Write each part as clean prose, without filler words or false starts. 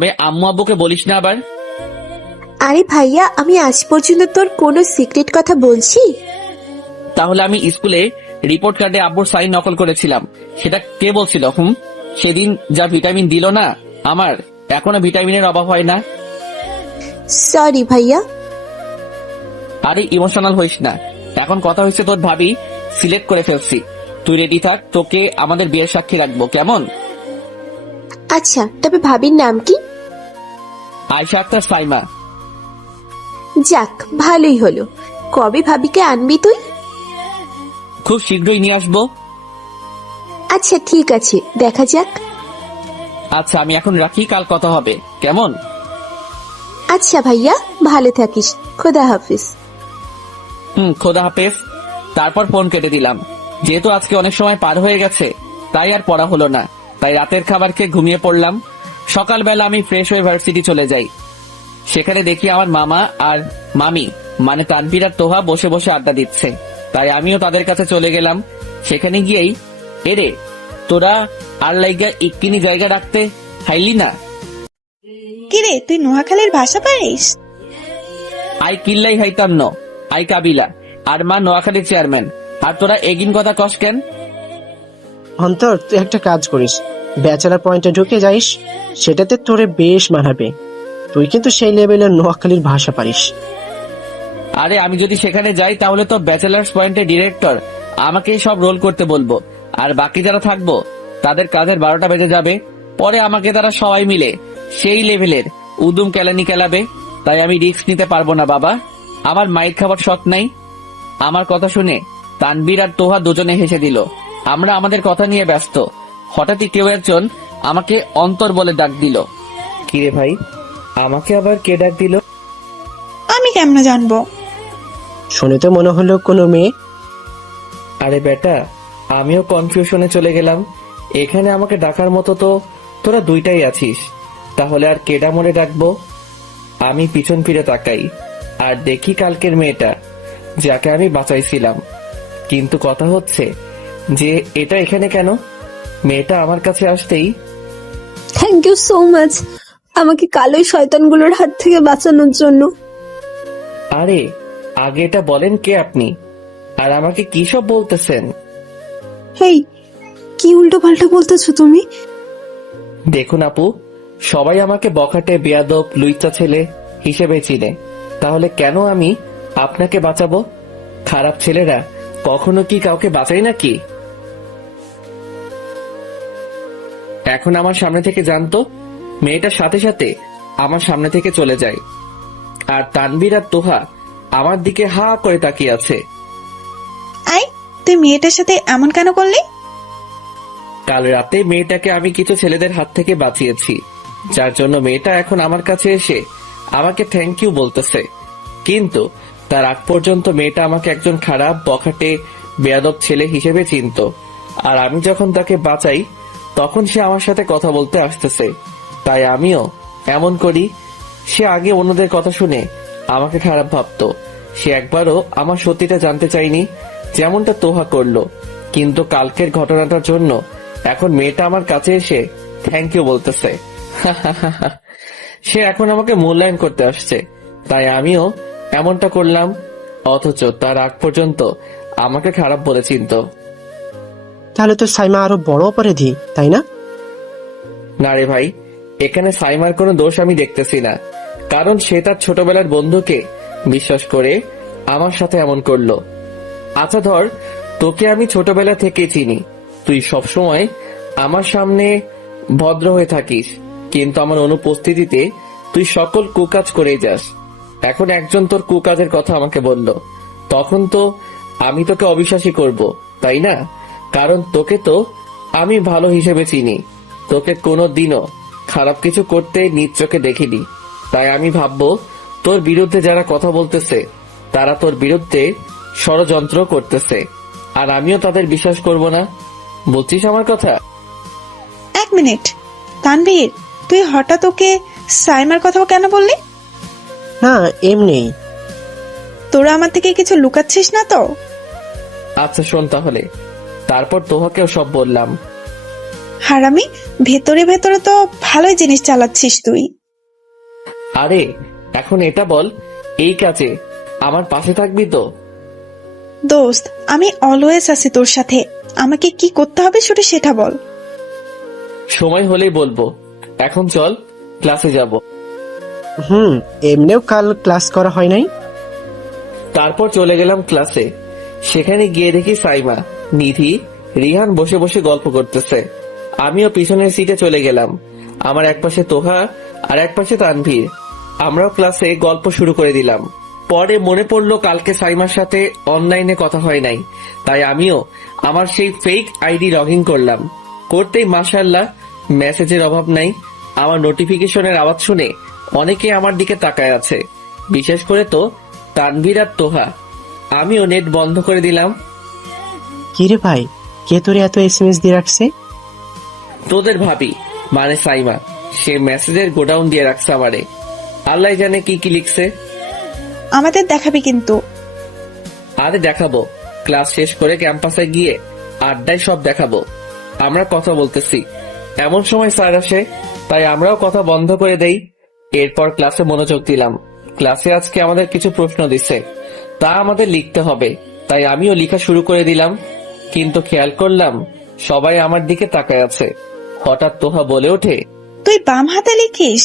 তবে আম্মু আব্বুকে বলিস না আবার। আরে ভাইয়া, আমি আজ পর্যন্ত তোর কোনো সিক্রেট কথা বলছি? তাহলে আমি স্কুলে রিপোর্ট কার্ডে আব্বুর সাইন নকল করেছিলাম, সেটা কে বলছিল? সেদিন যা ভিটামিন দিল না আমার, এখনো ভিটামিনের অভাব হয় না। সরি ভাইয়া। আরে ইমোশনাল হইস না, এখন কথা হয়েছে তোর ভাবি সিলেক্ট করে ফেলছি, তুই রেডি থাক, তোকে আমাদের বিয়ের সাক্ষী রাখবো, কেমন? আচ্ছা, তবে ভাবির নাম কি? আয়শা আক্তার সাইমা। যাক, ভালোই হলো। কবে ভাবিকে আনবি তুই? খুব শীঘ্রই নিয়ে আসবো। আচ্ছা ঠিক আছে, দেখা যাক। আচ্ছা আমি এখন রাখি, কাল কথা হবে, কেমন? আচ্ছা ভাইয়া, ভালো থাকিস। খোদা হাফিজ। খোদা হাফেজ। তারপর ফোন কেটে দিলাম। যেহেতু আজকে অনেক সময় পার হয়ে গেছে, তাই আর পড়া হলো না, তাই রাতের খাবার খেয়ে ঘুমিয়ে পড়লাম। সকালবেলা আমি ফ্রেশ হয়ে ভার্সিটি চলে যাই। সেখানে দেখি আমার মামা আর মামি মানে তানভীর আর তোহা বসে বসে আড্ডা দিচ্ছে, তাই আমিও তাদের কাছে চলে গেলাম। সেখানে গিয়েই, এরে তোরা আর লাইগা ইক্কিনি জায়গা রাখতে হাইলি না? কিরে, তুই নোয়াখালীর ভাষা পারিস? আই কিল্লাই হাইতাম ন, আই কাবিলা, আর মা নোয়াখালীর চেয়ারম্যান, আর তোরা এগিন কথা কস কেন? অন্তর, তুই একটা কাজ করিস, ব্যাচেলার পয়েন্টে ঢুকে যাইস, সেটাতে তোরে বেশ মানাবে। তুই কিন্তু সেই লেভেলের নোয়াখালীর ভাষা পারিস। আরে আমি যদি সেখানে যাই তাহলে তো ব্যাচেলার্স পয়েন্টে ডিরেক্টর আমাকেই সব রোল করতে বলবো, আর বাকি যারা থাকবো তাদের কাজের 12টা বেজে যাবে। পরে আমাকে তারা সবাই মিলে সেই লেভেলের উদুম কেলানি কেলাবে, তাই আমি রিস্ক নিতে পারবো না বাবা। আমার মাইক খাবার শখ নাই। আমার কথা শুনে তানবীর আর তোহা দুজনে হেসে দিল। আমরা আমাদের কথা নিয়ে ব্যস্ত। হঠাৎই কেউ একজন আমাকে অন্তর বলে ডাক দিল। কিরে ভাই, আমাকে আবার কে ডাক দিল? আমি কেমনে জানবো? শুনে তো মনে হলো কোনো মেয়ে। আরে বেটা, আমিও কনফিউশনে চলে গেলাম। এখানে আমাকে ডাকার মতো তো তোরা দুইটাই আছিস, তাহলে আর কেডা মরে ডাকবো? আমি পিছন ফিরে তাকাই আর দেখি কালকের মেয়েটা, যাকে আমি বাঁচাইছিলাম। কিন্তু কথা হচ্ছে যে এটা এখানে কেন? মেয়েটা আমার কাছে আসতেই, থ্যাংক ইউ সো মাচ আমাকে কালো শয়তানগুলোর হাত থেকে বাঁচানোর জন্য। আরে আগে এটা বলেন কে আপনি, আর আমাকে কি সব বলতেছেন? হেই, কি উল্টো পাল্টা বলতেছো তুমি? দেখুন আপু, সবাই আমাকে বখাটে বেয়াদব লুইচা ছেলে হিসেবে চিনে, তাহলে কেন আমি আপনাকে বাঁচাবো? খারাপ ছেলেরা কখনো কি কাউকে বাঁচায় নাকি? এখন আমার সামনে থেকে জানতো। মেয়েটার সাথে সাথে আমার সামনে থেকে চলে যায়, আর তানভীর আর তোহা আমার দিকে হা করে তাকিয়ে আছে। আই, তুই মেয়েটার সাথে এমন কেন করলি? কাল রাতে মেয়েটাকে আমি কিছু ছেলেদের হাত থেকে বাঁচিয়েছি, যার জন্য মেয়েটা এখন আমার কাছে এসে আমাকে থ্যাংক ইউ বলতেছে। কিন্তু তার আগ পর্যন্ত মেয়েটা আমাকে একজন খারাপ বখাটে বেয়াদব ছেলে হিসেবে চিনতো, আর আমি যখন তাকে বাঁচাই তখন সে আমার সাথে কথা বলতে আসতেছে, তাই আমিও এমন করি। সে আগে অন্যদের কথা শুনে আমাকে খারাপ ভাবতো, সে একবারও আমার সত্যিটা জানতে চায়নি, যেমনটা তোহা করলো। কিন্তু কালকের ঘটনাটার জন্য এখন মেয়েটা আমার কাছে এসে থ্যাংক ইউ বলতেছে। সে এখন আমাকে মূল্যায়ন করতে আসছে, তাই আমিও এমনটা করলাম, অথচ তার আগ পর্যন্ত আমাকে খারাপ বলে চিনতো। তাহলে তো সাইমা আরো বড় অপরাধী, তাই না? না রে ভাই, এখানে সাইমার কোনো দোষ আমি দেখতেছি না, কারণ সে তার ছোটবেলার বন্ধুকে বিশ্বাস করে আমার সাথে এমন করলো। আচ্ছা ধর, তোকে আমি ছোটবেলা থেকে চিনি, তুই সবসময় আমার সামনে ভদ্র হয়ে থাকিস, কিন্তু আমার অনুপস্থিতিতে তুই সকল কুকাজ করেই যাস। এখন একজন তোর কুকাজের কথা আমাকে বলল, তখন তো আমি তোকে অবিশ্বাসী করব, তাই না? কারণ তোকে তো আমি ভালো হিসেবে চিনি, তোকে কোনো দিনও খারাপ কিছু করতে নিজ চোখে দেখিনি, তাই আমি ভাববো তোর বিরুদ্ধে যারা কথা বলতেছে তারা তোর বিরুদ্ধে ষড়যন্ত্র করতেছে, আর আমিও তাদের বিশ্বাস করব না। বুঝছিস আমার কথা? এক মিনিট, তানভীর, তুই হঠাৎ ওকে সাইমার কথা কেন বললি? না, এমনি। তোরা আমার থেকে কিছু লুকাচ্ছিস না তো? আচ্ছা শোন তাহলে। তারপর তোহাকেও সব বললাম। হারামি, ভেতরে ভেতরে তো ভালোই জিনিস চালাচ্ছিস তুই। আরে এখন এটা বল, এই কাজে আমার পাশে থাকবি তো? দোস্ত, আমি অলওয়েজ আছি তোর সাথে। আমাকে কি করতে হবে সেটা বল। সময় হলেই বলবো, এখন চল ক্লাসে যাব। এমনিও কাল ক্লাস করা হয় নাই। তারপর চলে গেলাম ক্লাসে। সেখানে গিয়ে দেখি সাইমা, নিধি, রিহান বসে বসে গল্প করতেছে। আমিও পিছনের সিটে চলে গেলাম। আমার একপাশে তোহা আর একপাশে তানভীর। আমরাও ক্লাসে গল্প শুরু করে দিলাম। পরে মনে পড়লো কালকে সাইমার সাথে অনলাইনে কথা হয় নাই, তাই আমিও আমার সেই ফেক আইডি লগ ইন করলাম। করতেই মাশাআল্লাহ মেসেজের অভাব নাই। আমার নোটিফিকেশনের আওয়াজ শুনে অনেকে আমার দিকে তাকায় আছে, বিশেষ করে তো তানভীর আর তোহা। আমিও নেট বন্ধ করে দিলাম। কিরে ভাই, কে তোরে এত এসএমএস দিয়ে রাখছে? তোদের ভাবি মানে সাইমা, সে মেসেজের গোডাউন দিয়ে রাখছে আমারে। আল্লাহ জানে কি কি লিখছে। আমাদের দেখাবি কিন্তু। আরে দেখাবো, ক্লাস শেষ করে ক্যাম্পাসে গিয়ে আড্ডায় সব দেখাবো। আমরা কথা বলতেছি, এমন সময় স্যার আসে, তাই আমরাও কথা বন্ধ করে দেই। এরপর ক্লাসে মনোযোগ দিলাম। ক্লাসে আজকে আমাদের কিছু প্রশ্ন দিছে, তা আমাদের লিখতে হবে, তাই আমিও লেখা শুরু করে দিলাম। কিন্তু খেয়াল করলাম সবাই আমার দিকে তাকায় আছে। হঠাৎ তোহা বলে ওঠে, তুই বাম হাতে লিখিস?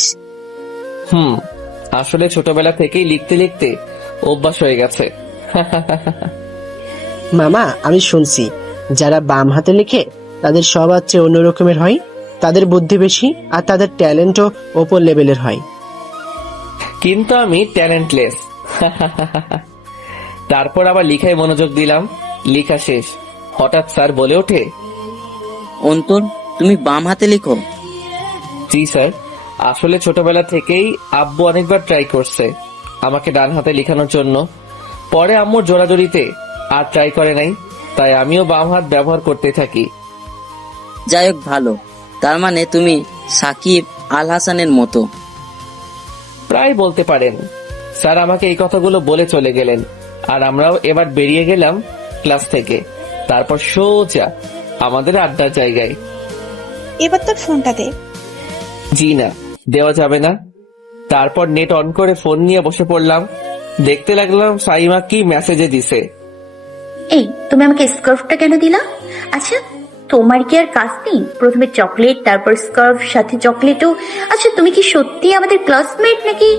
আসলে ছোটবেলা থেকেই লিখতে লিখতে অভ্যাস হয়ে গেছে। মামা, আমি শুনছি যারা বাম হাতে লেখে তাদের স্বভাব চেয়ে অন্য রকমের হয়, তাদের বুদ্ধি বেশি আর তাদের ট্যালেন্টও ওপর লেভেলের হয়। কিন্তু আমি ট্যালেন্টলেস। তারপর আবার লিখায় মনোযোগ দিলাম। লেখা শেষ, হঠাৎ স্যার বলে ওঠে, অন্তর, তুমি বাম হাতে লিখো? জি স্যার, আসলে ছোটবেলা থেকেই আব্বু অনেকবার ট্রাই করছে আমাকে ডান হাতে লেখানোর জন্য। পরে আম্মুর জোরাজোরিতে আর ট্রাই করে নাই, তাই আমিও বাম হাত ব্যবহার করতে থাকি। যাই হোক, ভালো। তার মানে তুমি সাকিব আল হাসানের মতো। প্রায় বলতে পারেন। স্যার আমাকে এই কথাগুলো বলে চলে গেলেন, আর আমরাও এবার বেরিয়ে গেলাম ক্লাস থেকে। তারপর সোজা আমাদের আড্ডার জায়গায়। এবার তোর ফোনটা দে। জি না, দেওয়া যাবে না। তারপর নেট অন করে ফোন নিয়ে বসে পড়লাম। দেখতে লাগলাম সাইমা কি মেসেজে দিছে। এই, তুমি আমাকে স্কার্ফটা কেন দিলা? আচ্ছা, তোমার কি আর কাজ নেই? প্রথমে চকলেট, তারপর স্কার্ফ, সাথে চকলেটও। আচ্ছা, তুমি কি সত্যি আমাদের ক্লাসমেট নাকি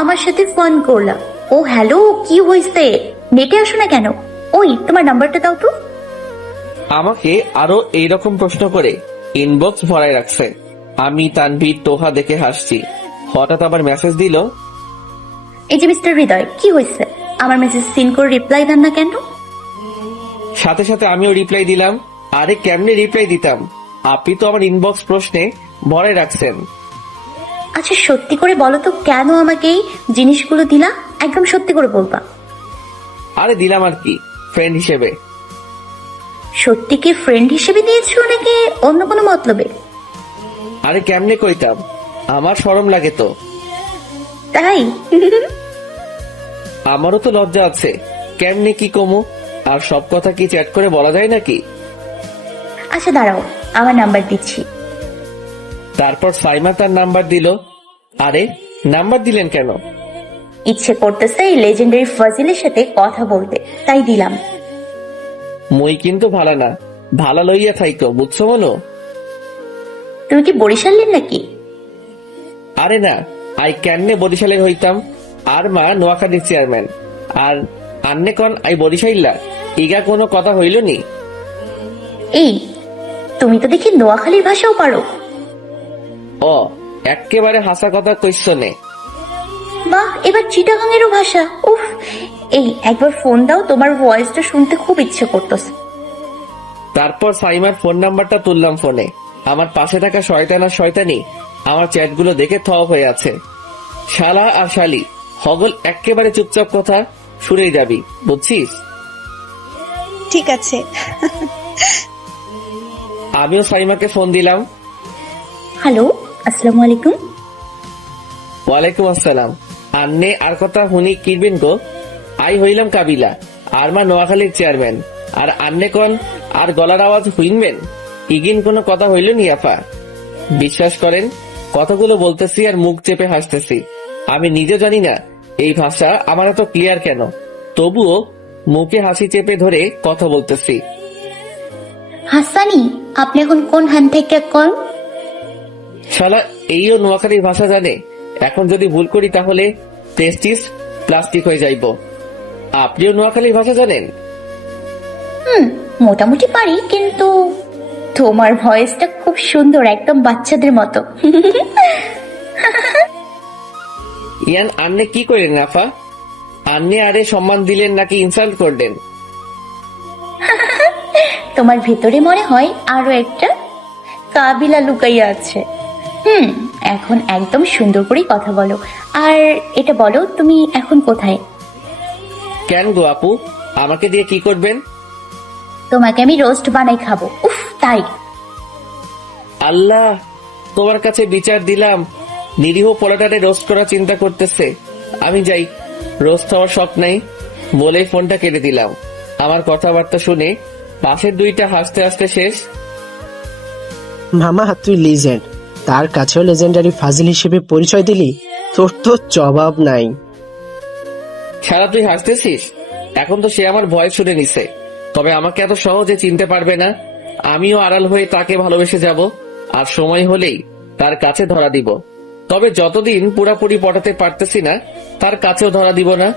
আমার সাথে ফান করলা? ও হ্যালো, কি হয়েছে? নেটে আসো না কেন? ওই, তোমার নাম্বারটা দাও তো। আমাকে আরো এইরকম প্রশ্ন করে ইনবক্স ভরায় রাখছে। আমি তানভীর তোহা দেখে হাসছি। হঠাৎ আবার মেসেজ দিল, এই যে মিস্টার হৃদয়, কি হয়েছে? আমার মেসেজ সিন করে রিপ্লাই দেন না কেন? সাথে সাথে আমিও রিপ্লাই দিলাম। আরে কেমনে রিপ্লাই দিতাম, আপনি তো আমার ইনবক্স প্রশ্নে ভরায় রাখছেন। আচ্ছা, সত্যি করে বলো তো, কেন আমাকে এই জিনিসগুলো দিলা? একদম সত্যি করে বলবা। আরে দিলাম আর কি, ফ্রেন্ড হিসেবে। সত্যি কি ফ্রেন্ড হিসেবে দিয়েছো নাকি অন্য কোনো মতলবে? আরে কেমনে কইতাম, আমার শরম লাগে তো। তাই? আমারও তো লজ্জা আছে, কেমনে কি কমু? আর সব কথা কি চ্যাট করে বলা যায় নাকি? আচ্ছা দাঁড়াও, আমার নাম্বার দিচ্ছি। তারপর সাইমা তার নাম্বার দিল। আরে নাম্বার দিলেন কেন? ইচ্ছে করতেছে এই লেজেন্ডারি ফাজিলের সাথে কথা বলতে, তাই দিলাম। মই কিন্তু ভালা না, ভালা লইয়া থাইকো, বুঝছো বলো? তুমি কি বরিশালের নাকি? আরে না, আই কেমনে বরিশালের হইতাম? আর মা নোয়াখালীর চেয়ারম্যান, আর আন্নে কন আই বরিশাইল্লা, ইগা কোনো কথা হইল নি? এই, তুমি তো দেখি নোয়াখালীর ভাষাও পারো। ও, এক্কেবারে হাসা কথা কইছো নে। বাহ, এবার চিটাগাঙেরও ভাষা। উফ, এই একবার ফোন দাও, তোমার ভয়েসটা শুনতে খুব ইচ্ছে করতেছে। তারপর সাইমার ফোন নাম্বারটা তুললাম ফোনে। আমার পাশে থাকা শয়তান আর শয়তানি আমার চ্যাটগুলো দেখে থ হয়ে আছে। শালা আর শালি হগল এক্কেবারে চুপচাপ কথা শুনেই যাবি, বুঝছিস? ঠিক আছে। আমিও সাইমাকে ফোন দিলাম। হ্যালো, আসসালামু আলাইকুম। ওয়ালাইকুম আসসালাম। আন্নে আর কথা হুনি কিরবেন গো? আই হইলাম কাবিলা, আর মা নোয়াখালীর চেয়ারম্যান, আর আন্নে কন আর গলার আওয়াজ হুইনবেন? ইগিন কোনো কথা হইল নি আপা? বিশ্বাস করেন, কথাগুলো বলতেছি আর মুখ চেপে হাসতেছি। আমি নিজে জানি না এই ভাষা আমার এত ক্লিয়ার কেন, তবুও মুখে হাসি চেপে ধরে কথা বলতেছি। হাসানি, আপনি এখন কোন হান থেকে কল? শালা এইও নোয়াখালীর ভাষা জানে? এখন যদি ভুল করি তাহলে প্রেস্টিজ প্লাস্টিক হয়ে যাইব। আপনিও নোয়াখালীর ভাষা জানেন? মোটামুটি পারি, কিন্তু তোমার ভয়েসটা খুব সুন্দর, একদম বাচ্চাদের মতো। ইয়ান আন্নে কি করেন আফা? আন্নে আরে সম্মান দিলেন নাকি ইনসাল্ট করলেন? তোমার ভিতরে মনে হয় আরো একটা কাবিলা লুকাইয়া আছে। এখন একদম সুন্দর করে কথা বলো। আর এটা বলো, তুমি এখন কোথায়? কেন গো আপু, আমাকে দিয়ে কি করবেন? তোমাকে আমি রোস্ট বানাই খাবো। উফ, তাই? আল্লাহ, তোমার কাছে বিচার দিলাম, নিরীহ পোলাটারে রোস্ট করার চিন্তা করতেছে। আমি যাই, রোস্ট হওয়ার শখ নাই বলেই ফোনটা কেটে দিলাম। আমার কথাবার্তা শুনে পাশের দুইটা হাসতে হাসতে শেষ। মামা তুই লিজেন্ড, তার কাছেও লেজেন্ডারি ফাজিল হিসেবে পরিচয় দিলি, তোর তো জবাব নাই। সারা তুই হাসতেছিস? এখন তো সে আমার ভয় শুনে নিছে, তবে আমাকে এত সহজে চিনতে পারবে না। আমিও আড়াল হয়ে তাকে ভালোবেসে যাব, আর সময় হলেই তার কাছে ধরা দিব। তবে যতদিন পুরাপুরি পটাতে পারতেছি না, তার কাছেও ধরা দিব না।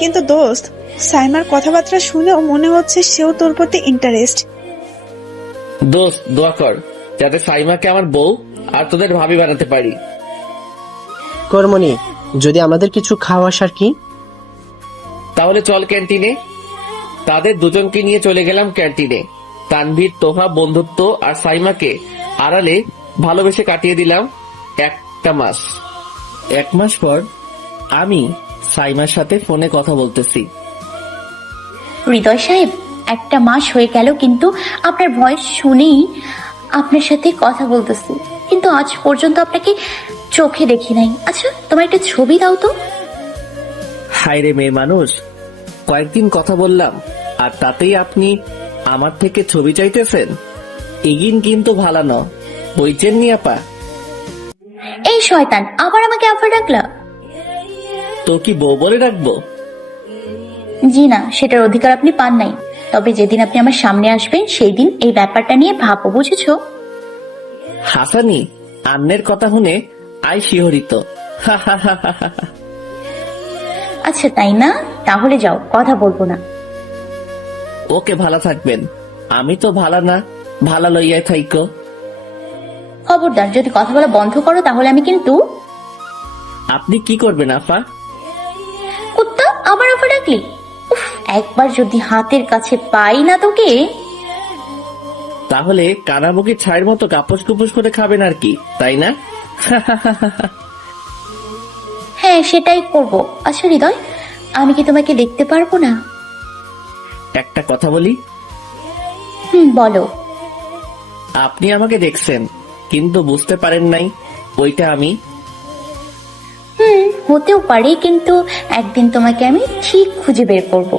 কিন্তু দোস্ত, সাইমার কথাবার্তা শুনেও মনে হচ্ছে সেও তোর প্রতি ইন্টারেস্ট। দোস্ত দোয়া কর যাতে সাইমাকে আমার বউ আর তোদের ভাবি বানাতে পারি। কর্মনি, যদি আমাদের কিছু খাওয়া আসার কি? তাহলে চল ক্যান্টিনে। তাদের দুজনকে নিয়ে চলে গেলাম ক্যান্টিনে। তানভীর, তোহা বন্ধুত্ব আর সাইমাকে আড়ালে ভালোবেসে কাটিয়ে দিলাম একটা মাস। 1 মাস পর আমি সাইমার সাথে ফোনে কথা বলতেছি। হৃদয় সাহেব, একটা মাস হয়ে গেল, কিন্তু আপনার ভয়েস শুনেই আপনার সাথে কথা বলতেছি, কিন্তু আজ পর্যন্ত আপনাকে চোখে দেখি নাই। আচ্ছা, তোমার একটা ছবি দাও তো। হায় রে মেয়ে মানুষ, কয়েকদিন কথা বললাম আর তাতেই আপনি আমার থেকে ছবি চাইতেছেন? ইগিন কিন্তু ভালো ন, বইছেন নি আপা? এই শয়তান, আবার আমাকে আফার ডাকলা? তো কি বউ বলে রাখবো? জি না, সেটার অধিকার আপনি পান নাই। তবে যেদিন আপনি আমার সামনে আসবেন সেই দিন এই ব্যাপারটা নিয়ে ভাবো, বুঝেছো? হাসানি, আন্নের কথা শুনে আই শিহরিত। আচ্ছা তাই না, তাহলে যাও, কথা বলবো না। ওকে, ভালো থাকবেন। আমি তো ভালো না, ভালো লইয়াই থাইকো। খবরদার, যদি কথা বলা বন্ধ করো তাহলে আমি কিন্তু। আপনি কি করবেন আফা? কুত্তা, আবার আফা ডাকলি? উফ, একবার যদি হাতের কাছে পাই না তোকে। তাহলে কানামুখী ছাইয়ের মতো কাপড় কুপুস করে খাবেন আর কি, তাই না? হ্যাঁ, সেটাই করব। আচ্ছা হৃদয়, আমি কি তোমাকে দেখতে পারবো না? একটা কথা বলি, বলো। আপনি আমাকে দেখছেন কিন্তু বুঝতে পারেন নাই ওইটা আমি। হতেও পারে, কিন্তু একদিন তোমাকে আমি ঠিক খুঁজে বের করব।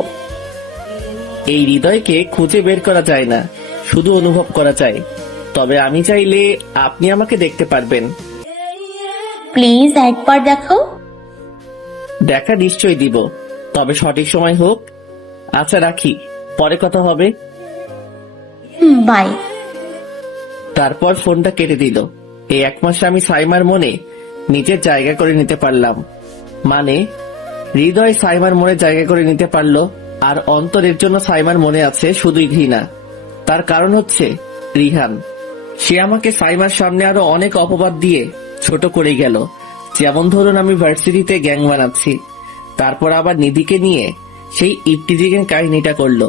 এই হৃদয়কে খুঁজে বের করা যায় না, শুধু অনুভব করা যায়। তবে আমি চাইলে আপনি আমাকে দেখতে পারবেন। প্লিজ একবার দেখো। দেখা নিশ্চয়ই দিব, তবে সঠিক সময় হোক। আচ্ছা রাখি, পরে কথা হবে। বাই। তারপর ফোনটা কেটে দিল। এই 1 মাসে আমি সাইমার মনে নিজের জায়গা করে নিতে পারলাম, মানে হৃদয় সাইমার মনে জায়গা করে নিতে পারলো। আর অন্তরের জন্য সাইমার মনে আছে শুধুই ঘৃণা। তার কারণ হচ্ছে রিহান। সে আমাকে সাইমার সামনে আরো অনেক অপবাদ দিয়ে ছোট করে গেল। যেমন ধরুন, আমি ভার্সিটিতে গ্যাং বানাচ্ছি, তারপর আবার নিধিকে নিয়ে সেই ইফটিজিং কাহিনীটা করলো।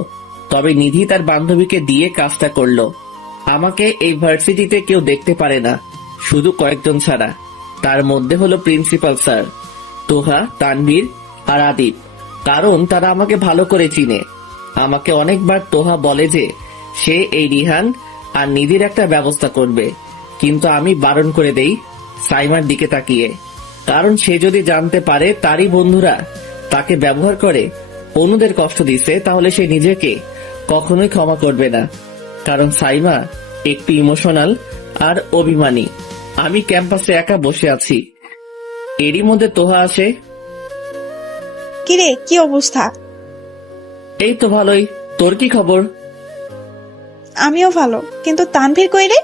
তবে নিধি তার বান্ধবীকে দিয়ে কাজটা করলো। আমাকে এই ভার্সিটিতে কেউ দেখতে পারে না, শুধু কয়েকজন ছাড়া। তার মধ্যে হলো প্রিন্সিপাল স্যার, তোহা, তানভীর আর আদিব। কারণ তারা আমাকে ভালো করে চিনে। আমাকে অনেকবার তোহা বলে যে সে এই রিহান আর নিধির একটা ব্যবস্থা করবে, কিন্তু আমি বারণ করে দেই সাইমার দিকে তাকিয়ে। কারণ সে যদি জানতে পারে তারই বন্ধুরা তাকে ব্যবহার করে অন্যদের কষ্ট দিচ্ছে, তাহলে সে নিজেকে কখনোই ক্ষমা করবে না। কারণ সাইমা একটু ইমোশনাল আর অভিমানী। আমি ক্যাম্পাসে একা বসে আছি, এরই মধ্যে তোহা আসে। কিরে, কি অবস্থা? এই তো ভালোই, তোর কি খবর? আমিও ভালো, কিন্তু তানভীর কই রে?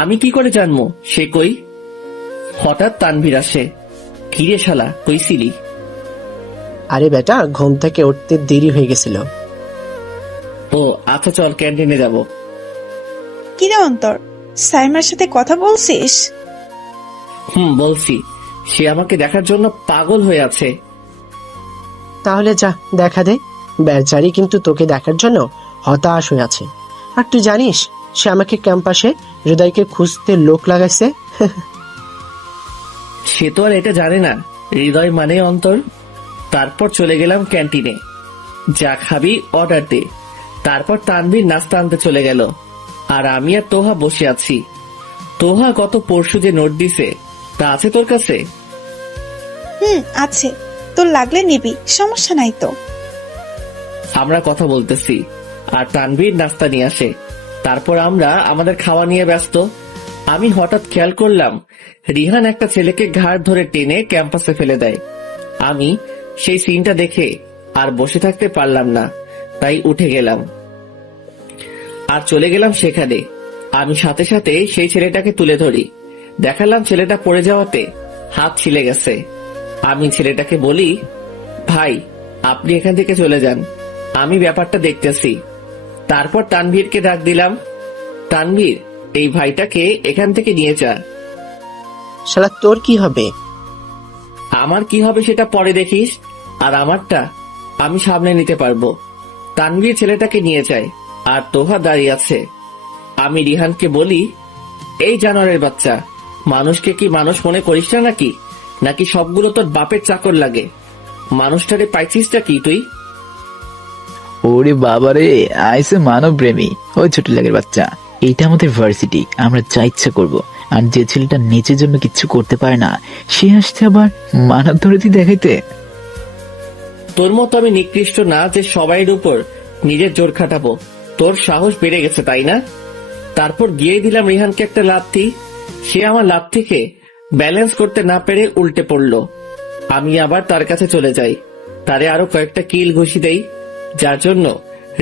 আমি কি করে জানবো সে কই? হঠাৎ তানভীর আসে। কিরে শালা, কইছিলি? আরে বেটা, ঘুম থেকে উঠতে দেরি হয়ে গেছিল। ও আচ্ছা, চল ক্যান্টিনে যাব। কিরে অন্তর, সাইমার সাথে কথা বলছিস? বলছি। সে আমাকে দেখার জন্য পাগল হয়ে আছে। তাহলে যা দেখা দে, বেচারি কিন্তু তোকে দেখার জন্য হতাশ হয়ে আছে। আর তুই জানিস সে আমাকে ক্যাম্পাসে হৃদয়কে খুঁজতে লোক লাগাইছে। সে তো আর এটা জানে না হৃদয় মানে অন্তর। তারপর চলে গেলাম ক্যান্টিনে। যা খাবি অর্ডার দে। তারপর তানভীর নাস্তা আনতে চলে গেল, আর আমি আর তোহা বসে আছি। তোহা গত পরশু যে নোট দিছে তা আছে তোর কাছে? আছে, তোর লাগলে নিবি, সমস্যা নাই তো। আমরা কথা বলতেছি আর তানভীর নাস্তা নিয়ে আসে। তারপর আমরা আমাদের খাওয়া নিয়ে ব্যস্ত। আমি হঠাৎ খেয়াল করলাম রিহান একটা ছেলেকে ঘাড় ধরে টেনে ক্যাম্পাসে ফেলে দেয়। আমি সেই সিনটা দেখে আর বসে থাকতে পারলাম না, তাই উঠে গেলাম আর চলে গেলাম সেখানে। আমি সাথে সাথে সেই ছেলেটাকে তুলে ধরি। দেখালাম ছেলেটা পড়ে যাওয়াতে হাত ছিলে গেছে। আমি ছেলেটাকে বলি, ভাই আপনি এখান থেকে চলে যান, আমি ব্যাপারটা দেখতেছি। তারপর তানভীরকে ডাক দিলাম, তানভীর এই ভাইটাকে এখান থেকে নিয়ে যা। শালা তোর কি হবে? আমার কি হবে সেটা পরে দেখিস, আর আমারটা আমি সামনে নিতে পারবো। তানভীর ছেলেটাকে নিয়ে যায় আর তোহা দাঁড়িয়ে আছে। আমি রিহানকে বলি, এই জানোয়ারের বাচ্চা, মানুষকে কি মানুষ মনে করিস না নাকি? নাকি সবগুলো তোর বাপের চাকর লাগে? মানুষটারে পাইছিসটা কি তুই? ওরে বাবারে, আইসে মানব প্রেমী। ওই ছোট লাগের বাচ্চা, এইটা আমাদের ভার্সিটি, আমরা যা ইচ্ছা করবো। আর যে ছেলেটা নিজের জন্য কিচ্ছু করতে পারে না, সে আসছে আবার মানব ধরেতি দেখাইতে। তোর মতো আমি নিকৃষ্ট না যে সবাইয়ের উপর নিজের জোর খাটাবো। তোর সাহস বেড়ে গেছে তাই না? তারপর গিয়ে দিলাম রিহানকে একটা লাথি। সে আমার লাথিকে ব্যালেন্স করতে না পেরে উল্টে পড়লো। আমি আবার তার কাছে চলে যাই, তারে আরো কয়েকটা কিল ঘুষি দেই, যার জন্য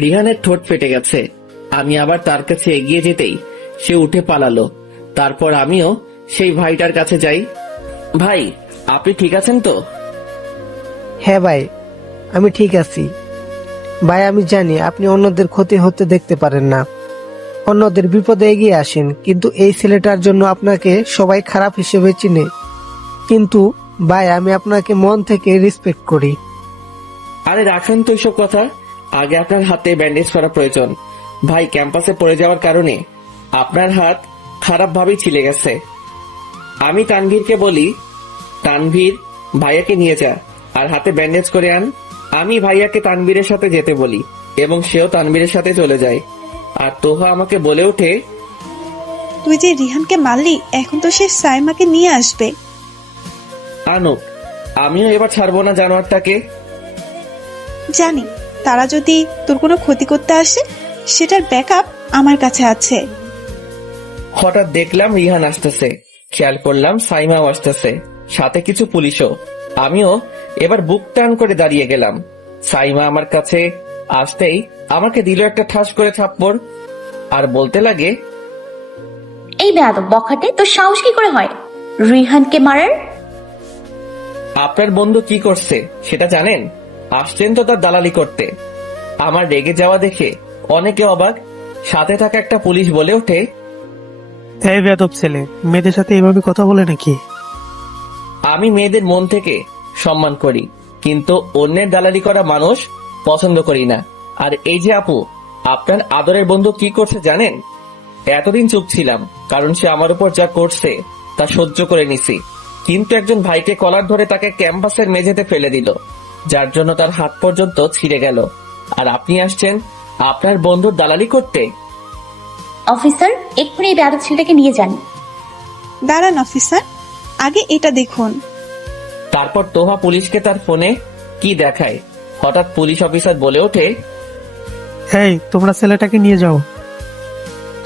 রিহানের ঠোঁট ফেটে গেছে। আমি আবার তার কাছে এগিয়ে যেতেই সে উঠে পালালো। তারপর আমিও সেই ভাইটার কাছে যাই। ভাই আপনি ঠিক আছেন তো? হ্যাঁ ভাই, আমি ঠিক আছি। ভাই আমি জানি আপনি অন্যদের ক্ষতি হতে দেখতে পারেন না, অন্যদের বিপদে এগিয়ে আসেন, কিন্তু এই ছেলেটার জন্য আপনাকে সবাই খারাপ হিসেবে চিনে। কিন্তু ভাই আমি আপনাকে মন থেকে রেসপেক্ট করি। আরে রাখেন তো এইসব কথা, আগে আপনার হাতে ব্যান্ডেজ করা প্রয়োজন। ভাই ক্যাম্পাসে পড়ে যাওয়ার কারণে আপনার হাত খারাপ ভাবেই ছিলে গেছে। আমি তানভীরকে বলি, তানভীর ভাইয়াকে নিয়ে যা আর হাতে ব্যান্ডেজ করে আন। আমি ভাইয়াকে তানভীরের সাথে যেতে বলি এবং সেও তানভীরের সাথে চলে যায়। আর তোহা আমাকে বলে ওঠে, তুই যে রিহানকে মারলি, এখন তো সে সাইমাকে নিয়ে আসবে। আনুক, আমিও এবার ছাড়বো না জানোয়ারটাকে। জানি, তারা যদি তোর কোনো ক্ষতি করতে আসে সেটার ব্যাকআপ আমার কাছে আছে। হঠাৎ দেখলাম রিহান আসতেছে, খেয়াল করলাম সাইমাও আসতেছে, সাথে কিছু পুলিশও। আমিও এবার বুক টান করে দাঁড়িয়ে গেলাম। সাইমা আমার কাছে আসতেই আমাকে দিল একটা ঠাস করে থাপ্পড় আর বলতে লাগে, এই বেয়াদব বখাটে, তোর সাহস কি করে হয় রিহানকে মারার? আপনার বন্ধু কি করছে সেটা জানেন? আসছেন তো তার দালালি করতে। আমার রেগে যাওয়া দেখে অনেকে অবাক। সাথে থাকা একটা পুলিশ বলে ওঠে, এই বেয়াদব ছেলে মেয়েদের সাথে এভাবে কথা বলে নাকি? আমি মেয়েদের মন থেকে সম্মান করি, কিন্তু অন্যের দালালি করা মানুষ পছন্দ করি না। আর এই যে আপু, আপনার আদরের বন্ধু কি করছে জানেন? এতদিন চুপ ছিলাম, কারণ সে আমার উপর যা করছে তা সহ্য করে নিছি। কিন্তু একজন ভাইকে কলার ধরে তাকে ক্যাম্পাসের মেঝেতে ফেলে দিল, যার জন্য তার হাত পর্যন্ত ছিঁড়ে গেল। আর আপনি আসছেন আপনার বন্ধুর দালালি করতে? অফিসার, এক্ষুনি এই বেয়াদব ছেলেটাকে নিয়ে যান। দাঁড়ান অফিসার, আগে এটা দেখুন। তারপর তোহা পুলিশকে তার ফোনে কি দেখায়। হঠাৎ পুলিশ অফিসার বলে ওঠে, এই তোমরা ছেলেটাকে নিয়ে যাও।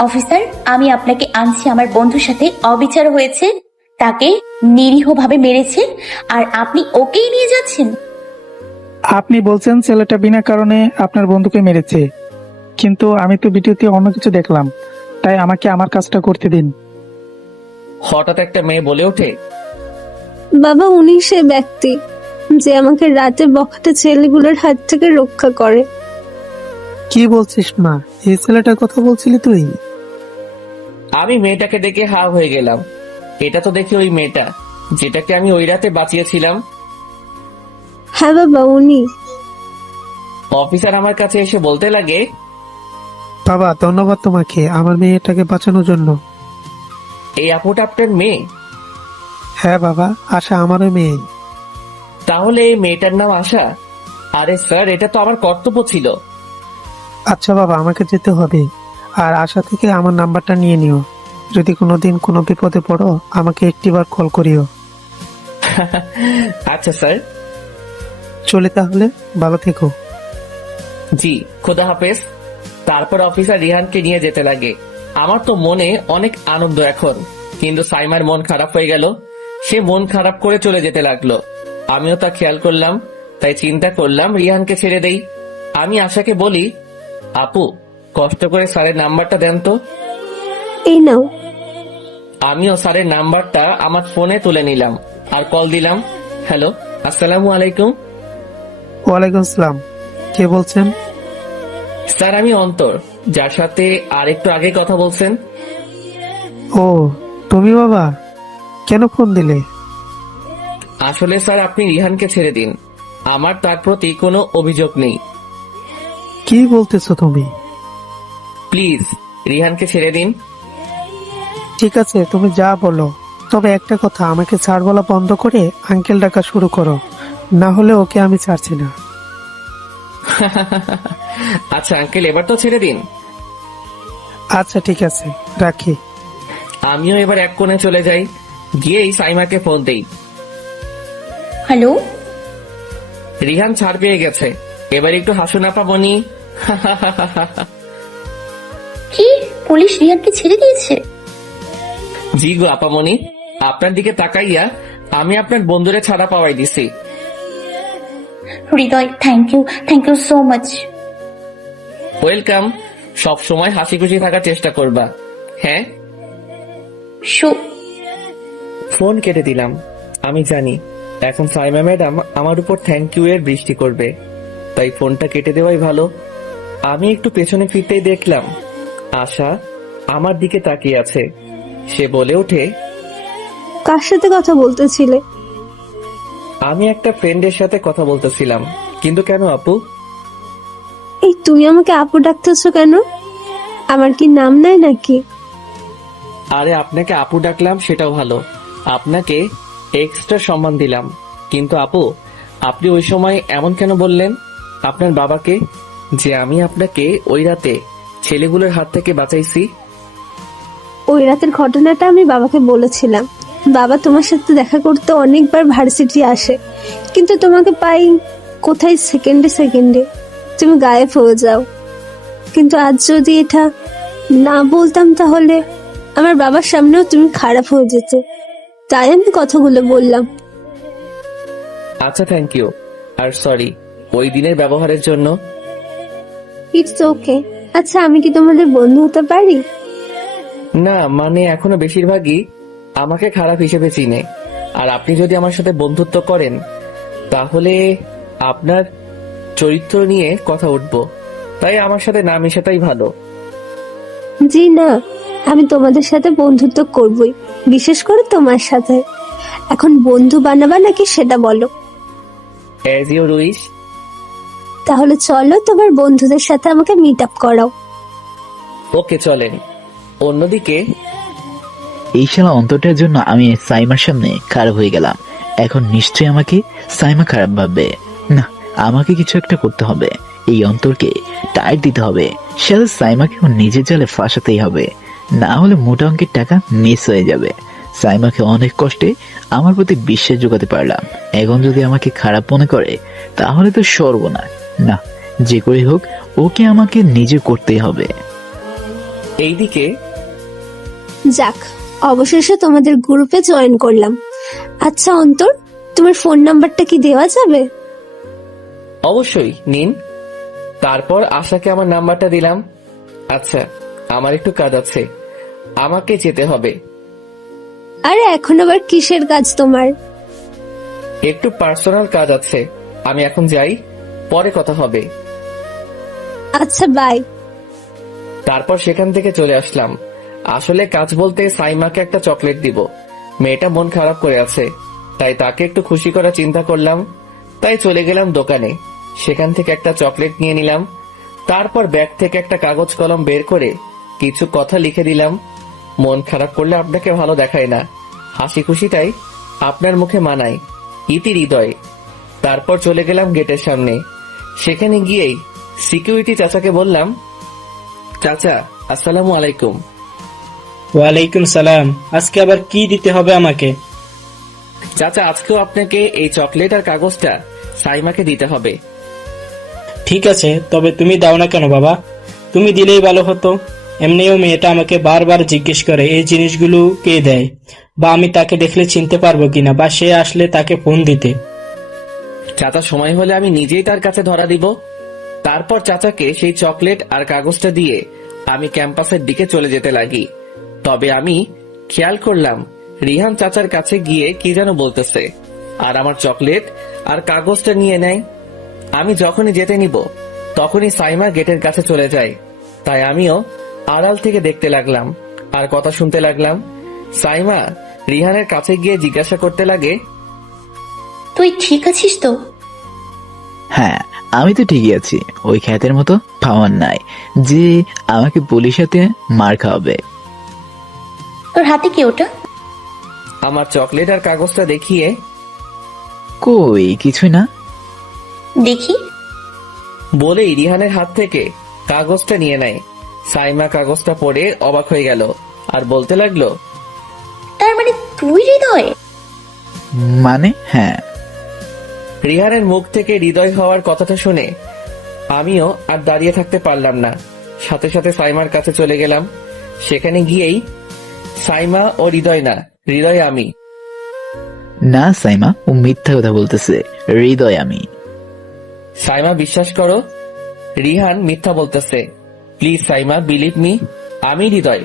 অফিসার, আমি আপনাকে আনছি, আমার বন্ধুর সাথে অবিচার হয়েছে, তাকে নিরীহভাবে মেরেছে, আর আপনি ওকেই নিয়ে যাচ্ছেন? আপনি বলছেন ছেলেটা বিনা কারণে আপনার বন্ধুকে মেরেছে, কিন্তু আমি তো ভিডিওতে অন্য কিছু দেখলাম, তাই আমাকে আমার কাজটা করতে দিন। হঠাৎ একটা মেয়ে বলে ওঠে, বাবা উনি সে ব্যক্তি যে আমাকে রাতে বখাটে ছেলেগুলোর হাত থেকে রক্ষা করে। কি বলছিস মা? এই ছেলেটার কথা বলছিলি তুই? আমি মেয়েটাকে দেখে হা হয়ে গেলাম। এটা তো দেখি ওই মেয়েটা যেটাকে আমি ওই রাতে বাঁচিয়েছিলাম। হ্যাঁ বাবা উনি। অফিসার আমার কাছে এসে বলতে লাগে, বাবা ধন্যবাদ তোমাকে আমার মেয়েটাকে বাঁচানোর জন্য। এই আপুটা আপনার মেয়ে? হ্যাঁ বাবা, আশা আমারও মেয়ে। তাহলে এই মেয়েটার নাম আশা? আরে স্যার, এটা তো আমার কর্তব্য ছিল। আচ্ছা বাবা, আমাকে যেতে হবে। আর আশা থেকে আমার নাম্বারটা নিয়ে নিও। যদি কোনোদিন কোনো বিপদে পড়ো আমাকে একটিবার কল করিও। আচ্ছা স্যার। চলে তাহলে, ভালো থেকো। জি, খোদা হাফেজ। তারপর অফিসার রিহানকে নিয়ে যেতে লাগে। আমার তো মনে অনেক আনন্দ এখন, কিন্তু সাইমার মন খারাপ হয়ে গেল। সে মন খারাপ করে চলে যেতে লাগলো। আমিও তা খেয়াল করলাম, তাই চিন্তা করলাম রিহানকে ছেড়ে দেই। আমি আশাকে বলি, আপু কষ্ট করে স্যারের নাম্বারটা দেন তো। এই নাও। আমিও স্যারের নাম্বারটা আমার ফোনে তুলে নিলাম আর কল দিলাম। হ্যালো, আসসালামু আলাইকুম। ওয়ালাইকুম আসসালাম। কে বলছেন? স্যার আমি অন্তর, যার সাথে আর একটু আগে কথা বলছেন। ও তুমি বাবা, কেন ফোন দিলে? আসলে স্যার আপনি রিহানকে ছেড়ে দিন, আমার তার প্রতি কোনো অভিযোগ নেই। কি বলতেছো তুমি? প্লিজ রিহানকে ছেড়ে দিন। ঠিক আছে তুমি যা বলো, তবে একটা কথা, আমাকে ছাড় বলা বন্ধ করে আঙ্কেল ডাকা শুরু করো, না হলে ওকে আমি ছাড়ছি না। আচ্ছা আঙ্কেল, এবার তো ছেড়ে দিন। আচ্ছা ঠিক আছে, রাখি। আমিও এবার এক কোণে চলে যাই, গিয়েই সাইমাকে ফোন দেই। হ্যালো। রিহান ছাড় পেয়ে গেছে, এবার একটু হাসুন আপামনি। কি, পুলিশ রিহানকে ছেড়ে দিয়েছে? জি গো আপামনি, আপনার দিকে তাকাইয়া আমি আপনার বন্ধুরে ছাড়া পাওয়াই দিছি। Hriday, thank you so much. Welcome. সব সময় হাসি খুশি থাকার চেষ্টা করবা, হ্যাঁ? ফোন কেটে দিলাম। আমি জানি এখন সাইমা ম্যাডাম আমার উপর থ্যাংক ইউ এর বৃষ্টি করবে, তাই ফোনটা কেটে দেওয়াই ভালো। আমি একটু পেছনে ফিরতেই দেখলাম আশা আমার দিকে তাকিয়ে আছে। সে বলে ওঠে, কার সাথে কথা বলতেছিলে? আমি একটা ফ্রেন্ডের সাথে কথা বলতেছিলাম। কিন্তু কেন আপু? এই তুমি আমাকে আপু ডাকতেছো কেন? আমার কি নাম নাই নাকি? আরে আপনাকে আপু ডাকলাম সেটাও ভালো, আপনাকে এক্সট্রা সম্মান দিলাম। কিন্তু আপু, আপনি ওই সময় এমন কেন বললেন আপনার বাবাকে যে আমি আপনাকে ওই রাতে ছেলেগুলোর হাত থেকে বাঁচাইছি? ওই রাতের ঘটনাটা আমি বাবাকে বলেছিলাম। বাবা তোমার সাথে দেখা করতে অনেকবার ভার্সিটি আসে, কিন্তু তোমাকে পাই কোথায় সেকেন্ডে সেকেন্ডে তুমি গায়েব হয়ে যাও। কিন্তু আজ যদি এটা না বলতাম তাহলে আমার বাবার সামনেও তুমি খারাপ হয়ে যেতে, তাই আমি কথাগুলো বললাম। আচ্ছা থ্যাংক ইউ, আর সরি ওই দিনের ব্যবহারের জন্য। It's okay. আচ্ছা আমি কি তোমাদের বন্ধু হতে পারি? না মানে এখনো বেশিরভাগই আমাকে খারাপ হিসেবে চিনে, আর আপনি যদি আমার সাথে বন্ধুত্ব করেন তাহলে আপনার চরিত্র নিয়ে কথা উঠবো, তাই আমার সাথে না মেশাটাই ভালো। জি না, আমি তোমাদের সাথে বন্ধুত্ব করবই, বিশেষ করে তোমার সাথে। এখন বন্ধু বানাবা নাকি সেটা বলো। As your wish. তাহলে চলো তোমার বন্ধুদের সাথে আমাকে মিট আপ করাও। ওকে চলেন। অন্যদিকে এই শালা অন্তরটার জন্য আমি সাইমার সামনে খারাপ হয়ে গেলাম। এখন নিশ্চয়ই আমাকে সাইমা খারাপ ভাববে। না, আমাকে কিছু একটা করতে হবে। এই অন্তরকে টাইট দিতে হবে। শালা সাইমাকেও নিজের জালে ফাঁসাতেই হবে, না হলে মোটা অঙ্কের টাকা মিস হয়ে যাবে। সাইমাকে অনেক কষ্টে আমার প্রতি বিশ্বাস জোগাতে পারলাম, এখন যদি আমাকে খারাপ মনে করে তাহলে তো সর্বনাশ। না, যে করে হোক ওকে আমাকে নিজে করতেই হবে। এইদিকে যাক, অবশেষে তোমাদের গ্রুপে জয়েন করলাম। আচ্ছা অন্তর, তোমার ফোন নাম্বারটা কি দেওয়া যাবে? অবশ্যই নিন। তারপর আশাকে আমার নাম্বারটা দিলাম। আচ্ছা, আমার একটু কাজ আছে, আমাকে যেতে হবে। আরে এখন আবার কিসের কাজ তোমার? একটু পার্সোনাল কাজ আছে, আমি এখন যাই, পরে কথা হবে। আচ্ছা বাই। তারপর সেখান থেকে চলে আসলাম। আসলে কাজ বলতে সাইমাকে একটা চকলেট দিব। মেয়েটা মন খারাপ করে আছে, তাই তাকে একটু খুশি করার চিন্তা করলাম। তাই চলে গেলাম দোকানে, সেখান থেকে একটা চকলেট নিয়ে নিলাম। তারপর ব্যাগ থেকে একটা কাগজ কলম বের করে কিছু কথা লিখে দিলাম। মন খারাপ করলে আপনাকে ভালো দেখায় না, হাসি খুশিটাই আপনার মুখে মানায়, ইতি হৃদয়। তারপর চলে গেলাম গেটের সামনে। সেখানে গিয়েই সিকিউরিটি চাচাকে বললাম, চাচা আসসালামু আলাইকুম। ওয়ালাইকুম সালাম। আজকে আবার কি দিতে হবে আমাকে? চাচা আজকেও আপনাকে এই চকলেট আর কাগজটা সাইমাকে দিতে হবে। ঠিক আছে, তবে তুমি দাও না কেন বাবা? তুমি দিলেই ভালো হতো। এমনিও মেয়েটা আমাকে বারবার জিজ্ঞেস করে এই জিনিসগুলো কে দেয়, বা আমি তাকে দেখলে চিনতে পারবো কিনা, বা সে আসলে তাকে ফোন দিতে। চাচা সময় হলে আমি নিজেই তার কাছে ধরা দিব। তারপর চাচাকে সেই চকলেট আর কাগজটা দিয়ে আমি ক্যাম্পাসের দিকে চলে যেতে লাগি। তবে আমি খেয়াল করলাম রিহান চাচার কাছে গিয়ে কি যেন বলতেছে, আর আমার চকলেট আর কাগজটা নিয়ে নেয়। আমি যখনই যেতে নিব তখনই সাইমা গেটের কাছে চলে যায়। তাই আমিও আড়াল থেকে দেখতে লাগলাম আর কথা শুনতে লাগলাম। সাইমা রিহানের কাছে গিয়ে জিজ্ঞাসা করতে লাগে, তুই ঠিক আছিস তো? হ্যাঁ, আমি তো ঠিকই আছি। ওই খ্যাতের মতো পাওয়ার নাই যে আমাকে পুলিশ হাতে মার খাওয়াবে। তোর হাতে কি ওটা? আমার চকলেট আর কাগজটা দেখিয়ে, কই কিছুই না। দেখি। বলেই রিহানের হাত থেকে কাগজটা নিয়ে নেয়। সাইমা কাগজটা পড়ে অবাক হয়ে গেল আর বলতে লাগলো, তার মানে তুই হৃদয়? মানে হ্যাঁ। রিহানের মুখ থেকে হৃদয় হওয়ার কথাটা শুনে আমিও আর দাঁড়িয়ে থাকতে পারলাম না, সাথে সাথে সাইমার কাছে চলে গেলাম। সেখানে গিয়েই, সাইমা ও হৃদয় না, হৃদয় আমি। না সাইমা, ও মিথ্যা কথা বলতেছে। হৃদয় আমি। সাইমা বিশ্বাস করো, রিহান মিথ্যা বলতেছে। প্লিজ সাইমা, বিলিভ মি, আমি হৃদয়।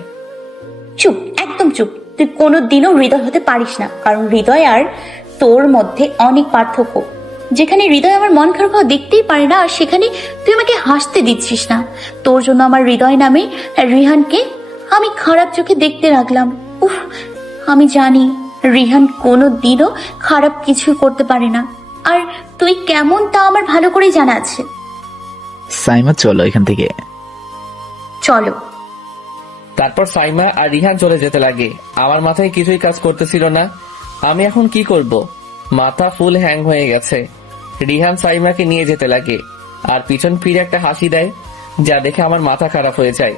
চুপ, একদম চুপ। তুই কোনোদিনও হৃদয় হতে পারিস না, কারণ হৃদয় আর তোর মধ্যে অনেক পার্থক্য। যেখানে হৃদয় আমার মন খারাপ হওয়া দেখতেই পারে না, আর সেখানে তুই আমাকে হাসতে দিচ্ছিস না। তোর জন্য আমার হৃদয় নামে রিহানকে আমি খারাপ চোখে দেখতে লাগলাম। উফ, আমি জানি রিহান কোনোদিনও খারাপ কিছু করতে পারে না, আর তুই কেমন তা আমার ভালো করেই জানা আছে। সাইমা চলো এখান থেকে। চলো। তারপর সাইমা আর রিহান চলে যেতে লাগে। আমার মাথায় কিছুই কাজ করতেছিল না, আমি এখন কি করব? মাথা ফুল হ্যাং হয়ে গেছে। রিহান সাইমাকে নিয়ে যেতে লাগে আর পিছন ফিরে একটা হাসি দেয়, যা দেখে আমার মাথা খারাপ হয়ে যায়।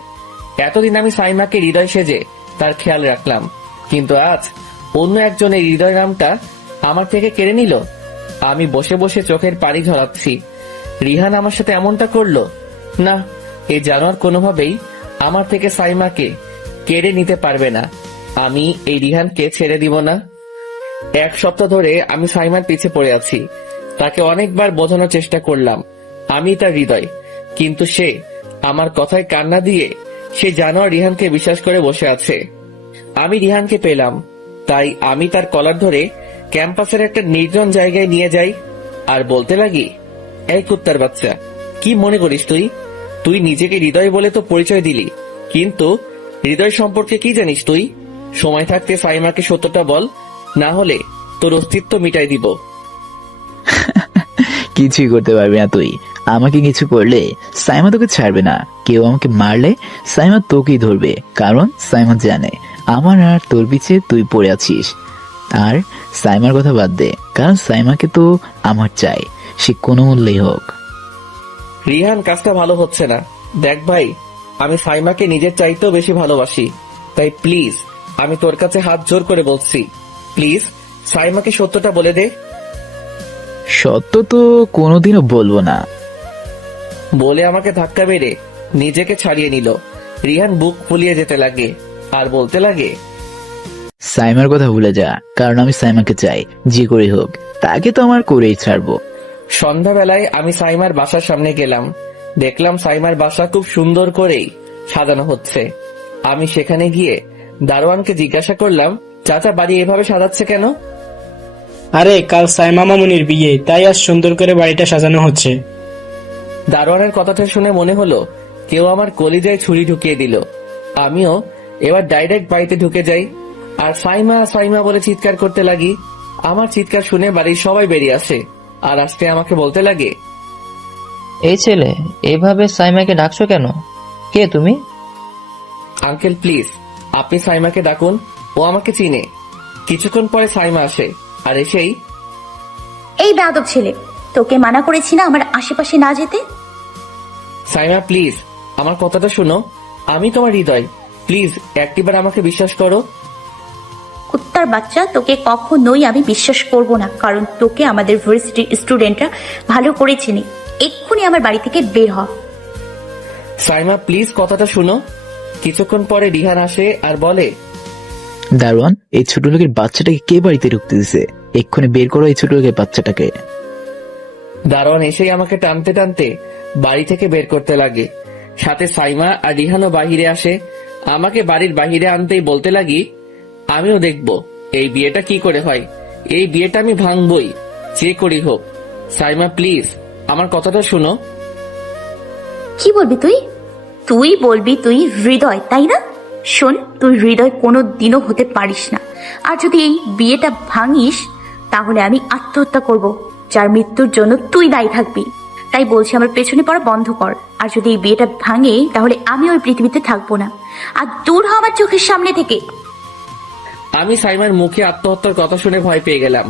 এতদিন আমি সাইমাকে হৃদয় সেজে তার খেয়াল রাখলাম, কিন্তু আজ অন্য একজনের হৃদয় নামটা আমার থেকে কেড়ে নিল। আমি বসে বসে চোখের পানি ঝরাচ্ছি। রিহান আমার সাথে এমনটা করলো না, এই জানোয়ার কোনোভাবেই আমার থেকে সাইমাকে কেড়ে নিতে পারবে না। আমি এই রিহানকে ছেড়ে দিব না। এক সপ্তাহ ধরে আমি সাইমার পিছে পড়ে আছি। তাকে অনেকবার বোঝানোর চেষ্টা করলাম আমি তার হৃদয়, কিন্তু সে আমার কথায় কান্না দিয়ে সে জানোয়ার রিহানকে বিশ্বাস করে বসে আছে। আমি রিহানকে পেলাম, তাই আমি তার কলার ধরে ক্যাম্পাসের একটা নির্জন জায়গায় নিয়ে যাই আর বলতে লাগি, এই কুত্তার বাচ্চা, কি মনে করিস তুই? তুই নিজেকে হৃদয় বলে তো পরিচয় দিলি, কিন্তু হৃদয় সম্পর্কে কি জানিস তুই? সময় থাকতে সাইমাকে সত্যটা বল, না হলে তোর অস্তিত্ব মিটাই দিব। কিছুই করতে পারবি না তুই। আমাকে কিছু করলে সাইমা তোকে ছাড়বে না। কেউ আমাকে মারলে সাইমা তোকেই ধরবে, কারণ সাইমা জানে আমার আর তোর পিছে তুই পড়ে আছিস। আর সাইমার কথা বাদ দে, কারণ সাইমাকে তো আমার চাই, সে কোনো মূল্যেই হোক। রিহান, কাজটা ভালো হচ্ছে না। দেখ ভাই, আমি সাইমাকে নিজের চাইতেও বেশি ভালোবাসি, তাই প্লিজ আমি তোর কাছে হাত জোর করে বলছি, প্লিজ সাইমাকে সত্যটা বলে দে। সত্য তো কোনোদিনও বলবো না। বলে আমাকে ধাক্কা মেরে নিজেকে ছাড়িয়ে নিল। রিহান বুক ফুলিয়ে যেতে লাগে আর বলতে লাগে, সাইমার কথা ভুলে যা, কারণ আমি সাইমাকে চাই, যে করে হোক তাকে তো আমার করেই ছাড়বো। সন্ধ্যাবেলায় আমি সাইমার বাসার সামনে গেলাম। দেখলাম সাইমার বাসা খুব সুন্দর করেই সাজানো হচ্ছে। আমি সেখানে গিয়ে দারোয়ানকে জিজ্ঞাসা করলাম, চাচা বাড়ি এভাবে সাজাচ্ছে কেন? আরে কাল সাইমা মামুনির বিয়ে, তাই আজ সুন্দর করে বাড়িটা সাজানো হচ্ছে। দারোয়ানের কথাটা শুনে মনে হলো কেউ আমার কলিজায় ছুরি ঢুকিয়ে দিল। আমিও এবার ডাইরেক্ট বাড়িতে ঢুকে যাই আর সাইমা সাইমা বলে চিৎকার করতে লাগি। আমার চিৎকার শুনে বাড়ির সবাই বেরিয়ে আসে আর আসতে আমাকে বলতে লাগে, এই ছেলে, এভাবে সাইমাকে ডাকছো কেন? কে তুমি? আঙ্কেল প্লিজ আপনি সাইমাকে ডাকুন, ও আমাকে চিনে। কিছুক্ষণ পরে সাইমা আসে আর এসেই, এই বেয়াদব ছেলে, তোকে মানা করেছি না আমার আশেপাশে না যেতে? সাইমা প্লিজ আমার কথাটা শুনো, আমি তোমার হৃদয়, প্লিজ একটিবার আমাকে বিশ্বাস করো। কুত্তার বাচ্চা, তোকে কখনোই আমি বিশ্বাস করব না, কারণ তোকে আমাদের ভার্সিটির স্টুডেন্টরা ভালো করে চিনি। এক্ষুনি আমার বাড়ি থেকে বের হ। সাইমা প্লিজ কথাটা শুনো। কিছুক্ষণ পরে রিহান আসে আর বলে, দারোয়ান, এই ছোট লোকের বাচ্চাটাকে কে বাড়িতে ঢুকতে দিছে? এক্ষুনি বের করো এই ছোট লোকের বাচ্চাটাকে। দারোয়ান এসেই আমাকে টানতে টানতে বাড়ি থেকে বের করতে লাগে। সাথে সাইমা আর রিহানও বাহিরে আসে। আমাকে বাড়ির বাহিরে আনতেই বলতে লাগি, আমিও দেখব এই বিয়েটা কি করে হয়। এই বিয়েটা আমি ভাঙবই, যে করি হোক। সাইমা প্লিজ আমার কথাটা শুনো। কি বলবি তুই? তুই বলবি তুই হৃদয়, তাই না? শোন, তুই হৃদয় কোনো দিনও হতে পারিস না। আর যদি এই বিয়েটা ভাঙিস তাহলে আমি আত্মহত্যা করব, যার মৃত্যুর জন্য তুই দায়ী থাকবি। তাই বলছি আমার পেছনে পড়া বন্ধ কর। আর যদি এই বিয়েটা ভাঙে তাহলে আমি ওই পৃথিবীতে থাকবো না। আর দূর হ আমার চোখের সামনে থেকে। আমি সাইমার মুখে আত্মহত্যার কথা শুনে ভয় পেয়ে গেলাম,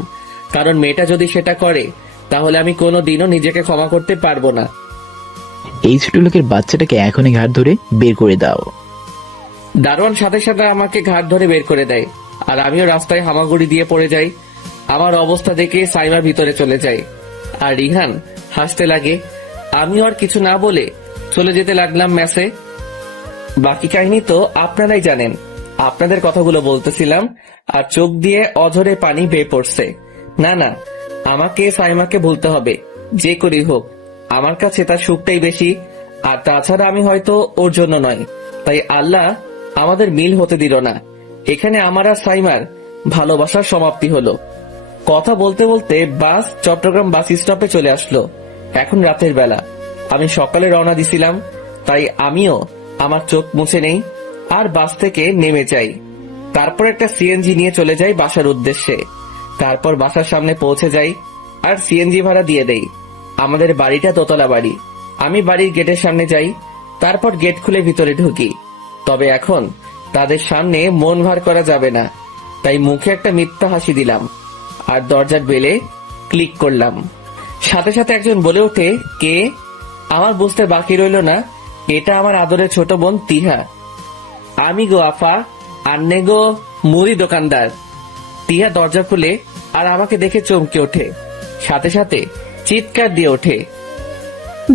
কারণ মেয়েটা যদি সেটা করে তাহলে আমি কোনোদিনও নিজেকে ক্ষমা করতে পারবো না। এই ছোট লোকের বাচ্চাটাকে এখনই ঘাট ধরে বের করে দাও। দারোয়ান সাথে সাথে আমাকে ঘাট ধরে বের করে দেয় আর আমিও রাস্তায় হামাগুড়ি দিয়ে পড়ে যাই। আমার অবস্থা দেখে সাইমা ভিতরে চলে যায় আর রিহান হাসতে লাগে। আমিও আর কিছু না বলে চলে যেতে লাগলাম মেসে। বাকি কাহিনী তো আপনারাই জানেন। আপনাদের কথাগুলো বলতেছিলাম আর চোখ দিয়ে অঝরে পানি বেয়ে পড়ছে। না না, আমাকে সাইমাকে ভুলতে হবে, যে করি হোক। আমার কাছে তার সুখটাই বেশি, আর তাছাড়া আমি হয়তো ওর জন্য নয়, তাই আল্লাহ আমাদের মিল হতে দিল না। এখানে আমার আর সাইমার ভালোবাসার সমাপ্তি হলো। কথা বলতে বলতে বাস চট্টগ্রাম বাস স্টপে চলে আসলো। এখন রাতের বেলা, আমি সকালে রওনা দিছিলাম, তাই আমিও আমার চোখ মুছে নেই আর বাস থেকে নেমে যাই। তারপর একটা সিএনজি নিয়ে চলে যাই বাসার উদ্দেশ্যে। তারপর বাসার সামনে পৌঁছে যাই আর সিএনজি ভাড়া দিয়ে দেই। আমাদের বাড়িটা দোতলা বাড়ি। আমি বাড়ির গেটের সামনে যাই, তারপর গেট খুলে ভিতরে ঢুকি। তবে এখন তাদের সামনে মন ভার করা যাবে না, তাই মুখে একটা মিথ্যা হাসি দিলাম আর দরজার বেলে ক্লিক করলাম। সাথে সাথে একজন বলে ওঠে, কে? আমার বুঝতে বাকি রইল না, এটা আমার আদরের ছোট বোন তিহা। আমি গো আফা, আন্নে গো মুদি দোকানদার। তিহা দরজা খুলে আর আমাকে দেখে চমকে ওঠে, সাথে সাথে চিৎকার দিয়ে ওঠে,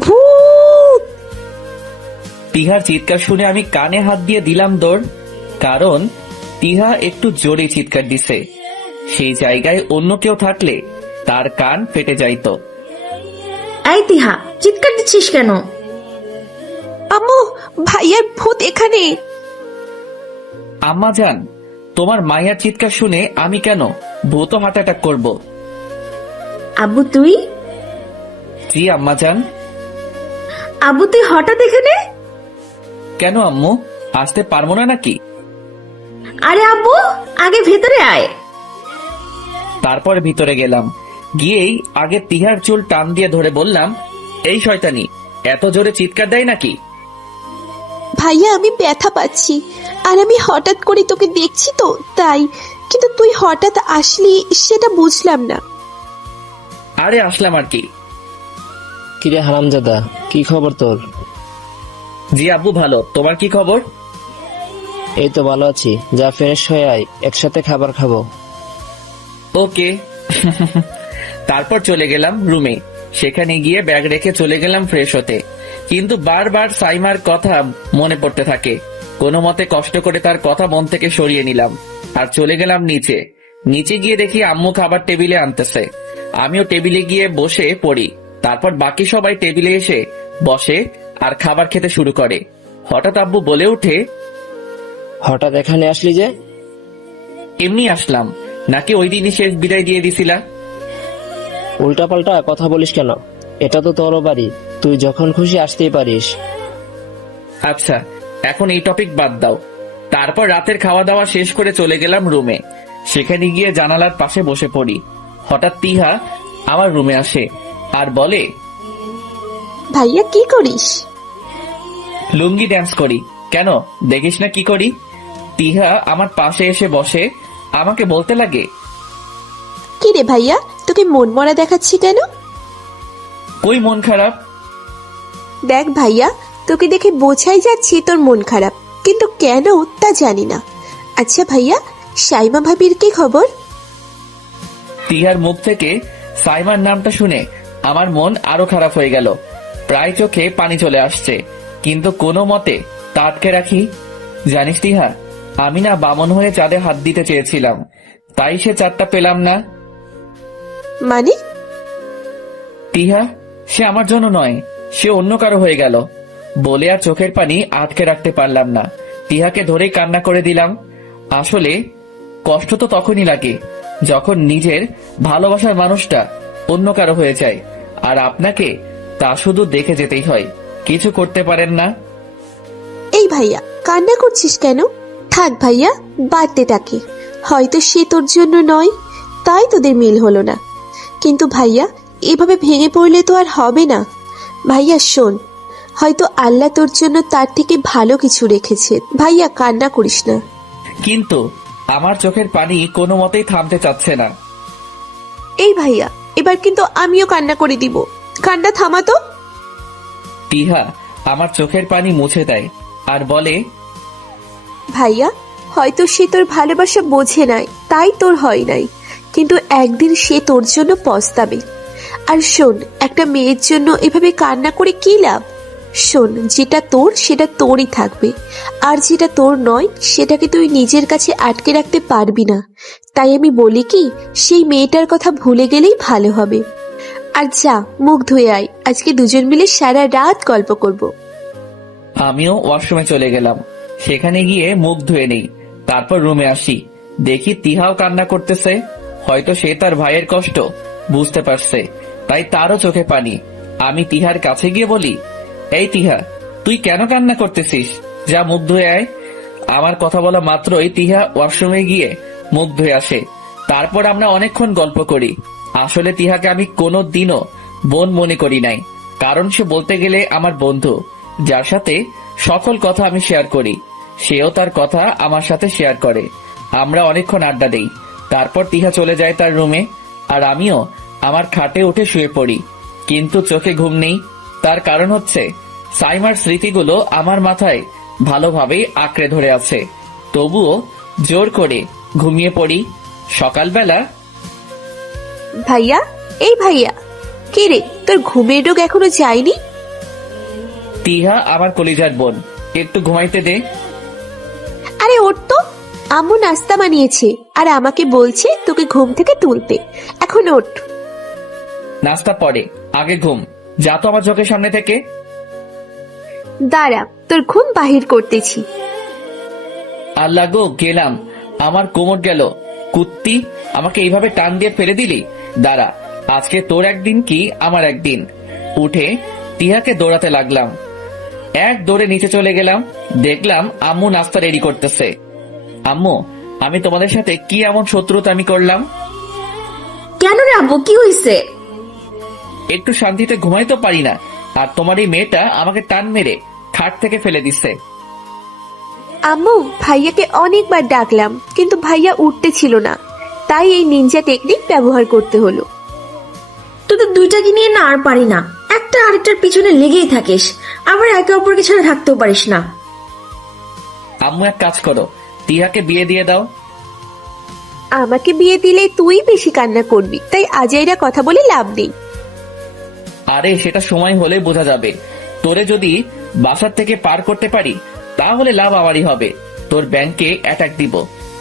ভূত! তিহার চিৎকার শুনে আমি কানে হাত দিয়ে দিলাম দৌড়, কারণ তিহা একটু জোরে চিৎকার দিছে। সেই জায়গায় অন্য কেউ থাকলে তার কান ফেটে যাইতো। এই তিহা, চিৎকার দিচ্ছিস কেন? আম্মু, ভাইয়ার ভূত এখানে। আম্মা জান, তোমার মায়ের চিৎকার শুনে আমি কেন ভূত হার্ট অ্যাটাক করব? আব্বু তুই? জি আম্মা জান। আব্বু তুই হঠাৎ এখানে? কেন আম্মু, আসতে পারবো না নাকি? আরে আব্বু, আগে ভেতরে আয়। তারপর ভিতরে গেলাম, গিয়েই আগে তিহার চুল টান দিয়ে ধরে বললাম, এই শয়তানি এত জোরে চিৎকার দেয় নাকি? ভাইয়া আমি ব্যথা পাচ্ছি, আর আমি হঠাৎ করে তোকে দেখছি তো তাই, কিন্তু তুই হঠাৎ আসলি সেটা বুঝলাম না। আরে আসলাম আর কি। কিরে হারামজাদা, কি খবর তোর? জি আব্বু ভালো, তোমার কি খবর? এই তো ভালো আছি, যা ফ্রেশ হয়ে আয়, একসাথে খাবার খাবো। ওকে। তারপর চলে গেলাম রুমে। সেখানে গিয়ে ব্যাগ রেখে চলে গেলাম ফ্রেশ হতে। কিন্তু বারবার সাইমার কথা মনে পড়তে থাকে। কোনো মতে কষ্ট করে তার কথা মন থেকে সরিয়ে নিলাম আর চলে গেলাম নিচে। নিচে গিয়ে দেখি আম্মু খাবার টেবিলে আনতেছে। আমিও টেবিলে গিয়ে বসে পড়ি। তারপর বাকি সবাই টেবিলে এসে বসে আর খাবার খেতে শুরু করে। হঠাৎ আব্বু বলে উঠে, হঠাৎ এখানে আসলি যে? এমনি আসলাম, নাকি ওই দিনই শেষ বিদায় দিয়ে দিছিলা? উল্টাপাল্টা কথা বলিস কেন? এটা তো তোর বাড়ি, তুই যখন খুশি আসতেই পারিস। আচ্ছা, এখন এই টপিক বাদ দাও। তারপর রাতের খাওয়া দাওয়া শেষ করে চলে গেলাম রুমে। সেখানে গিয়ে জানালার পাশে বসে পড়ি। হঠাৎ তিহা আমার রুমে আসে আর বলে, ভাইয়া কি করিস? লুঙ্গি ড্যান্স করি। কেন, দেখিস না কি করি? তিহা আমার পাশে এসে বসে আমাকে বলতে লাগে, কি রে ভাইয়া, তোকে মন মরা দেখাচ্ছি কেন? কই মন খারাপ? দেখ ভাইয়া, তোকে দেখে বোঝাই যাচ্ছে তোর মন খারাপ, কিন্তু কেন তা জানি না। আচ্ছা ভাইয়া, সাইমা ভাবির কি খবর? তিহার মুখ থেকে সাইমার নামটা শুনে আমার মন আরো খারাপ হয়ে গেল। প্রায় চোখে পানি চলে আসছে, কিন্তু কোনো মতে তা আটকে রাখি। জানিস তিহা, আমি না বামন হয়ে চাঁদে হাত দিতে চেয়েছিলাম, তাই সে চাঁদটা পেলাম না। মানে? তিহা, সে আমার জন্য নয়, সে অন্য কারো হয়ে গেল। বলে আর চোখের পানি আটকে রাখতে পারলাম না। তিহাকে ধরেই কান্না করে দিলাম। আসলে কষ্ট তো তখনই লাগে যখন নিজের ভালোবাসার মানুষটা অন্য কারো হয়ে যায়, আর আপনাকে তা শুধু দেখে যেতেই হয়, কিছু করতে পারেন না। এই ভাইয়া, কান্না করছিস কেন? থাক ভাইয়া, বাদ দে তাকে। হয়তো সে তোর জন্য নয়, তাই তোদের মিল হলো না। কিন্তু ভাইয়া, এভাবে ভেঙে পড়লে তো আর হবে না। ভাইয়া শোন, হয়তো আল্লাহ তোর জন্য তার থেকে ভালো কিছু রেখেছে। ভাইয়া কান্না করিস না। কিন্তু আমার চোখের পানি কোনো মতেই থামতে চাচ্ছে না। এই ভাইয়া, এবার কিন্তু আমিও কান্না করে দিব। কান্না থামা তো। তিহা আমার চোখের পানি মুছে দেয় আর বলে, ভাইয়া, হয়তো সে তোর ভালোবাসা বোঝে নাই, তাই তোর হয় নাই, কিন্তু একদিন সে তোর জন্য পস্তাবে। আর শোন, একটা মেয়ের জন্য এভাবে কান্না করে কি লাভ? শোন, যেটা তোর সেটা তোরই থাকবে, আর যেটা তোর নয় সেটাকে তুই নিজের কাছে আটকে রাখতে পারবি না। তাই আমি বলি কি, সেই মেয়েটার কথা ভুলে গেলেই ভালো হবে। আর যা, মুখ ধুয়ে আয়, আজকে দুজন মিলে সারা রাত গল্প করব। আমিও ওয়াশরুমে চলে গেলাম। সেখানে গিয়ে মুখ ধুয়ে নেই, তারপর রুমে আসি। দেখি তিহাও কান্না করতেছে। হয়তো সে তার ভাইয়ের কষ্ট বুঝতে পারছে, তাই তারও চোখে পানি। আমি তিহার কাছে গিয়ে বলি, এই তিহা, তুই কেন কান্না করতেছিস? যা মুখ ধুয়ে আয়। আমার কথা বলা মাত্রই তিহা ওয়াশরুমে গিয়ে মুখ ধুয়ে আসে। তারপর আমরা অনেকক্ষণ গল্প করি। আসলে তিহাকে আমি কোনো দিনও বোন মনে করি নাই, কারণ সে বলতে গেলে আমার বন্ধু, যার সাথে সকল কথা আমি শেয়ার করি। সেও তার কথা আমার সাথে শেয়ার করে। আমরা অনেকক্ষণ আড্ডা দেই। তারপর তিহা চলে যায় তার রুমে, আর আমিও আমার খাটে উঠে শুয়ে পড়ি। কিন্তু চোখে ঘুম নেই। তার কারণ হচ্ছে সাইমার স্মৃতিগুলো আমার মাথায় ভালোভাবেই আঁকড়ে ধরে আছে। তবুও জোর করে ঘুমিয়ে পড়ি। সকালবেলা, ভাইয়া, এই ভাইয়া, কে রে, তোর ঘুমের রোগ এখনো যায়নি? তিহা আমার কলিজার বোন, একটু ঘুমাইতে দে। আরে ওঠ তো, আম্মু নাস্তা বানিয়েছে আর আমাকে বলছে তোকে ঘুম থেকে তুলতে। এখন ওঠ। নাস্তা পরে, আগে ঘুম। যা তো আমার চোখের সামনে থেকে। দাঁড়া, তোর ঘুম বাহির করতেছি। আল্লাহ গো, গেলাম। আমার কোমর গেল। কুত্তি, আমাকে এইভাবে টান দিয়ে ফেলে দিলি। দাঁড়া, আজকে তোর একদিন কি আমার একদিন। উঠে তিহাকে দৌড়াতে লাগলাম। এক দৌড়ে নিচে চলে গেলাম। দেখলাম আম্মু নাস্তা রেডি করতেছে। আম্মু, আমি তোমাদের সাথে কি এমন শত্রুতা আমি করলাম? কেন রে আব্বু, কি হয়েছে? একটু শান্তিতে ঘুমাই তো পারি না, আর তোমার এই মেয়েটা আমাকে টান মেরে খাট থেকে ফেলে দিচ্ছে। আম্মু, ভাইয়াকে অনেকবার ডাকলাম, কিন্তু ভাইয়া উঠতে ছিল না, তাই এই নিনজা টেকনিক ব্যবহার করতে হলো। তোদের দুইটাকে নিয়ে না আর পারি না, একটা আরেকটার পিছনে লেগেই থাকিস, আবার একে অপরকে ছাড়া থাকতেও পারিস না। আম্মু, এক কাজ করো, তিহাকে বিয়ে দিয়ে দাও। আমাকে বিয়ে দিলে তুই বেশি কান্না করবি, তাই আজাইরা কথা বলে লাভ নেই। আরে সেটা সময় হলে বোঝা যাবে। তোরে যদি বাসার থেকে পার করতে পারি তাহলে লাভ আমারই হবে। তোর ব্যাংকে অ্যাটাক দিব,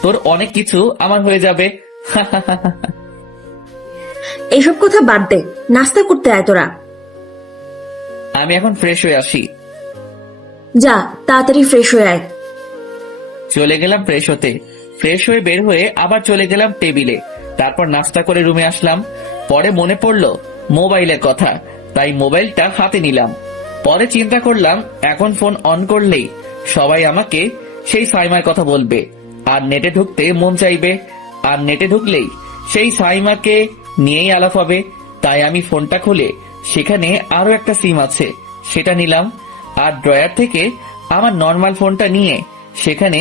তোর অনেক কিছু আমার হয়ে যাবে। এইসব কথা বাদ দে, নাস্তা করতে আয় তোরা। আমি এখন ফ্রেশ হয়ে আসি। যা তাড়াতাড়ি ফ্রেশ হয়ে আয়। চলে গেলাম ফ্রেশ হতে। ফ্রেশ হয়ে বের হয়ে আবার চলে গেলাম টেবিলে। তারপর নাস্তা করে রুমে আসলাম। পরে মনে পড়লো মোবাইলের কথা, তাই মোবাইলটা হাতে নিলাম। পরে চিন্তা করলাম এখন ফোন অন করলেই সবাই আমাকে সেই সাইমার কথা বলবে, আর নেটে ঢুকতে মন চাইবে, আর নেটে ঢুকলেই সেই সাইমাকে নিয়েই আলাপ হবে। তাই আমি ফোনটা খুলে সেখানে আরো একটা সিম আছে সেটা নিলাম, আর ড্রয়ার থেকে আমার নর্মাল ফোনটা নিয়ে সেখানে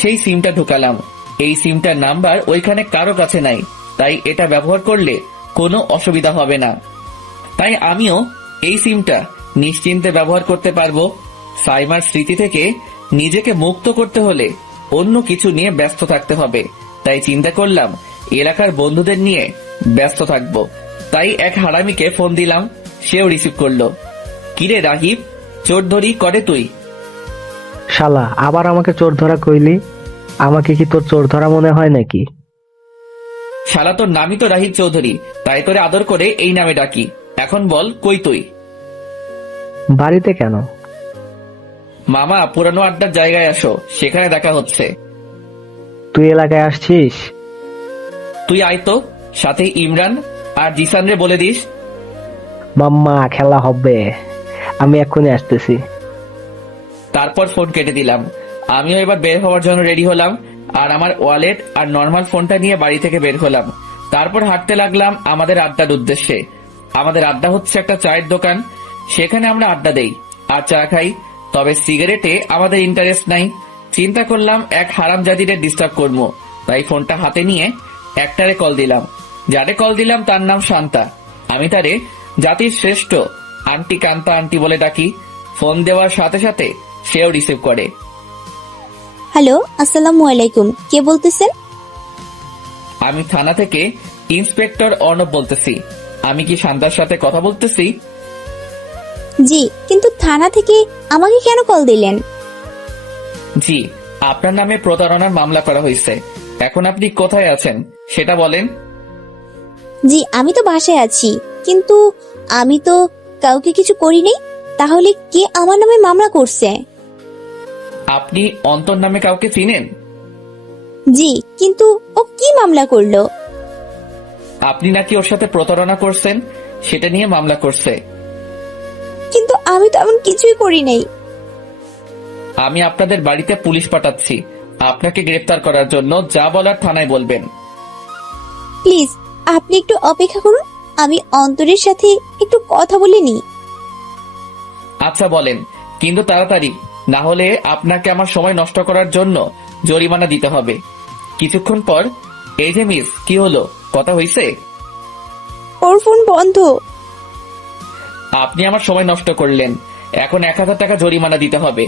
সেই সিমটা ঢুকালাম। এই সিমটার নাম্বার ওইখানে কারো কাছে নাই, তাই এটা ব্যবহার করলে কোনো অসুবিধা হবে না। তাই আমিও এই সিমটা নিশ্চিন্তে ব্যবহার করতে পারবো। সাইমার স্মৃতি থেকে নিজেকে মুক্ত করতে হলে অন্য কিছু নিয়ে ব্যস্ত থাকতে হবে। তাই চিন্তা করলাম এলাকার বন্ধুদের নিয়ে ব্যস্ত থাকবো। তাই এক হারামিকে ফোন দিলাম, সেও রিসিভ করলো। কিরে রাহিব, চোর ধরি করে তুই? শালা আবার আমাকে চোর ধরা কইলি? আমাকে কি তোর চোর ধরা মনে হয় নাকি? শালা তোর নামই তো রাহিব চৌধুরী, তাই তোরে আদর করে এই নামে ডাকি। এখন বল কই তুই? বাড়িতে কেন? মামা, পুরানো আড্ডার জায়গায় আসো, সেখানে দেখা হচ্ছে। তুই এলাকায় আসছিস? তুই আয় তো, সাথে ইমরান আর জিসান রে বলে দিস। মাম্মা খেলা হবে, আমি এক্ষুনি আসতেছি। তারপর ফোন কেটে দিলাম। আমিও এবার বের হওয়ার জন্য রেডি হলাম, আর আমার ওয়ালেট আর নর্মাল ফোনটা নিয়ে বাড়ি থেকে বের হলাম। তারপর হাঁটতে লাগলাম আমাদের আড্ডার উদ্দেশ্যে। আমাদের আড্ডা হচ্ছে একটা চায়ের দোকান, সেখানে আমরা আড্ডা দেই আর চা খাই। তবে সিগারেটে আমাদের ইন্টারেস্ট নাই। চিন্তা করলাম এক হারামজাদিরে ডিস্টার্ব করবো, তাই ফোনটা হাতে নিয়ে একটারে কল দিলাম। যারে কল দিলাম তার নাম শান্তা। আমি তারে জাতির শ্রেষ্ঠ আন্টি কান্তা আন্টি বলে ডাকি। ফোন দেওয়ার সাথে সাথে সেও রিসিভ করে। হ্যালো, আসসালামু আলাইকুম, কে বলতেছেন? আমি থানা থেকে ইন্সপেক্টর অর্ণব বলতেছি। আমি কি শান্তার সাথে কথা বলতেছি? জি, কিন্তু থানা থেকে আমাকে কেন কল দিলেন? জি, আপনার নামে প্রতারণার মামলা করা হয়েছে। এখন আপনি কোথায় আছেন সেটা বলেন। জি, আমি তো বাসায় আছি, কিন্তু আমি তো কাউকে কিছু করিনি। তাহলে কে আমার নামে মামলা করছে? আপনি অন্তর নামে কাউকে চিনেন? জি, কিন্তু ও কি মামলা করলো? আপনি নাকি ওর সাথে প্রতারণা করছেন, সেটা নিয়ে মামলা করছে। কিন্তু আমি তো এমন কিছুই করি নাই। আমি আপনাদের বাড়িতে পুলিশ পাঠাচ্ছি আপনাকে গ্রেফতার করার জন্য। যা বলার থানায় বলবেন। প্লিজ আপনি একটু অপেক্ষা করুন, আমি অন্তরের সাথে একটু কথা বলে নিই। আচ্ছা বলেন, কিন্তু তাড়াতাড়ি, না হলে আপনাকে আমার সময় নষ্ট করার জন্য জরিমানা দিতে হবে। কিছুক্ষণ পর, এই যে মিস, কি হলো, কথা হইছে? ওর ফোন বন্ধ। আপনি আমার সময় নষ্ট করলেন, এখন 1000 টাকা জরিমানা দিতে হবে।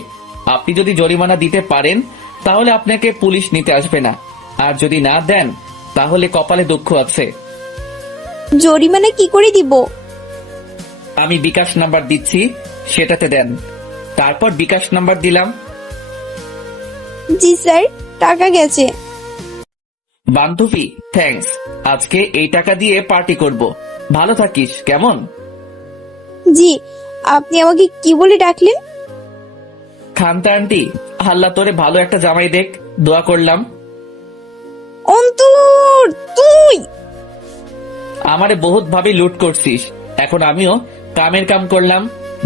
আপনি যদি জরিমানা দিতে পারেন তাহলে আপনাকে পুলিশ নিতে আসবে না, আর যদি না দেন তাহলে কপালে দুঃখ আছে। জরিমানা কি করে দিব? আমি বিকাশ নাম্বার দিচ্ছি, সেটাতে দেন। তারপর বিকাশ নাম্বার দিলাম। জি স্যার, টাকা গেছে। বান্ধবী, থ্যাঙ্কস। আজকে এই টাকা দিয়ে পার্টি করব। ভালো থাকিস, কেমন? জি, আপনি আমাকে কি বলে ডাকলেন? খান্তা আন্টি, আল্লাহ তোরে ভালো একটা জামাই দেখ, দোয়া করলাম। অন্তর, তুই আমারে বহুত ভাবে লুট করছিস, এখন আমিও কামের কাম করলাম।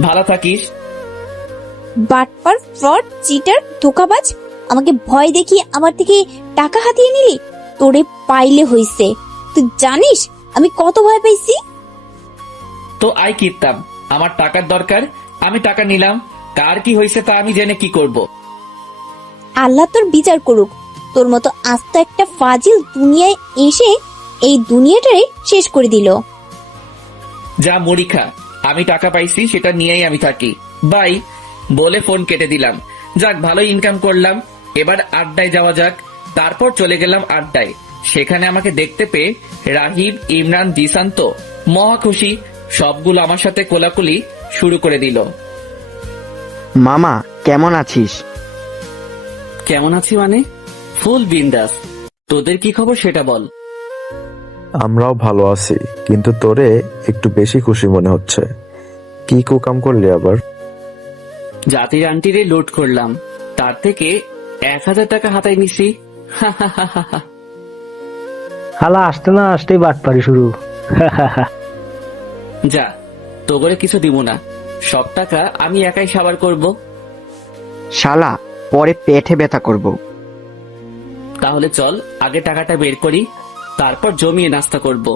ভালো থাকিস। বাটপার, ফ্রড, চিটার, ধোকাবাজ, আমাকে ভয় দেখিয়ে আমার থেকে টাকা হাতিয়ে নিলি। তোরে পাইলে হইছে। তুই জানিস আমি কত ভয় পাইছি? তো আই কিতাম, আমার টাকার দরকার, আমি টাকা নিলাম। কার কি হয়েছে তা আমি জেনে কি করব? আল্লাহ তোর বিচার করুক। তোর মতো আস্ত একটা ফাজিল দুনিয়ায় এসে এই দুনিয়াটারে শেষ করে দিল। যা মুড়ি খা, আমি টাকা পাইছি সেটা নিয়েই আমি থাকি। বাই বলে ফোন কেটে দিলাম। যাক, ভালোই ইনকাম করলাম। এবার আড্ডায় যাওয়া যাক। তারপর চলে গেলাম আড্ডায়। সেখানে আমাকে দেখতে পেয়ে রাহিব, ইমরান, জিসান তো মহা খুশি। সবগুলো আমার সাথে কোলাকুলি শুরু করে দিল। মামা কেমন আছিস? কেমন আছি মানে? ফুল বিন্দাস। তোদের কি খবর সেটা বল। আমরাও ভালো আছি, কিন্তু তোরে একটু বেশি খুশি মনে হচ্ছে। কি কুকাম করলি আবার? জাতির আন্টিরে লুট করলাম, তার থেকে 1000 টাকা হাতায় নিছি। হালা আসতে না আসতেই বাটপারি শুরু। যা, তো করে কিছু দিব না, সব টাকা আমি একাই সাবার করব। শালা পরে পেটে ব্যথা করব। তাহলে চল আগে টাকাটা বের করি, তারপর জমিয়ে নাস্তা করব।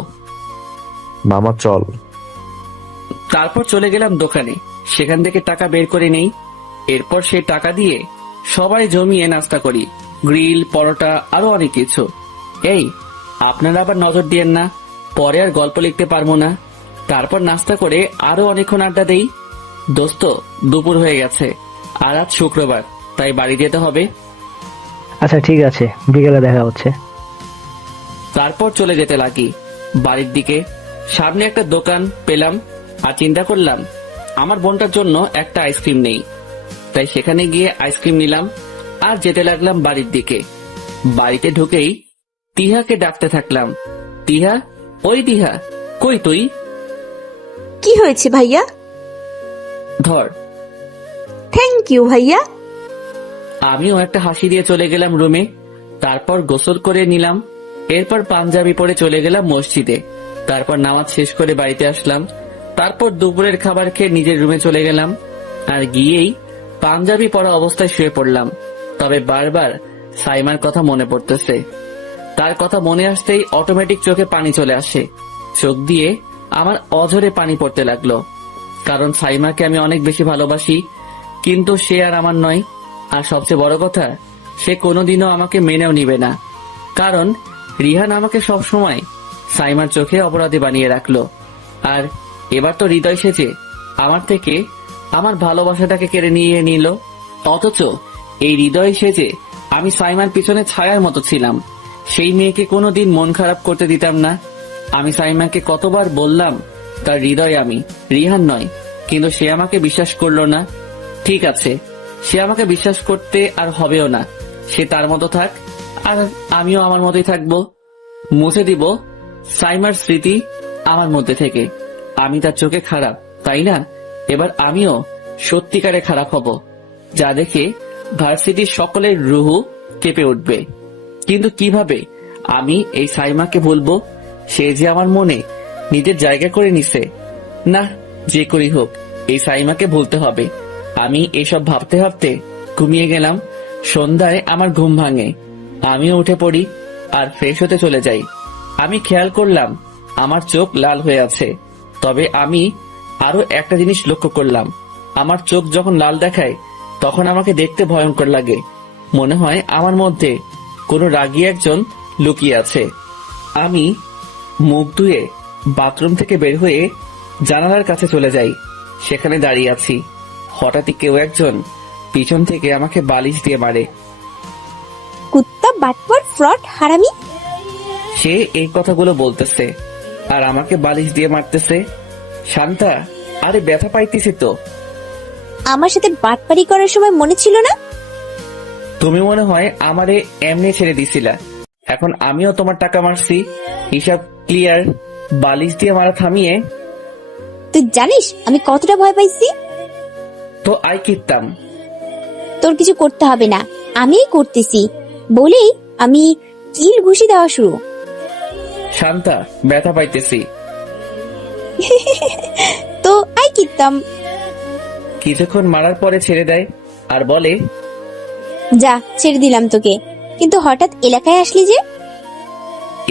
মামা চল। তারপর চলে গেলাম দোকানে, সেখান থেকে টাকা বের করে নেই। এরপর সেই টাকা দিয়ে সবাই জমিয়ে নাস্তা করি, গ্রিল, পরোটা, আরো অনেক কিছু। এই, আপনারা আবার নজর দিয়েন না, পরে আর গল্প লিখতে পারবো না। তারপর নাস্তা করে আরো অনেকক্ষণ আড্ডা দেই। দোস্ত, দুপুর হয়ে গেছে আর আজ শুক্রবার, তাই বাড়ি যেতে হবে। আচ্ছা ঠিক আছে, বিকেলে দেখা হচ্ছে। তারপর চলে যেতে লাগি বাড়ির দিকে। সামনে একটা দোকান পেলাম আর চিন্তা করলাম আমার বোনটার জন্য একটা আইসক্রিম নেই, তাই সেখানে গিয়ে আইসক্রিম নিলাম আর যেতে লাগলাম বাড়ির দিকে। বাড়িতে ঢুকেই তিহাকে ডাকতে থাকলাম, তিহা, ওই তিহা, কই তুই? কি হয়েছে ভাইয়া? ধর। থ্যাংক ইউ ভাইয়া। আমিও একটা হাসি দিয়ে চলে গেলাম রুমে। তারপর গোসল করে নিলাম। এরপর পাঞ্জাবি পরে চলে গেলাম মসজিদে। তারপর নামাজ শেষ করে বাড়িতে আসলাম। তারপর দুপুরের খাবার খেয়ে নিজের রুমে চলে গেলাম আর গিয়েই পাঞ্জাবি পরা অবস্থায় শুয়ে পড়লাম। তবে বারবার সাইমার কথা মনে পড়তেছে। তার কথা মনে আসতেই অটোমেটিক চোখে পানি চলে আসে। চোখ দিয়ে আমার অঝরে পানি পড়তে লাগলো, কারণ সাইমাকে আমি অনেক বেশি ভালোবাসি, কিন্তু সে আর আমার নয়। আর সবচেয়ে বড় কথা, সে কোনোদিনও আমাকে মেনেও নিবে না, কারণ রিহান আমাকে সবসময় সাইমার চোখে অপরাধী বানিয়ে রাখলো। আর এবার তো হৃদয় সেজে আমার থেকে আমার ভালোবাসাটাকে কেড়ে নিয়ে নিল। অথচ এই হৃদয় সেজে আমি সাইমার পিছনে ছায়ার মতো ছিলাম। সেই মেয়েকে কোনোদিন মন খারাপ করতে দিতাম না। আমি সাইমাকে কতবার বললাম তার হৃদয় আমি, রিহান নয়, কিন্তু সে আমাকে বিশ্বাস করলো না। ঠিক আছে, সে আমাকে বিশ্বাস করতে আর হবেও না। সে তার মতো থাক, আর আমিও আমার মতোই থাকবো। মুছে দিব সাইমার স্মৃতি আমার মধ্যে থেকে। আমি তার চোখে খারাপ, তাই না? এবার আমিও সত্যিকারে খারাপ হব, যা দেখে ভার্সিটির সকলের রুহু কেঁপে উঠবে। কিন্তু কিভাবে আমি এই সাইমাকে ভুলবো? সে যে আমার মনে নিজের জায়গা করে নিছে। না, যে করি হোক এই সাইমাকে ভুলতে হবে। আমি এসব ভাবতে ভাবতে ঘুমিয়ে গেলাম। সন্ধ্যায় আমার ঘুম ভাঙে, আমিও উঠে পড়ি আর ফ্রেশ হতে চলে যাই। আমি খেয়াল করলাম আমার চোখ লাল হয়ে আছে। তবে আমি আরো একটা জিনিস লক্ষ্য করলাম, আমার চোখ যখন লাল দেখায় তখন আমাকে দেখতে ভয়ঙ্কর লাগে। মনে হয় আমার মধ্যে কোনো রাগী একজন লুকিয়ে আছে। আমি মুখ ধুয়ে বাথরুম থেকে বের হয়ে জানালার কাছে চলে যাই। সেখানে দাঁড়িয়ে আছি, হঠাৎই কেউ একজন পিছন থেকে আমাকে বালিশ দিয়ে মারে। কুত্তা, বাটপার, ফ্রড, হারামি। সে এই কথাগুলো বলতেছে আর আমাকে বালিশ দিয়ে মারতেছে। শান্তা, আরে ব্যথা পাইতেছি তো। আমার সাথে বাটপারি করার সময় মনে ছিল না? তুমি মনে হয় আমারে এমনি ছেড়ে দিছিলা, এখন আমিও তোমার টাকা মারছি, হিসাব ক্লিয়ার। বালিশ দিয়ে মারা থামিয়ে। তুই জানিস আমি কতটা ভয় পাইছি? তো আই কিতাম। তোর কিছু করতে হবে না, আমিই করতেছি বলেই আমি কিল ঘুষি দেওয়া শুরু। শান্তা, ব্যথা পাইতেছি। তো আই কিতাম। কিছুক্ষণ মারার পরে ছেড়ে দেয় আর বলে, যা, ছেড়ে দিলাম তোকে, কিন্তু হঠাৎ এলাকায় আসলি যে?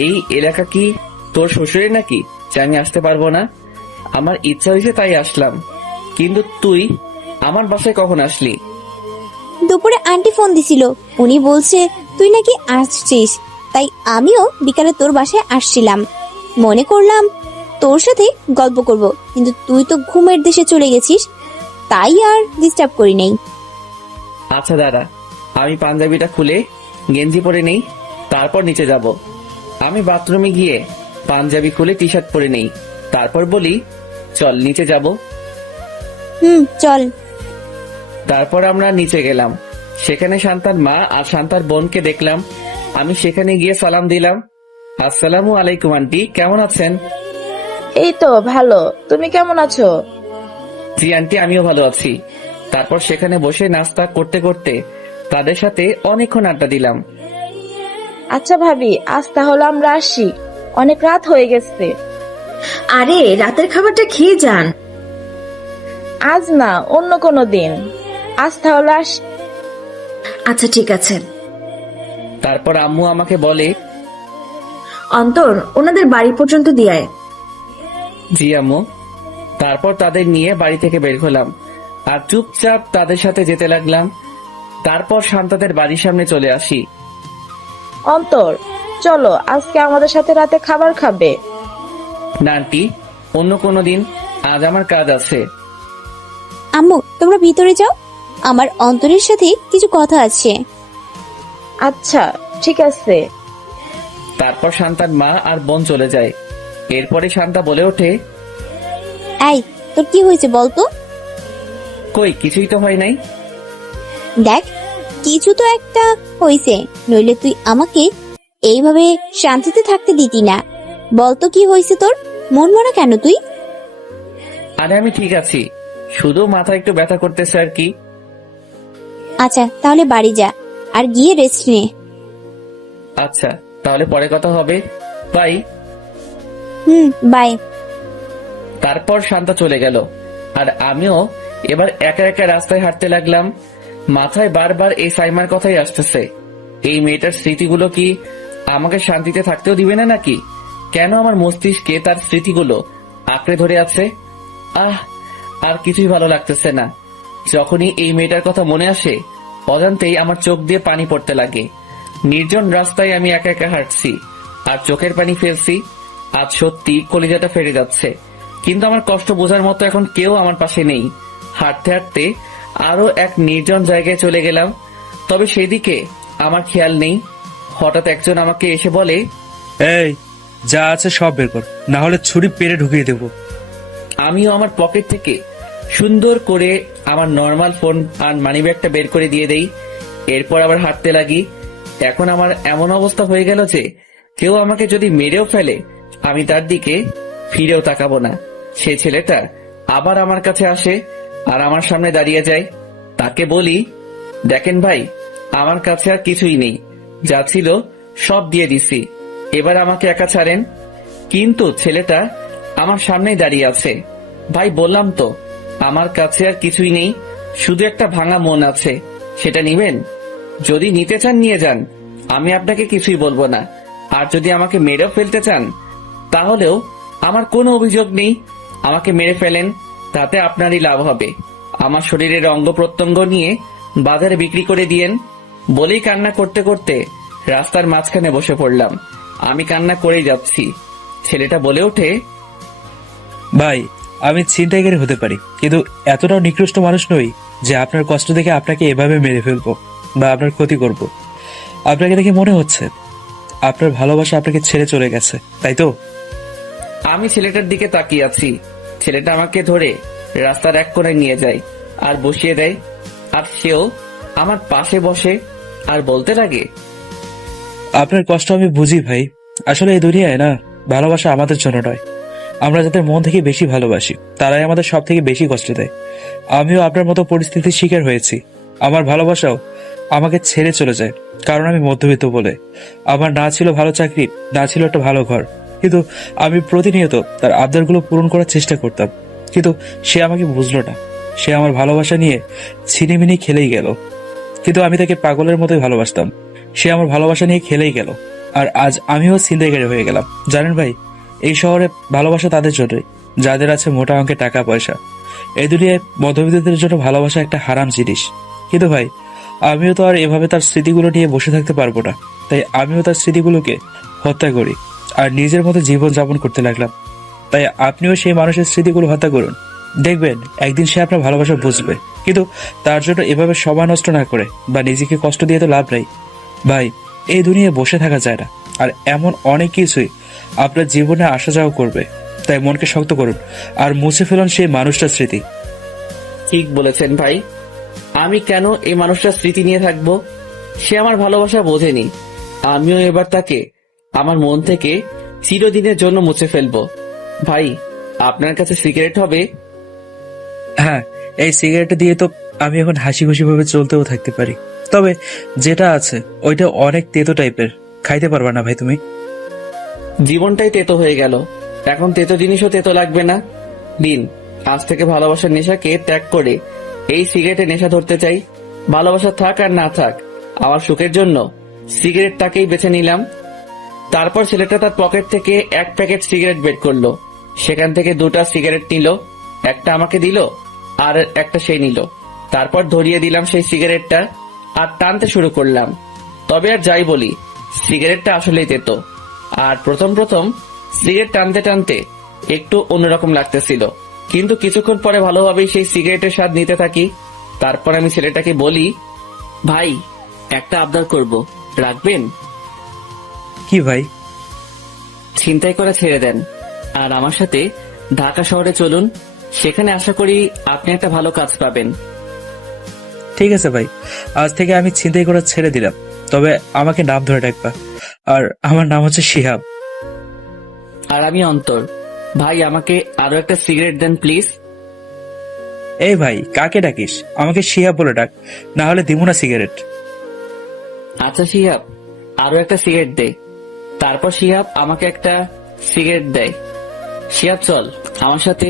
এই এলাকা কি তোর শ্বশুরের নাকি যে আমি আসতে পারবো না? আমার ইচ্ছা হয়েছে তাই আসলাম, কিন্তু তুই আমার বাসায় কখন আসলি? দুপুরে আন্টি ফোন দিছিল, উনি বলছে তুই নাকি আসছিস, তাই আমিও বিকালে তোর বাসায় আসছিলাম। মনে করলাম তোর সাথে গল্প করব, কিন্তু তুই তো ঘুমের দেশে চলে গেছিস, তাই আর ডিস্টার্ব করি নাই। আচ্ছা দাদা, আমি পাঞ্জাবিটা খুলে গেঞ্জি পরে নেই, তারপর নিচে যাব। আমি বাথরুমে গিয়ে পাঞ্জাবি খুলে টি শার্ট পরে নেই, তারপর বলি চল নিচে যাব। চল। তারপর আমরা নিচে গেলাম। সেখানে শান্তার মা আর শান্তার বোনকে দেখলাম। আমি সেখানে গিয়ে সালাম দিলাম। আসসালামু আলাইকুম আন্টি, কেমন আছেন? এই তো ভালো, তুমি কেমন আছো? জি আন্টি, আমিও ভালো আছি। তারপর সেখানে বসে নাস্তা করতে করতে তাদের সাথে অনেকক্ষণ আড্ডা দিলাম। আচ্ছা ভাবি, আজ তাহলে আমরা আসি, অনেক রাত হয়ে গেছে। আরে রাতের খাবারটা খেয়ে যান। আজ না, অন্য কোনো দিন। আজ তাহলে আসি। আচ্ছা ঠিক আছে। তারপর আম্মু আমাকে বলে, অন্তর, ওনাদের বাড়ি পর্যন্ত দিয়ে আয়। জি আম্মু। তারপর তাদের নিয়ে বাড়ি থেকে বের হলাম আর চুপচাপ তাদের সাথে যেতে লাগলাম। তারপর শান্তাদের বাড়ির সামনে চলে আসি। অন্তর, চলো আজকে আমাদের সাথে রাতে খাবার খাবে। না আন্টি, অন্য কোনো দিন, আজ আমার কাজ আছে। আম্মু, তোমরা ভিতরে যাও, আমার অন্তরের সাথে কিছু কথা আছে। আচ্ছা ঠিক আছে। তারপর শান্তার মা আর বোন চলে যায়। এরপরে শান্তা বলে ওঠে, এই, তোর কি হয়েছে বলতো? কই কিছুই তো হয় নাই। দেখ, কিছু তো একটা হয়েছে, নইলে তুই আমাকে এইভাবে শান্তিতে থাকতে দিতি না। বলতো কি হয়েছে তোর? মন মরা কেন তুই? আরে আমি ঠিক আছি, শুধু মাথা একটু ব্যথা করতেছে আর কি। আচ্ছা তাহলে বাড়ি যা আর গিয়ে রেস্ট নে। আচ্ছা তাহলে পরে কথা হবে, বাই। বাই। তারপর শান্তা চলে গেল আর আমিও এবার একা একা রাস্তায় হাঁটতে লাগলাম। মাথায় বারবার এই সাইমার কথাই আসতেছে। এই মেয়েটার স্মৃতিগুলো কি আমাকে শান্তিতে থাকতেও দিবে না নাকি? কেন আমার মস্তিষ্কে তার স্মৃতিগুলো আঁকড়ে ধরে আছে? আর কিছুই ভালো লাগতেছে না। যখনই এই মেয়েটার কথা মনে আসে, অজান্তেই আমার চোখ দিয়ে পানি পড়তে লাগে। নির্জন রাস্তায় আমি একা একা হাঁটছি আর চোখের পানি ফেলছি। আজ সত্যি কলিজাটা ফেটে যাচ্ছে, কিন্তু আমার কষ্ট বোঝার মতো এখন কেউ আমার পাশে নেই। হাঁটতে হাঁটতে আরো এক নির্জন জায়গায় চলে গেলাম, তবে সেদিকে আমার খেয়াল নেই। হঠাৎ একজন আমাকে এসে বলে, এই যা আছে সব বের কর, না হলে ছুরি পেরে ঢুকিয়ে দেবো। আমিও আমার পকেট থেকে সুন্দর করে আমার নর্মাল ফোন আর মানিব্যাগটা বের করে দিয়ে দেই। এরপর আবার হাঁটতে লাগি। এখন আমার এমন অবস্থা হয়ে গেল যে কেউ আমাকে যদি মেরেও ফেলে, আমি তার দিকে ফিরেও তাকাবো না। সে ছেলেটা আবার আমার কাছে আসে আর আমার সামনে দাঁড়িয়ে যায়। তাকে বলি, দেখেন ভাই, আমার কাছে আর কিছুই নেই, যা ছিল সব দিয়ে দিছি, এবার আমাকে একা ছাড়েন। কিন্তু ছেলেটা আমার সামনেই দাঁড়িয়ে আছে। ভাই বললাম তো, আমার কাছে আর কিছুই নেই, শুধু একটা ভাঙা মন আছে, সেটা নিবেন? যদি নিতে চান নিয়ে যান, আমি আপনাকে কিছুই বলবো না। আর যদি আমাকে মেরেও ফেলতে চান, তাহলেও আমার কোনো অভিযোগ নেই, আমাকে মেরে ফেলেন, তাতে আপনারই লাভ হবে। আমার শরীরের অঙ্গ প্রত্যঙ্গ নিয়ে বাজারে বিক্রি করে দিয়েন। বলেই কান্না করতে করতে রাস্তার মাঝখানে বসে পড়লাম। আমি কান্না করেই যাচ্ছি। ছেলেটা বলে ওঠে, ভাই আমি ছিনতাইকারী হতে পারি, কিন্তু এতটাও নিকৃষ্ট মানুষ নই যে আপনার কষ্ট দেখে আপনাকে এভাবে মেরে ফেলবো বা আপনার ক্ষতি করব। আপনাকে দেখে মনে হচ্ছে আপনার ভালোবাসা আপনাকে ছেড়ে চলে গেছে, তাই তো? আমি ছেলেটার দিকে তাকিয়ে আছি। ছেলেটা আমাকে ধরে রাস্তার এক কোণায় নিয়ে যায় আর বসিয়ে দেয়, আর সেও আমার পাশে বসে আর বলতে লাগে, আপনার কষ্ট আমি বুঝি ভাই। আসলে এই দুনিয়ায় না, ভালোবাসা আমাদের জন্য নয়। আমরা যাদের মন থেকে বেশি ভালোবাসি তারাই আমাদের সব থেকে বেশি কষ্ট দেয়। আমিও আপনার মতো পরিস্থিতির শিকার হয়েছি। আমার ভালোবাসাও আমাকে ছেড়ে চলে যায়, কারণ আমি মধ্যবিত্ত বলে। আমার না ছিল ভালো চাকরি, না ছিল একটা ভালো ঘর, কিন্তু আমি প্রতিনিয়ত তার আবদারগুলো পূরণ করার চেষ্টা করতাম। কিন্তু সে আমাকে বুঝলো না। সে আমার ভালোবাসা নিয়ে ছিনিমিনি খেলেই গেল, কিন্তু আমি তাকে পাগলের মতোই ভালোবাসতাম। সে আমার ভালোবাসা নিয়ে খেলেই গেল, আর আজ আমিও ছিনতাইকারী হয়ে গেলাম। জানেন ভাই, এই শহরে ভালোবাসা তাদের জন্যই যাদের আছে মোটা অঙ্কের টাকা পয়সা। এই দুনিয়ায় মধ্যবিত্তদের জন্য ভালোবাসা একটা হারাম জিনিস। কিন্তু ভাই, আমিও তো আর এভাবে তার স্মৃতিগুলো নিয়ে বসে থাকতে পারবো না। তাই আমিও তার স্মৃতিগুলোকে হত্যা করি আর নিজের মতো জীবন যাপন করতে লাগলাম। তাই আপনিও সেই মানুষের স্মৃতিগুলো হত্যা করুন, দেখবেন একদিন সে আপনার ভালোবাসা বুঝবে। কিন্তু তার জন্য এভাবে সময় নষ্ট না করে বা নিজেকে কষ্ট দিয়ে তো লাভ নাই ভাই। এই দুনিয়ায় বসে থাকা যায় না, আর এমন অনেক কিছুই আপনার জীবনে আসা যাওয়া করবে। তাই মনকে শক্ত করুন আর মুছে ফেলুন সেই মানুষটার স্মৃতি। ঠিক বলেছেন ভাই, আমি কেন এই মানুষটার স্মৃতি নিয়ে থাকবো? সে আমার ভালোবাসা বোঝেনি, আমিও এবার তাকে আমার মন থেকে চিরদিনের জন্য মুছে ফেলবো। ভাই, আপনার কাছে সিগারেট হবে? হ্যাঁ, এই সিগারেট দিয়ে তো আমি এখন হাসি খুশি ভাবে চলতেও থাকতে পারি। তবে যেটা আছে ওইটা অনেক তেতো টাইপের, খাইতে পারবা না ভাই তুমি? জীবনটাই তেতো হয়ে গেল, এখন তেতো জিনিসও তেতো লাগবে না। দিন, আজ থেকে ভালোবাসার নেশাকে ত্যাগ করে এই সিগারেটের নেশা ধরতে চাই। ভালোবাসা থাক আর না থাক, আমার সুখের জন্য সিগারেটটাকেই বেছে নিলাম। তারপর ছেলেটা তার পকেট থেকে 1 প্যাকেট সিগারেট বের করলো, সেখান থেকে 2টা সিগারেট নিল, একটা আমাকে দিল আর একটা সে নিল। তারপর ধরিয়ে দিলাম সেই সিগারেটটা আর টানতে শুরু করলাম। তবে আর যাই বলি, সিগারেটটা আসলেই তেতো। আর প্রথম সিগারেট টানতে টানতে একটু অন্যরকম লাগতেছিল, কিন্তু কিছুক্ষণ পরে ভালোভাবেই সেই সিগারেটের স্বাদ নিতে থাকি। তারপর আমি ছেলেটাকে বলি, ভাই, একটা আবদার করব, রাখবেন? কি ভাই? ছিনতাই করে ছেড়ে দেন আর আমার সাথে ঢাকা শহরে চলুন, সেখানে আশা করি আপনি একটা ভালো কাজ পাবেন। ঠিক আছে ভাই, আজ থেকে আমি ছিনতাই করা ছেড়ে দিলাম, তবে আমাকে নাম ধরে ডাকবা। আর আমার নাম হচ্ছে শিহাব। আর আমি অন্তর। ভাই, আমাকে আরো একটা সিগারেট দেন প্লিজ। এই ভাই, কাকে ডাকিস? আমাকে শিহাব বলে ডাক, না হলে দিব না সিগারেট। আচ্ছা শিহাব, আরো একটা সিগারেট দে। তারপর শিহাব আমাকে একটা সিগারেট দেয়। শিহাব, চল আমার সাথে,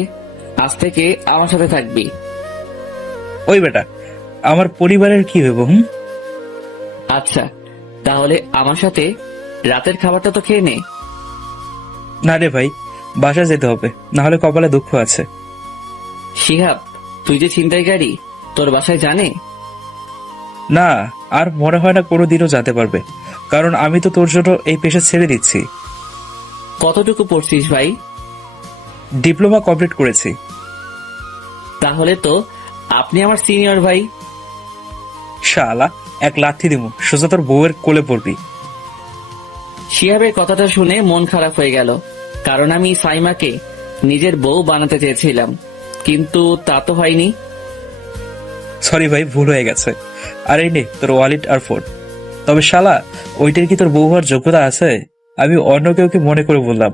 আজ থেকে আমার সাথে থাকবি। ওই বেটা, আমার পরিবারের কি হইব? আচ্ছা, তাহলে আমার সাথে রাতের খাবারটা তো খেয়ে নে। না রে ভাই, বাসায় যেতে হবে, না হলে কপালে দুঃখ আছে। শিহাব, তুই যে ছিনতাইকারী, তোর বাসায় জানে? না, আর মনে হয় না কোনোদিনও যেতে পারবে, কারণ আমি তো তোর জন্য এই পেশা ছেড়ে দিচ্ছি। কতটুকু পড়ছিস ভাই? ডিপ্লোমা কমপ্লিট করেছি। তাহলে তো আপনি আমার সিনিয়র ভাই। শালা, এক লাথি দিব, সোজা তোর বউয়ের কোলে পড়বি। শিহাবের কথাটা শুনে মন খারাপ হয়ে গেল, কারণ আমি সাইমাকে নিজের বউ বানাতে চেয়েছিলাম, কিন্তু তা তো হয়নি। সরি ভাই, ভুল হয়ে গেছে। আর এই নে তোর ওয়ালেট আর ফোন। তবে শালা, ওইটার কি তোর বউ হওয়ার যোগ্যতা আছে? আমি অন্য কেউকে মনে করে বললাম।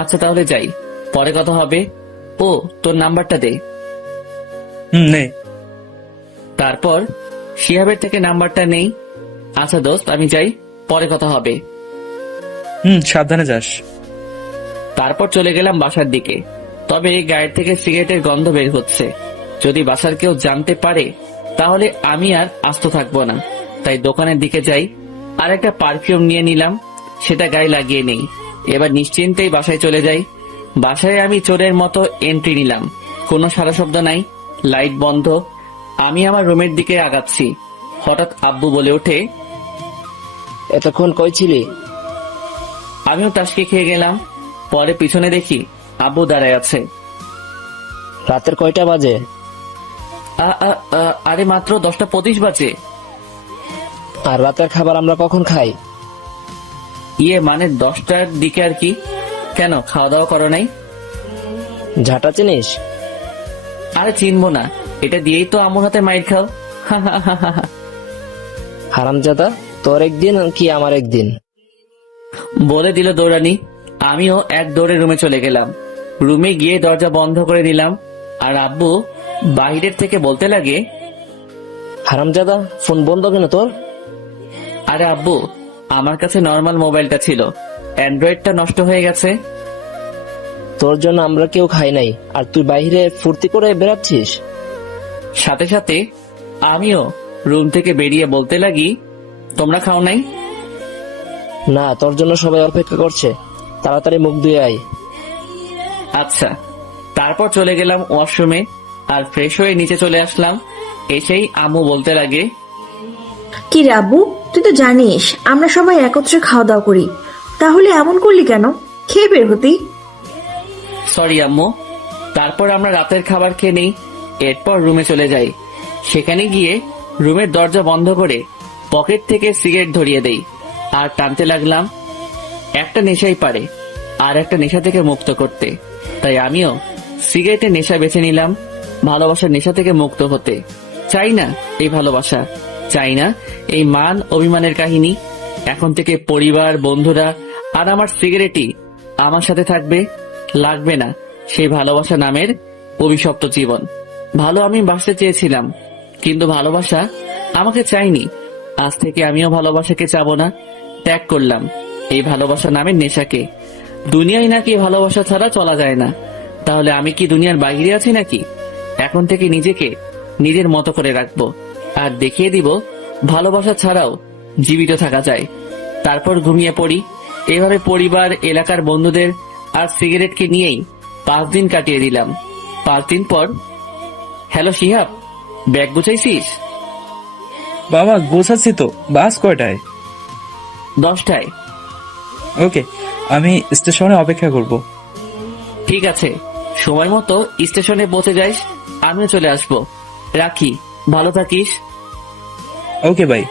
আচ্ছা তাহলে যাই, পরে কথা হবে। ও, তোর নাম্বারটা দে। নে। তারপর শিহাবের থেকে নাম্বারটা নেই। আচ্ছা দোস্ত, আমি যাই, পরে কথা হবে। সাবধানে যাস। তারপর চলে গেলাম বাসার দিকে। তবে গায়ের থেকে সিগারেটের গন্ধ বের হচ্ছে, যদি বাসার কেউ জানতে পারে তাহলে আমি আর আস্ত থাকবো না। তাই দোকানের দিকে যাই, আর একটা পারফিউম নিয়ে নিলাম, সেটা গায়ে লাগিয়ে নেই। এবার নিশ্চিন্তেই বাসায় চলে যাই। বাসায় আমি চোরের মতো এন্ট্রি নিলাম, কোনো সারা শব্দ নাই, লাইট বন্ধ। আমি আমার রুমের দিকে আগাচ্ছি, হঠাৎ আব্বু বলে ওঠে, এতক্ষণ কই ছিলি? আমিও টাসকে খেয়ে গেলাম। পরে পিছনে দেখি আব্বু দাঁড়ায় আছে। রাতের কয়টা বাজে? আরে মাত্র 10:25 বাজে। আর রাতের খাবার আমরা কখন খাই? মানে 10টার দিকে আর কি। কেন, খাওয়া দাওয়া করো নাই? ঝাঁটা চিনিস? আরে চিনবো না, এটা দিয়েই তো আমার হাতে মাইর খাও। হারামজাদা, তোর একদিন কি আমার একদিন। বলে দিল দৌড়ানি। আমিও এক দৌড়ে রুমে চলে গেলাম। রুমে গিয়ে দরজা বন্ধ করে দিলাম, আর আব্বু বাহিরের থেকে বলতে লাগে, হারামজাদা, ফোন বন্ধ কেন তোর? আরে আব্বু, আমার কাছে নর্মাল মোবাইলটা ছিল, অ্যান্ড্রয়েডটা নষ্ট হয়ে গেছে। তোর জন্য আমরা কেউ খাই নাই, আর তুই বাইরে ফুর্তি করে বেড়াচ্ছিস। সাথে সাথে আমিও রুম থেকে বেরিয়ে বলতে লাগি, তোমরা খাও নাই? না, তোর জন্য সবাই অপেক্ষা করছে, তাড়াতাড়ি মুখ ধুয়ে আয়। আচ্ছা। তারপর চলে গেলাম ওয়াশরুমে, আর ফ্রেশ হয়ে নিচে চলে আসলাম। এসেই আম্মু বলতে লাগে, কি রে আব্বু, তুই তো জানিস আমরা সবাই একত্রে খাওয়া দাওয়া করি, তাহলে এমন করলি কেন? খেয়ে বের হতি। সরি আম্মু। তারপর আমরা রাতের খাবার খেয়ে নেই, এরপর রুমে চলে যাই। সেখানে গিয়ে রুমের দরজা বন্ধ করে পকেট থেকে সিগারেট ধরিয়ে দেই, আর টানতে লাগলাম। একটা নেশাই পারে আর একটা নেশা থেকে মুক্ত করতে, তাই আমিও সিগারেটের নেশা বেছে নিলাম, ভালোবাসার নেশা থেকে মুক্ত হতে। চাই না এই ভালোবাসা, চাই না এই মান অভিমানের কাহিনী। এখন থেকে পরিবার, বন্ধুরা আর আমার সিগারেটই আমার সাথে থাকবে। লাগবে না সেই ভালোবাসা নামের অভিশপ্ত জীবন। ভালো আমি বাসতে চেয়েছিলাম, কিন্তু ভালোবাসা আমাকে চাইনি। আজ থেকে আমিও ভালোবাসাকে চাবো না, ত্যাগ করলাম এই ভালোবাসা নামের নেশাকে। দুনিয়ায় নাকি ভালোবাসা ছাড়া চলা যায় না, তাহলে আমি কি দুনিয়ার বাইরে আছি নাকি? এখন থেকে নিজেকে নিজের মতো করে রাখবো আর দেখিয়ে দিব ভালোবাসা ছাড়াও জীবিত থাকা যায়। তারপর ঘুমিয়ে পড়ি। এভাবে পরিবার, এলাকার বন্ধুদের আর সিগারেটকে নিয়েই 5 দিন কাটিয়ে দিলাম। 5 দিন পর, হ্যালো শিহাব, ব্যাগ গুছাইছিস? বাবা গোছাচ্ছি তো। বাস কয়টায়? 10টায়। ওকে, আমি স্টেশনে অপেক্ষা করব। ঠিক আছে, সময় মতো স্টেশনে পৌঁছে যাইস, আমিও চলে আসবো। রাখি, ভালো থাকিস। ওকে ভাই।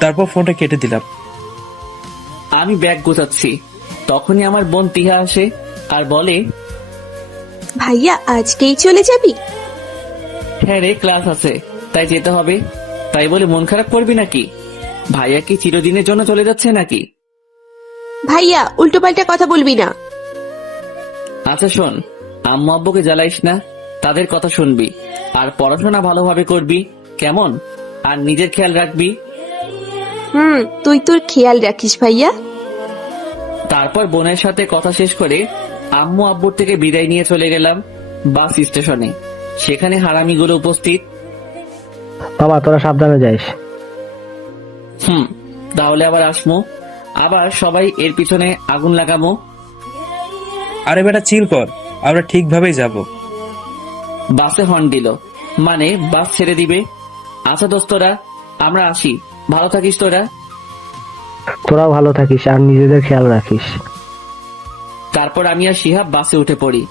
তারপর ফোনটা কেটে দিলাম। আমি ব্যাগ গোছাচ্ছি, তখনই আমার বোন তিহা আসে আর বলে, ভাইয়া আজকেই চলে যাবি? হ্যাঁ রে, ক্লাস আছে তাই যেতে হবে। তাই বলে মন খারাপ করবি নাকি? ভাইয়া কি চিরদিনের জন্য চলে যাচ্ছে নাকি? ভাইয়া উল্টোপাল্টা কথা বলবি না। আচ্ছা শোন, আম্মু আব্বুকে জ্বালাইস না, তাদের কথা শুনবি আর পড়াশোনা ভালোভাবে করবি, কেমন? আর নিজের খেয়াল রাখবি। তুই তোর খেয়াল রাখিস ভাইয়া। তারপর বোনের সাথে কথা শেষ করে আম্মু আব্বুর থেকে বিদায় নিয়ে চলে গেলাম বাস স্টেশনে। সেখানে হারামিগুলো উপস্থিত। বাবা তোরা সাবধানে যাইস। তাহলে আবার আসমো, আবার সবাই এর পিছনে আগুন লাগামো। আরে বেটা চিল কর, আমরা ঠিকভাবেই যাব। বাসে হর্ন দিল, মানে বাস ছেড়ে দিবে। আচ্ছা দোস্তরা, আমরা আসি, ভালো থাকিস তোরা। তোরাও ভালো থাকিস আর নিজেদের খেয়াল রাখিস। তারপর আমি আর শিহাব বাসে উঠে পড়ি,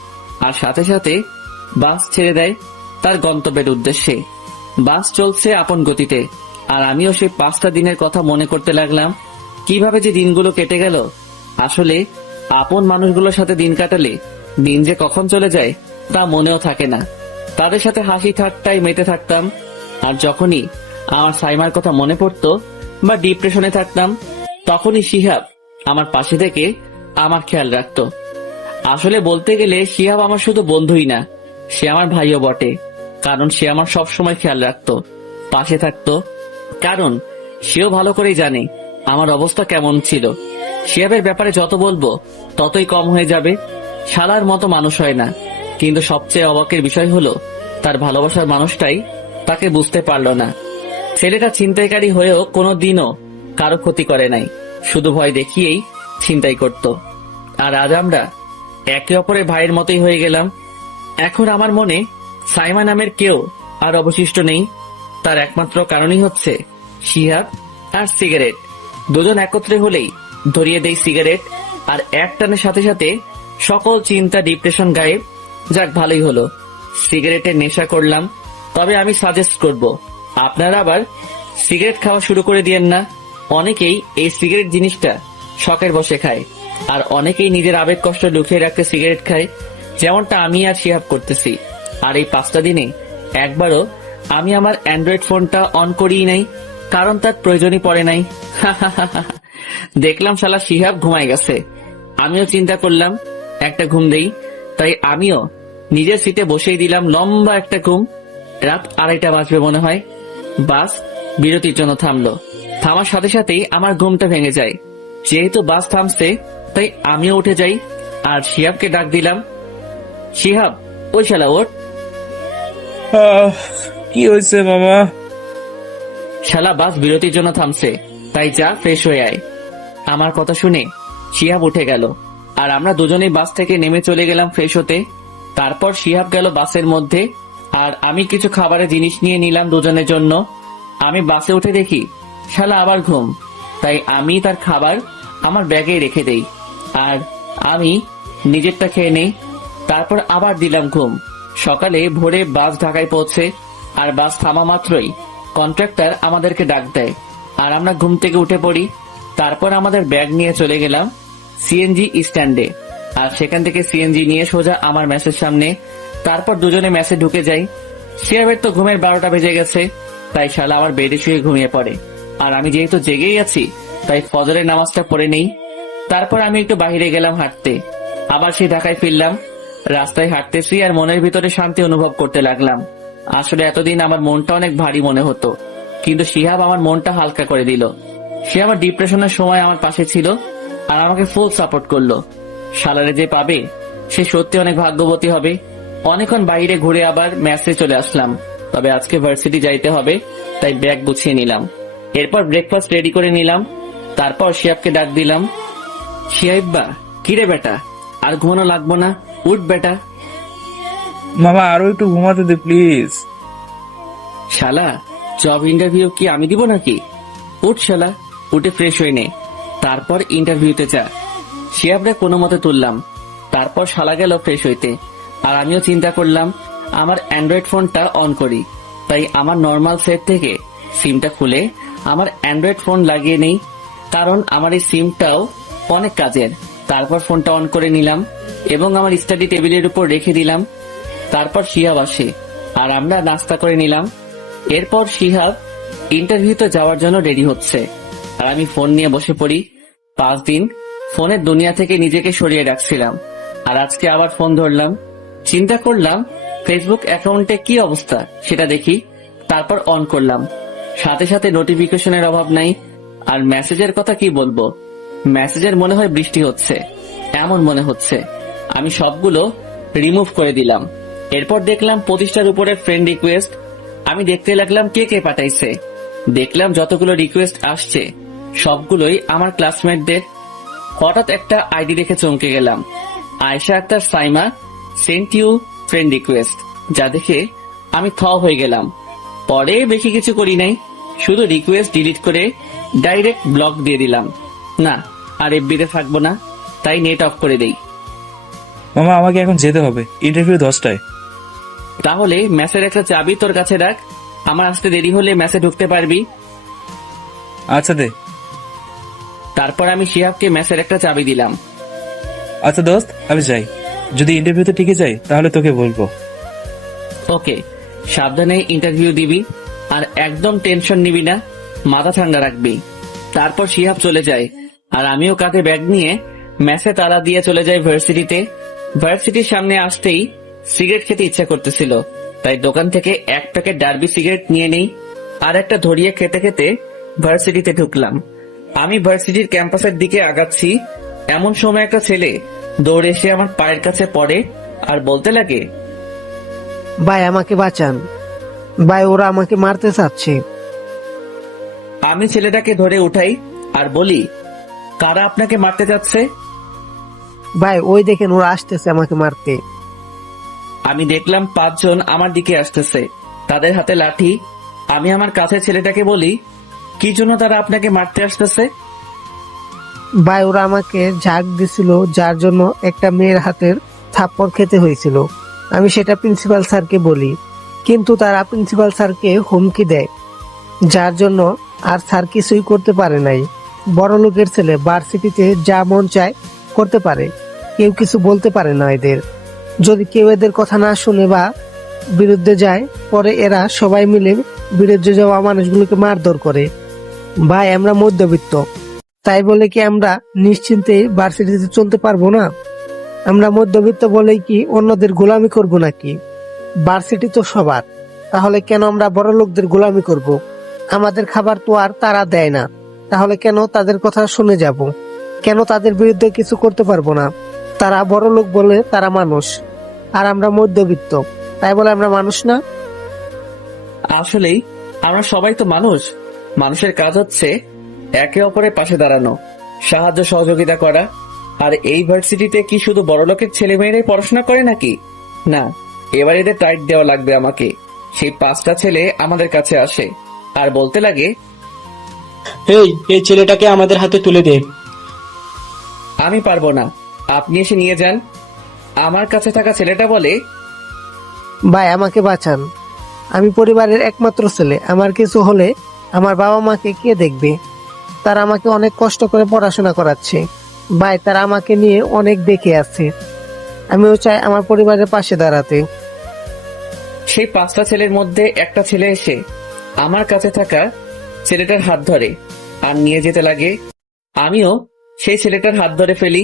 আর সাথে সাথে বাস ছেড়ে দেয় তার গন্তব্যের উদ্দেশ্যে। বাস চলছে আপন গতিতে, আর আমিও সেই 5টা দিনের কথা মনে করতে লাগলাম। কিভাবে যে দিনগুলো কেটে গেল। আসলে আপন মানুষগুলোর সাথে দিন কাটালে দিন যে কখন চলে যায় তা মনেও থাকে না। তাদের সাথে হাসি ঠাট্টায় মেতে থাকতাম, আর যখনই আমার সাইমার কথা মনে পড়তো বা ডিপ্রেশনে থাকতাম, তখনই শিহাব আমার পাশে থেকে আমার খেয়াল রাখতো। আসলে বলতে গেলে শিহাব আমার শুধু বন্ধুই না, সে আমার ভাইও বটে। কারণ সে আমার সব সময় খেয়াল রাখতো, পাশে থাকতো। কারণ সেও ভালো করেই জানে আমার অবস্থা কেমন ছিল। শিহাবের ব্যাপারে যত বলবো ততই কম হয়ে যাবে। শালার মতো মানুষ হয় না, কিন্তু সবচেয়ে অবাকের বিষয় হলো তার ভালোবাসার মানুষটাই তাকে বুঝতে পারলো না। ছেলেটা ছিনতাইকারী হয়েও কোনো দিনও কারো ক্ষতি করে নাই, শুধু ভয় দেখিয়েই ছিনতাই করত। আর আজ আমরা একে অপরের ভাইয়ের মতোই হয়ে গেলাম। এখন আমার মনে সাইমা নামের কেউ আর অবশিষ্ট নেই। তার একমাত্র কারণই হচ্ছে শিহাব আর সিগারেট। দুজন একত্রে হলেই ধরিয়ে দেই সিগারেট, আর এক টানের সাথে সাথে সকল চিন্তা, ডিপ্রেশন গায়েব। যাক, ভালোই হলো সিগারেটের নেশা করলাম। তবে আমি সাজেস্ট করব আপনারা আবার সিগারেট খাওয়া শুরু করে দিয়েন না। অনেকেই এই সিগারেট জিনিসটা শখের বসে খায়, আর অনেকেই নিজের আবেগ কষ্ট লুকিয়ে রাখতে সিগারেট খায়, যেমনটা আমি আর শিহাব করতেছি। আর এই 5টা দিনে একবারও আমি আমার অ্যান্ড্রয়েড ফোনটা অন করিই নাই, কারণ তার প্রয়োজনই পড়ে নাই। দেখলাম শালা শিহাব ঘুমায় গেছে, আমিও চিন্তা করলাম একটা ঘুম দেই। তাই আমিও নিজের সিটে বসেই দিলাম লম্বা একটা ঘুম। রাত 2:30 বাজবে মনে হয়। বাস বিরতির জন্য থামলো। থামার সাথে সাথেই আমার ঘুমটা ভেঙে যায়। যেহেতু বাস থামছে তাই আমিও উঠে যাই আর শিহাবকে ডাক দিলাম, শিহাব ওই শালা ওঠ। কি হয়েছে মামা? শালা বাস বিরতির জন্য থামছে, তাই যা ফ্রেশ হয়ে আয়। আমার কথা শুনে শিহাব উঠে গেল, আর আমরা দুজনেই বাস থেকে নেমে চলে গেলাম ফ্রেশ হতে। তারপর শিহাব গেল বাসের মধ্যে, আর আমি কিছু খাবারের জিনিস নিয়ে নিলাম দুজনের জন্য। আমি বাসে উঠে দেখি শালা আবার ঘুম, তাই আমি তার খাবার আমার ব্যাগে রেখে দেই, আর আমি নিজেরটা খেয়ে নেই। তারপর আবার দিলাম ঘুম। সকালে ভোরে বাস ঢাকায় পৌঁছে, আর বাস থামা মাত্রই কন্ট্রাক্টর আমাদেরকে ডাক দেয়, আর আমরা ঘুম থেকে উঠে পড়ি। তারপর আমাদের ব্যাগ নিয়ে চলে গেলাম সিএনজি স্ট্যান্ডে, আর সেখান থেকে সিএনজি নিয়ে সোজা আমার মেসের সামনে। তারপর দুজনে মেসে ঢুকে যাই। শিহাবের তো ঘুমের 12টা বেজে গেছে, তাই শালা আমার বেডে শুয়ে ঘুমিয়ে পড়ে। আর আমি যেহেতু জেগেই আছি, তাই ফজরের নামাজটা পড়ে নেই। তারপর আমি একটু বাইরে গেলাম হাঁটতে, আবার সেই ঢাকায় ফিরলাম। রাস্তায় হাঁটতেছি আর মনের ভিতরে শান্তি অনুভব করতে লাগলাম। আসলে এতদিন আমার মনটা অনেক ভারী মনে হতো, কিন্তু শিহাব আমার মনটা হালকা করে দিল। সে আমার ডিপ্রেশনের সময় আমার পাশে ছিল আর আমাকে ফুল সাপোর্ট করলো। শালারে যে পাবে সে সত্যি অনেক ভাগ্যবতী হবে। অনেকক্ষণ বাইরে ঘুরে আবার ম্যাসে চলে আসলাম। তবে আজকে ভার্সিটি যাইতে হবে, তাই ব্যাগ গুছিয়ে নিলাম। এরপর ব্রেকফাস্ট রেডি করে নিলাম। তারপর শিহাবকে ডাক দিলাম, শিহাইব্বা কিরে বেটা, আর ঘুমানো লাগবো না, উঠ বেটা। মামা আরো একটু ঘুমাতে দে প্লিজ। শালা জব ইন্টারভিউ কি আমি দিব নাকি? উঠ শালা, উঠে ফ্রেশ হয়ে নে, তারপর ইন্টারভিউতে যা। শিহাবরে কোনো মতে তুললাম। তারপর শালা গেল ফ্রেশ হইতে, আর আমিও চিন্তা করলাম আমার অ্যান্ড্রয়েড ফোনটা অন করি। তাই আমার নর্মাল সেট থেকে সিমটা খুলে আমার অ্যান্ড্রয়েড ফোন লাগিয়ে নেই, কারণ আমার এই সিমটাও অনেক কাজের। তারপর ফোনটা অন করে নিলাম এবং আমার স্টাডি টেবিলের উপর রেখে দিলাম। তারপর শিহাব আসে আর আমরা নাস্তা করে নিলাম। এরপর শিহাব ইন্টারভিউতে যাওয়ার জন্য রেডি হচ্ছে আর আমি ফোন নিয়ে বসে পড়ি। 5 দিন ফোনের দুনিয়া থেকে নিজেকে সরিয়ে রাখছিলাম, আর আজকে আবার ফোন ধরলাম। চিন্তা করলাম ফেসবুক অ্যাকাউন্টে কি অবস্থা সেটা দেখি। তারপর অন করলাম, সাথে সাথে নোটিফিকেশনের অভাব নাই। আর মেসেজের কথা কি বলবো, মেসেজের মনে হয় বৃষ্টি হচ্ছে, এমন মনে হচ্ছে। আমি সবগুলো রিমুভ করে দিলাম। এরপর দেখলাম 25টার উপরে ফ্রেন্ড রিকোয়েস্ট। আমি দেখতে লাগলাম কে কে পাঠাইছে। দেখলাম যতগুলো রিকোয়েস্ট আসছে সবগুলোই আমার ক্লাসমেটদের। হঠাৎ একটা আইডি দেখে চমকে গেলাম, Ayesha Akter Saima sent you friend request. যা দেখে আমি থ হয়ে গেলাম। পরে বেশি কিছু করি নাই, শুধু রিকোয়েস্ট ডিলিট করে ডাইরেক্ট ব্লক দিয়ে দিলাম। না আর এফবিতে থাকবো না, তাই নেট অফ করে দেই। মামা আমাকে এখন যেতে হবে, ইন্টারভিউ 10টায়। তাহলে ম্যাসের একটা চাবি তোর কাছে রাখ, আমার আসতে দেরি হলে ম্যাসে ঢুকতে পারবি। আচ্ছা দে। তারপর আমি শিহাবকে ম্যাসের একটা চাবি দিলাম। আচ্ছা দোস্ত, আমি যাই। যদি ইন্টারভিউতে টিকে যাই তাহলে তোকে বলবো। ওকে, সাবধানে ইন্টারভিউ দিবি আর একদম টেনশন নিবি না, মাথা ঠান্ডা রাখবি। তারপর শিহাব চলে যায় আর আমিও কাঁধে ব্যাগ নিয়ে ম্যাসে তালা দিয়ে চলে যাই ভার্সিটিতে। ভার্সিটির সামনে আসতেই সিগারেট খেতে ইচ্ছা করতেছিল, তাই দোকান থেকে 1 প্যাকেট ডার্বি সিগারেট নিয়ে নেই আর একটা ধরিয়ে খেতে খেতে ভার্সিটিতে ঢুকলাম। আমি ভার্সিটির ক্যাম্পাসের দিকে আগাচ্ছি, এমন সময় একটা ছেলে দৌড়ে এসে আমার পায়ের কাছে পড়ে আর বলতে লাগে, ভাই আমাকে বাঁচান ভাই, ওরা আমাকে মারতে চাচ্ছে। আমি ছেলেটাকে ধরে উঠাই আর বলি, কারা আপনাকে মারতে যাচ্ছে? ভাই ওই দেখেন ওরা আসতেছে আমাকে মারতে। আমি দেখলাম 5 জন আমার দিকে আসতেছে, তাদের হাতে লাঠি। আমি আমার কাছে ছেলেটাকে বলি, কি জন্য তারা আপনাকে মারতে আসতেছে? ভাই ওরা আমাকে ঝাঁক দিছিল, যার জন্য একটা মেয়ের হাতের থাপ্পড় খেতে হয়েছিল। আমি সেটা প্রিন্সিপাল স্যারকে বলি, কিন্তু তারা প্রিন্সিপাল স্যারকে হুমকি দেয়, যার জন্য আর স্যার কিছুই করতে পারে নাই। বড় লোকের ছেলে ভার্সিটিতে যা মন চায় করতে পারে, কেউ কিছু বলতে পারে না এদের। যদি কেউ এদের কথা না শুনে বা বিরুদ্ধে যায়, পরে এরা সবাই মিলে বিরুদ্ধে যাওয়া মানুষগুলোকে মারধর করে। ভাই আমরা মধ্যবিত্ত, তাই বলে কি আমরা নিশ্চিন্তে ভার্সিটিতে চলতে পারবো না? আমরা মধ্যবিত্ত বলেই কি অন্যদের গোলামি করব নাকি? ভার্সিটি তো সবার, তাহলে কেন আমরা বড় লোকদের গোলামি করব? আমাদের খাবার তো আর তারা দেয় না, তাহলে কেন তাদের কথা শুনে যাব? কেন তাদের বিরুদ্ধে কিছু করতে পারবো না? তারা বড় লোক বলে তারা মানুষ, আর আমরা মধ্যবিত্ত, তাই বলে আমরা মানুষ না? আসলেই আমরা সবাই তো মানুষ। মানুষের কাজ হচ্ছে একে অপরের পাশে দাঁড়ানো, সাহায্য সহযোগিতা করা। আর এই ভার্সিটিতে কি শুধু বড় লোকের ছেলে মেয়েরাই পড়াশোনা করে নাকি? না, এবার এদের টাইট দেওয়া লাগবে আমাকে। সেই 5টা ছেলে আমাদের কাছে আসে আর বলতে লাগে, এই ছেলেটাকে আমাদের হাতে তুলে দে। আমি পারবো না, আপনি এসে নিয়ে যান। আমার কাছে থাকা ছেলেটা বলে, ভাই আমাকে বাঁচান, আমি পরিবারের একমাত্র ছেলে, আমার কিছু হলে আমার বাবা মাকে কে দেখবে? তারা আমাকে অনেক কষ্ট করে পড়াশোনা করাচ্ছে ভাই, তারা আমাকে নিয়ে অনেক দেখে আছে। আমিও চাই আমার পরিবারের পাশে দাঁড়াতে। সেই 5টা ছেলের মধ্যে একটা ছেলে এসে আমার কাছে থাকা ছেলেটার হাত ধরে আর নিয়ে যেতে লাগে। আমিও সেই ছেলেটার হাত ধরে ফেলি।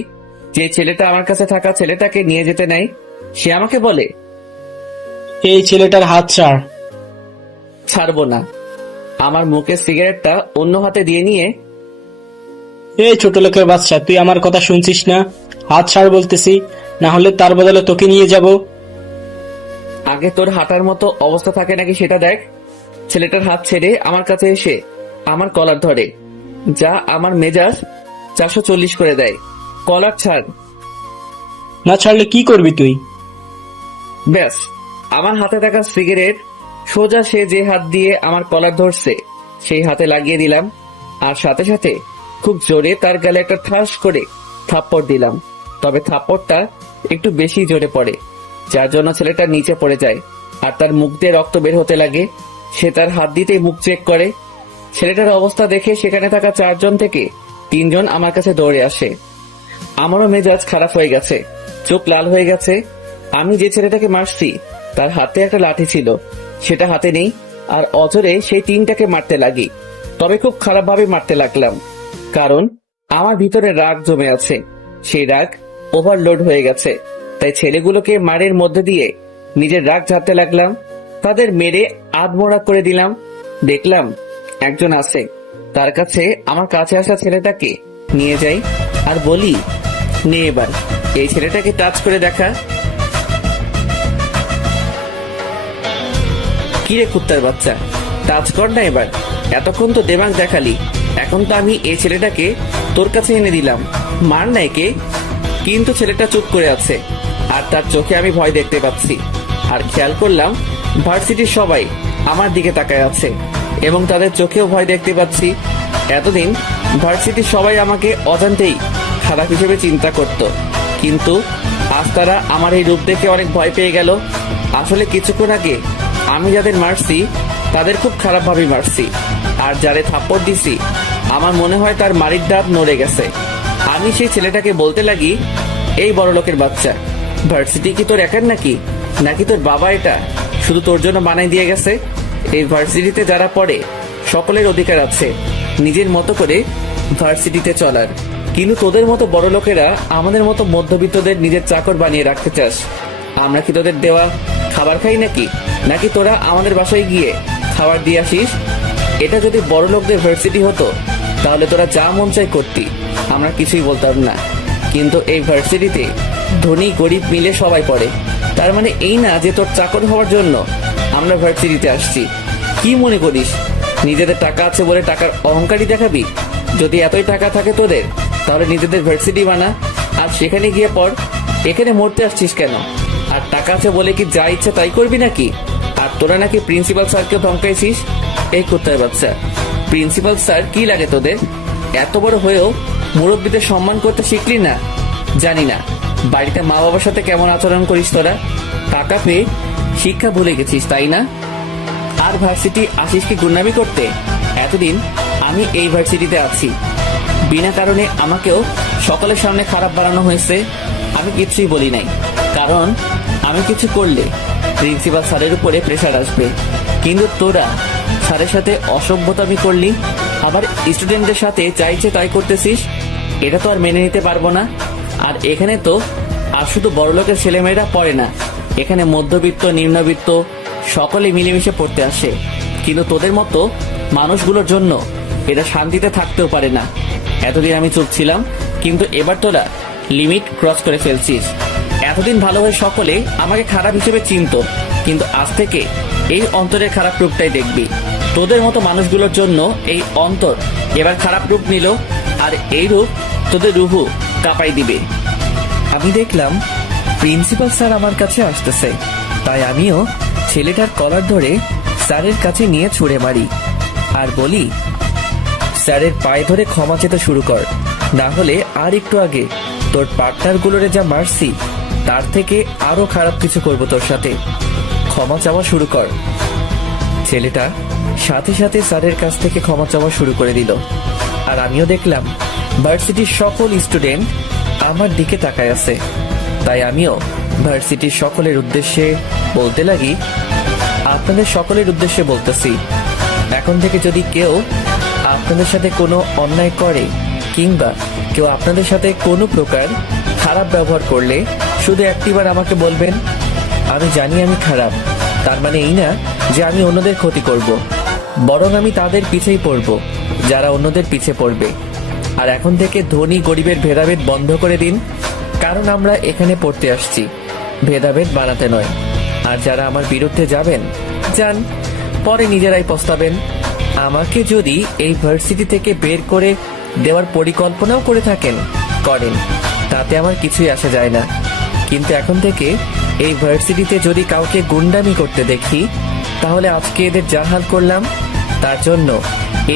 যে ছেলেটা আমার কাছে থাকা ছেলেটাকে নিয়ে যেতে নেয়, সে আমাকে বলে, এই ছেলেটার হাত ছাড়। ছাড়বো না। আমার মুখের সিগারেটটা অন্য হাতে দিয়ে নিয়ে, এই ছোট লোকের বাচ্চা, তুই আমার কথা শুনছিস না? হাত ছাড় বলতেছি, না হলে তার বদলে তোকে নিয়ে যাব। আগে তোর হাঁটার মতো অবস্থা থাকে নাকি সেটা দেখ। ছেলেটার হাত ছেড়ে আমার কাছে এসে আমার কলার ধরে, যা আমার মেজাজ 440 করে দেয়। কলার ছাড়। না ছাড়লে কি করবি তুই? ব্যাস, আমার হাতে থাকা সিগারেট সোজা সে যে হাত দিয়ে আমার কলার ধরছে সেই হাতে লাগিয়ে দিলাম, আর সাথে সাথে খুব জোরে তার গালে একটা ঠাস করে থাপ্পড় দিলাম। তবে থাপ্পড়টা একটু বেশি জোরে পড়ে, যার জন্য ছেলেটা নিচে পড়ে যায় আর তার মুখ দিয়ে রক্ত বের হতে লাগে। সে তার হাত দিতেই মুখ চেক করে। ছেলেটার অবস্থা দেখে সেখানে থাকা 4 জন থেকে 3 জন আমার কাছে দৌড়ে আসে। আমারও মেজাজ খারাপ হয়ে গেছে, চোখ লাল হয়ে গেছে। আমি যে ছেলেটাকে মারছি তার হাতে একটা লাঠি ছিল, সেটা হাতে নেই, আর অজরে সেই 3টাকে মারতে লাগি। তবে খুব খারাপ ভাবে মারতে লাগলাম, কারণ আমার ভিতরে রাগ জমে আছে। সেই রাগ ওভারলোড হয়ে গেছে, তাই ছেলেগুলোকে মারের মধ্যে দিয়ে নিজের রাগ ঝাড়তে লাগলাম। তাদের মেরে আধমোড়া করে দিলাম। দেখলাম একজন আছে, তার কাছে আমার কাছে আসা ছেলেটাকে নিয়ে যাই আর বলি, নে এবার এই ছেলেটাকে টাচ করে দেখা। কিরে কুত্তার বাচ্চা, টাচ কর না এবার। এতক্ষণ তো দেমাগ দেখালি, এখন তো আমি এই ছেলেটাকে তোর কাছে এনে দিলাম, মার না একে। কিন্তু ছেলেটা চুপ করে আছে, আর তার চোখে আমি ভয় দেখতে পাচ্ছি। আর খেয়াল করলাম ভার্সিটির সবাই আমার দিকে তাকায় আছে এবং তাদের চোখেও ভয় দেখতে পাচ্ছি। এতদিন ভার্সিটির সবাই আমাকে অজান্তেই খারাপ হিসেবে চিন্তা করত, কিন্তু আজ তারা আমার এই রূপ দেখে অনেক ভয় পেয়ে গেল। আসলে কিছুক্ষণ আগে আমি যাদের মারছি তাদের খুব খারাপ ভাবে মারছি, আর যারে থাপ্পড় দিছি আমার মনে হয় তার মারির দাঁত নড়ে গেছে। আমি সেই ছেলেটাকে বলতে লাগি, এই বড় লোকের বাচ্চা, ভার্সিটি কি তোর একার নাকি, নাকি তোর বাবা এটা শুধু তোর জন্য বানাই দিয়ে গেছে? এই ভার্সিটিতে যারা পড়ে সকলের অধিকার আছে নিজের মতো করে ভার্সিটিতে চলার, কিন্তু তোদের মতো বড় লোকেরা আমাদের মতো মধ্যবিত্তদের নিজের চাকর বানিয়ে রাখতে চাস। আমরা কি তোদের দেওয়া খাবার খাই নাকি, নাকি তোরা আমাদের বাসায় গিয়ে খাবার দিয়ে আসিস? এটা যদি বড় লোকদের ভার্সিটি হতো তাহলে তোরা যা মন চাই করতি, আমরা কিছুই বলতাম না। কিন্তু এই ভার্সিটিতে ধনী গরিব মিলে সবাই পড়ে, তার মানে এই না যে তোর চাকর হওয়ার জন্য আমরা ভার্সিটিতে আসছি। কি মনে করিস নিজেদের টাকা আছে বলে টাকার অহংকারই দেখাবি? যদি এতই টাকা থাকে তোদের তাহলে নিজেদের ভার্সিটি বানা আর সেখানে গিয়ে পড়। এখানে মরতে আসছিস কেন? আর টাকা আছে বলে কি যা ইচ্ছে তাই করবি নাকি? আর তোরা নাকি প্রিন্সিপাল স্যারকে ধমকাইছিস। এই কোথায় বাচ্চা, প্রিন্সিপাল স্যার কি লাগে তোদের? এত বড় হয়েও মুরব্বীদের সম্মান করতে শিখলি না? জানি না বাড়িতে মা বাবার সাথে কেমন আচরণ করিস তোরা। টাকা পেয়ে শিক্ষা ভুলে গেছিস তাই না? আর ভার্সিটি আসিস কি গুন্ডামি করতে? এতদিন আমি এই ভার্সিটিতে আছি, বিনা কারণে আমাকেও সকলের সামনে খারাপ বানানো হয়েছে। আমি কিছুই বলি নাই, কারণ আমি কিছু করলে প্রিন্সিপাল স্যারের উপরে প্রেশার আসবে। কিন্তু তোরা স্যারের সাথে অসভ্যতামি করলি, আবার স্টুডেন্টদের সাথে চাইছে তাই করতেছিস। এটা তো আর মেনে নিতে পারবো না। আর এখানে তো আর শুধু বড়লোকের ছেলেমেয়েরা পড়ে না, এখানে মধ্যবিত্ত নিম্নবিত্ত সকলে মিলেমিশে পড়তে আসে। কিন্তু তোদের মতো মানুষগুলোর জন্য এরা শান্তিতে থাকতেও পারে না। এতদিন আমি চুপ ছিলাম, কিন্তু এবার তোরা লিমিট ক্রস করে ফেলছিস। এতদিন ভালো হয়ে সকলে আমাকে খারাপ হিসেবে চিনত, কিন্তু আজ থেকে এই অন্তরের খারাপ রূপটাই দেখবি। তোদের মতো মানুষগুলোর জন্য এই অন্তর এবার খারাপ রূপ নিল, আর এই রূপ তোদের রুহু কাঁপাই দিবে। আমি দেখলাম প্রিন্সিপাল স্যার আমার কাছে আসতেছে, তাই আমিও ছেলেটার কলার ধরে স্যারের কাছে নিয়ে ছুঁড়ে মারি আর বলি, স্যারের পায়ে ধরে ক্ষমা চেতে শুরু কর, না হলে আর একটু আগে তোর পার্টনারগুলোরে যা মারছি তার থেকে আরো খারাপ কিছু করব তোর সাথে। ক্ষমা চাওয়া শুরু কর। ছেলেটা সাথে সাথে স্যারের কাছ থেকে ক্ষমা চাওয়া শুরু করে দিল, আর আমিও দেখলাম ভার্সিটির সকল স্টুডেন্ট আমার দিকে তাকায় আছে। তাই আমিও ভার্সিটির সকলের উদ্দেশ্যে বলতে লাগি, আপনাদের সকলের উদ্দেশ্যে বলতেছি, এখন থেকে যদি কেউ আপনাদের সাথে কোনো অন্যায় করে কিংবা কেউ আপনাদের সাথে কোনো প্রকার খারাপ ব্যবহার করলে শুধু একটিবার আমাকে বলবেন। আমি জানি আমি খারাপ, তার মানে এই না যে আমি অন্যদের ক্ষতি করব, বরং আমি তাদের পিছেই পড়ব যারা অন্যদের পিছে পড়বে। আর এখন থেকে ধনী গরিবের ভেদাভেদ বন্ধ করে দিন, কারণ আমরা এখানে পড়তে আসছি, ভেদাভেদ বানাতে নয়। আর যারা আমার বিরুদ্ধে যাবেন যান, পরে নিজেরাই পস্তাবেন। আমাকে যদি এই ভার্সিটি থেকে বের করে দেওয়ার পরিকল্পনাও করে থাকেন করেন, তাতে আমার কিছুই আসে যায় না। কিন্তু এখন থেকে এই ভার্সিটিতে যদি কাউকে গুন্ডামি করতে দেখি, তাহলে আজকে এদের যা হাল করলাম তার জন্য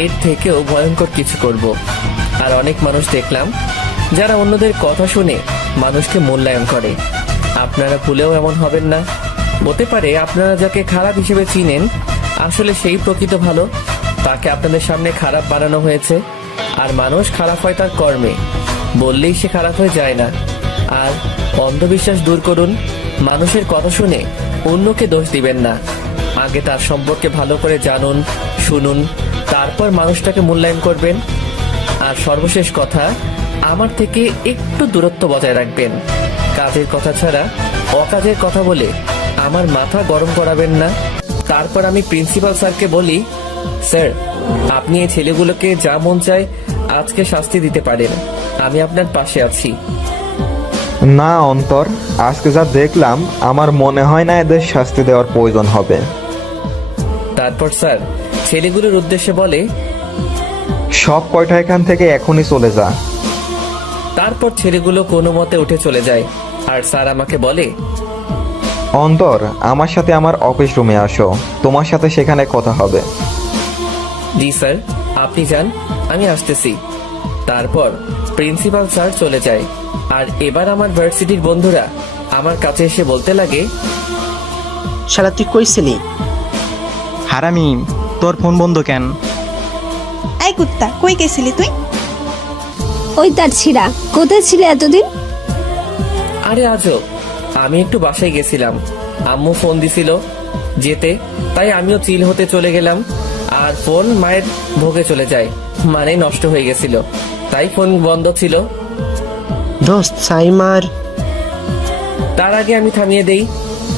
এর থেকেও ভয়ঙ্কর কিছু করব। আর অনেক মানুষ দেখলাম যারা অন্যদের কথা শুনে মানুষকে মূল্যায়ন করে। আপনারা ভুলেও এমন হবেন না। হতে পারে আপনারা যাকে খারাপ হিসেবে চিনেন আসলে সেই প্রকৃত ভালো, তাকে আপনাদের সামনে খারাপ বানানো হয়েছে। আর মানুষ খারাপ হয় তার কর্মে, বললেই সে খারাপ হয়ে যায় না। আর অন্ধবিশ্বাস দূর করুন, মানুষের কথা শুনে অন্যকে দোষ দিবেন না। আগে তার সম্পর্কে ভালো করে জানুন, শুনুন, তারপর মানুষটাকে মূল্যায়ন করবেন। আর সর্বশেষ কথা, আমার থেকে একটু দূরত্ব বজায় রাখবেন। কাজের কথা ছাড়া অকাজের কথা বলে আমার মাথা গরম করাবেন না। তারপর আমি প্রিন্সিপাল স্যারকে বলি, স্যার আপনি এই ছেলেগুলোকে যা মন চায় আজকে শাস্তি দিতে পারেন, আমি আপনার পাশে আছি। না অন্তর, আজকে যা দেখলাম আমার মনে হয় না এদের শাস্তি দেওয়ার প্রয়োজন হবে। তারপর স্যার ছেলেগুলোর উদ্দেশ্যে বলে, সব কয়টা এখান থেকে এখনই চলে যা। তারপর ছেলেগুলো কোনো মতে উঠে চলে যায়। আর স্যার আমাকে বলে, অন্তর আমার সাথে আমার অফিস রুমে আসো, তোমার সাথে সেখানে কথা হবে। জি স্যার, আপনি যান, আমি আসতেছি। তারপর প্রিন্সিপাল স্যার চলে যায়। আর এবার আমার ভার্সিটির বন্ধুরা আমার কাছে এসে বলতে লাগে, শালা তুই কইছিলি? হারামি, তোর ফোন বন্ধ কেন? এই কুত্তা, কই গেছিলি তুই? ওই তার ছিড়া, কোথায় ছিলে এতদিন? আরে আজও আমি একটু বাসায় গেছিলাম, আম্মু ফোন দিছিল যেতে, তাই আমিও চিল হতে চলে গেলাম। আর ফোন মায়ের ভোগে চলে যায়, মানে নষ্ট হয়ে গেছিল, তাই ফোন বন্ধ ছিল। দোস্ত সাইমার। তার আগে আমি থামিয়ে দেই,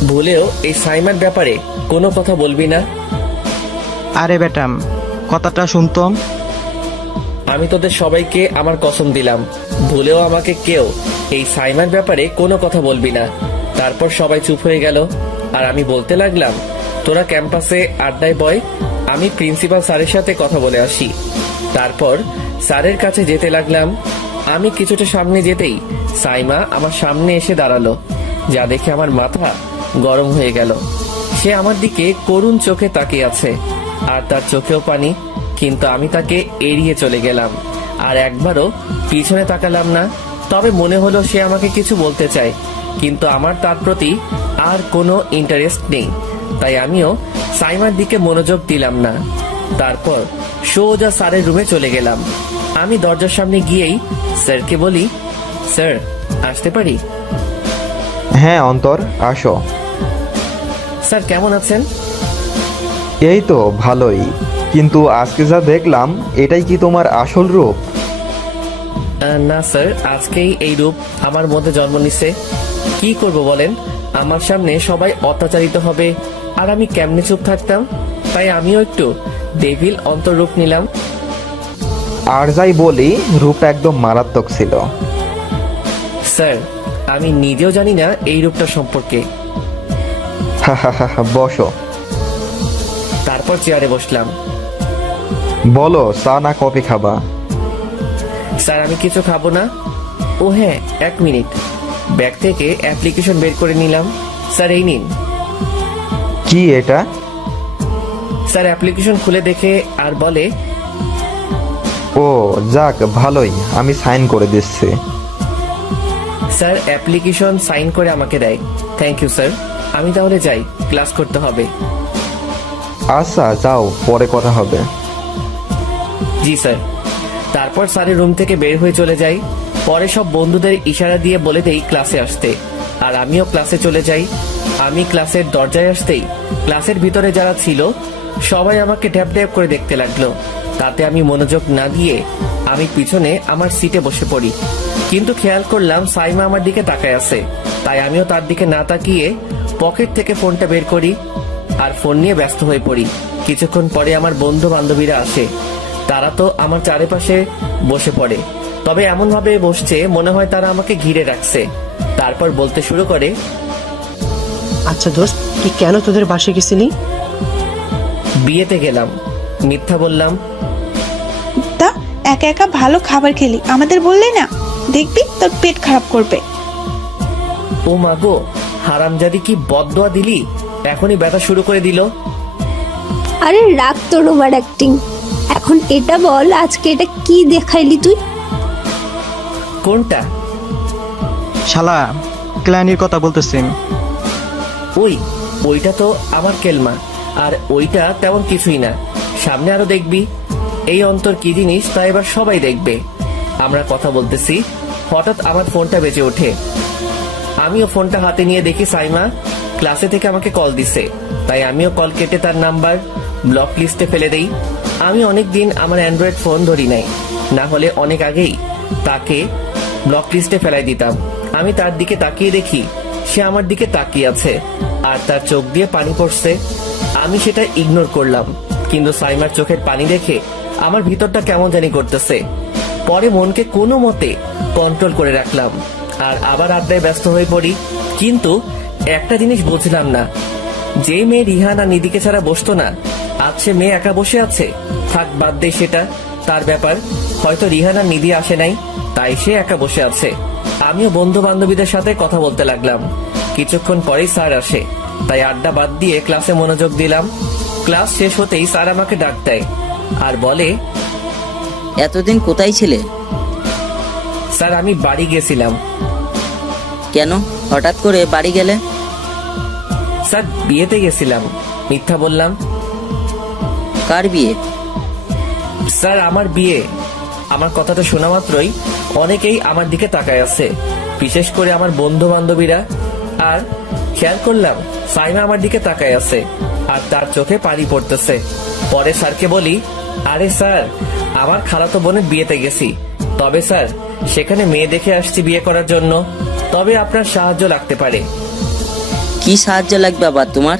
ভুলেও এই সাইমার ব্যাপারে কোনো কথা বলবি না। আরে বেটাম, কথাটা শুনতাম। আমি তোদের সবাইকে আমার কসম দিলাম, ভুলেও আমাকে কেউ এই সাইমার ব্যাপারে কোনো কথা বলবি না। তারপর সবাই চুপ হয়ে গেল। আর আমি বলতে লাগলাম, তোরা ক্যাম্পাসে আড্ডায় বয়, আমি প্রিন্সিপাল স্যারের সাথে কথা বলে আসি। তারপর স্যারের কাছে যেতে লাগলাম। আমি কিছুটা সামনে যেতেই সাইমা আমার সামনে এসে দাঁড়ালো, যা দেখে আমার মাথা গরম হয়ে গেল। সে আমার দিকে করুণ চোখে তাকিয়ে আছে, আর তার চোখেও পানি। কিন্তু আমি তাকে এড়িয়ে চলে গেলাম, আর একবারও পিছনে তাকালাম না। তবে মনে হলো সে আমাকে কিছু বলতে চায়, কিন্তু আমার তার প্রতি আর কোনো ইন্টারেস্ট নেই, তাই আমিও সাইমার দিকে মনোযোগ দিলাম না। তারপর সোজা স্যারের রুমে চলে গেলাম। আমি দরজার সামনে গিয়েই স্যারকে বলি, স্যার আসতে পারি? হ্যাঁ অন্তর, আসো। স্যার কেমন আছেন? এই তো ভালোই, কিন্তু আজকে যা দেখলাম এটাই কি তোমার আসল রূপ? না স্যার, আজকেই এই রূপ আমার মধ্যে জন্ম নিছে। কি করব বলেন, আমার সামনে সবাই অত্যাচারিত হবে, আর আমি কেমনে চুপ থাকতাম? তাই আমিও একটু ডেভিল অন্তর্রূপ নিলাম। আর যাই বলি, রূপটা একদম মারাত্মক ছিল। স্যার আমি নিজেও জানি না এই রূপটা সম্পর্কে। বসো। তারপর চেয়ারে বসলাম। বলো, চা না কফি খাবা? স্যার আমি কিছু খাবো না। ও হ্যাঁ, 1 মিনিট। ব্যাগ থেকে অ্যাপ্লিকেশন বের করে নিলাম। স্যার এই নিন। কি এটা? স্যার অ্যাপ্লিকেশন খুলে দেখে আর বলে, ও যাক, ভালোই, আমি সাইন করে দিচ্ছি। স্যার অ্যাপ্লিকেশন সাইন করে আমাকে দেয়। থ্যাংক ইউ স্যার, আমি তাহলে যাই, ক্লাস করতে হবে। আচ্ছা যাও, পরে কথা হবে। জি স্যার। তারপর স্যারের রুম থেকে বের হয়ে চলে যাই। পরে সব বন্ধুদের ইশারা দিয়ে বলে দেই ক্লাসে আসতে, আর আমিও ক্লাসে চলে যাই। আমি ক্লাসের দরজায় আসতেই ক্লাসের ভিতরে যারা ছিল সবাই আমাকে ড্যাব ড্যাব করে দেখতে লাগলো। তাতে আমি মনোযোগ না দিয়ে আমি পিছনে আমার সিটে বসে পড়ি। কিন্তু খেয়াল করলাম সাইমা আমার দিকে তাকায় আছে, তাই আমিও তার দিকে না তাকিয়ে পকেট থেকে ফোনটা বের করি আর ফোন নিয়ে ব্যস্ত হয়ে পড়ি। কিছুক্ষণ পরে আমার বন্ধু বান্ধবীরা আসে। তারা তো আমার চারিপাশে বসে পড়ে, তবে এমন ভাবে বসছে মনে হয় তারা আমাকে ঘিরে রাখছে। তারপর বলতে শুরু করে, আচ্ছা দোস্ত, তুই কেন তোদের বাসে গেছিলি? বিয়েতে গেলাম। মিথ্যা বললাম। তা একা একা ভালো খাবার খেলি, আমাদের বললে না? দেখবি তোর পেট খারাপ করবে। ও মা গো, হারামজাদি কি বদদোয়া দিলি! এখনই ব্যথা শুরু করে দিল। আরে রাখ তোর ওভার অ্যাক্টিং। এখন এটা বল, আজকে এটা কি দেখাইলি তুই? কোনটা? শালা, ক্ল্যানির কথা বলতেছি। ওইটা তো আমার কেলমা, আর ওইটা তেমন কিছুই না। সামনে আরো দেখবি। এই অন্তর কি জিনিস তা এবার সবাই দেখবে। আমরা কথা বলতেছি, হঠাৎ আমার ফোনটা বেজে ওঠে। আমিও ফোনটা হাতে নিয়ে দেখি সাইমা ক্লাসে থেকে আমাকে কল দিছে। তাই আমিও কল কেটে তার নাম্বার ব্লক লিস্টে ফেলে দেই। আমি অনেকদিন আমার অ্যান্ড্রয়েড ফোন ধরি নাই, না হলে অনেক আগেই তাকে ব্লক লিস্টে ফেলাই দিতাম। আমি তার দিকে তাকিয়ে দেখি সে আমার দিকে তাকিয়ে আছে আর তার চোখ দিয়ে পানি পড়ছে। আমি সেটা ইগনোর করলাম, কিন্তু সাইমার চোখের পানি দেখে আমার ভিতরটা কেমন জানি করতেছে। পরে মনকে কোনো মতে কন্ট্রোল করে রাখলাম আর আবার আড্ডায় ব্যস্ত হয়ে পড়ি। কিন্তু একটা জিনিস বুঝলাম না, যে মেয়ে রিহান আর নিধিকে ছাড়া বসতো না, আজ সে মেয়ে একা বসে আছে। থাক, বাদ দে সেটা, তার ব্যাপার। হয়তো রিহান আর নিধি আসে নাই, তাই সে একা বসে আছে। আমিও বন্ধু বান্ধবীদের সাথে কথা বলতে লাগলাম। কিছুক্ষণ পরেই স্যার আসে, তাই আড্ডা বাদ দিয়ে ক্লাসে মনোযোগ দিলাম। ক্লাস শেষ হতেই স্যার আমাকে ডাক দেয় আর বলে, এতদিন কোথায় ছিলে? স্যার আমি বাড়ি গেছিলাম। কেন হঠাৎ করে বাড়ি গেলে? স্যার বিয়েতে গেছিলাম। মিথ্যা বললাম। কার বিয়ে? স্যার আমার বিয়ে। আমার কথাটা শোনা মাত্রই অনেকেই আমার দিকে তাকায় আছে, বিশেষ করে আমার বন্ধু বান্ধবীরা। আর খেয়াল করলাম সাইমা আমার দিকে তাকায় আছে আর তার চোখে পানি পড়তেছে। পরে স্যারকে বলি, আরে স্যার, আমার খালাতো বোনের বিয়েতে গেছি, তবে স্যার সেখানে মেয়ে দেখে আসছি বিয়ে করার জন্য, তবে আপনার সাহায্য লাগতে পারে। কি সাহায্য লাগবে আবার তোমার?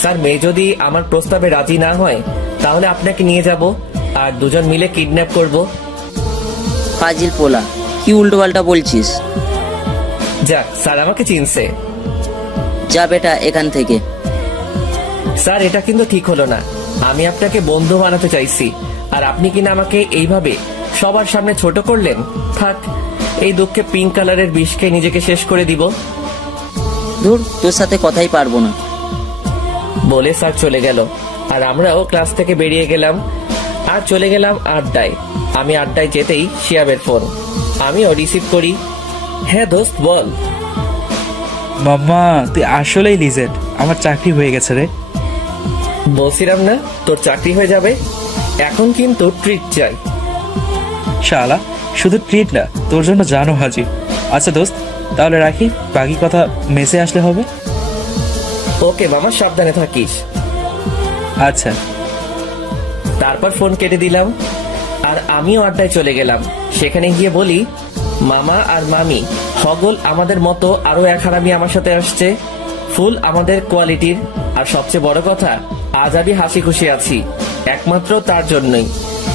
স্যার মেয়ে যদি আমার প্রস্তাবে রাজি না হয় তাহলে আপনাকে নিয়ে যাব আর দুজন মিলে কিডন্যাপ করব। ফাজিল পোলা, কি উল্টো পাল্টা বলছিস? যাক, স্যার আমাকে চিনছে। যা বেটা এখান থেকে। স্যার এটা কিন্তু ঠিক হলো না। আমি আপনাকে বন্ধু বানাতে চাইছি আর আপনি কিনা আমাকে এইভাবে সবার সামনে ছোট করলেন। থাক, এই দুঃখে পিঙ্ক কালারের বিষকে নিজেকে শেষ করে দিব। দূর, তোর সাথে কথাই পারবো না। বলে স্যার চলে গেল আর আমরাও ক্লাস থেকে বেরিয়ে গেলাম আর চলে গেলাম আড্ডায়। আমি আড্ডায় যেতেই শিয়াবের ফোন। আমিও রিসিভ করি। হ্যাঁ দোস্ত, বল। মাম্মা, তুই আসলেই লিজেন্ড। আমার চাকরি হয়ে গেছে রে। বলছিলাম না তোর চাকরি হয়ে যাবে। এখন কিন্তু ট্রিট চাই। শালা, শুধু ট্রিট না, তোর জন্য জানো হাজির। আচ্ছা দোস্ত, তাহলে রাখি, বাকি কথা মেসে আসলে হবে। ওকে মামা, সাবধানে থাকিস। আচ্ছা। তারপর ফোন কেটে দিলাম আর আমিও আড্ডায় চলে গেলাম। সেখানে গিয়ে বলি, মামা আর মামি হগল আমাদের মতো আরো এক হারামি আমার সাথে আসছে, ফুল আমাদের কোয়ালিটির। আর সবচেয়ে বড় কথা, আজ আমি হাসি খুশি আছি একমাত্র তার জন্যই।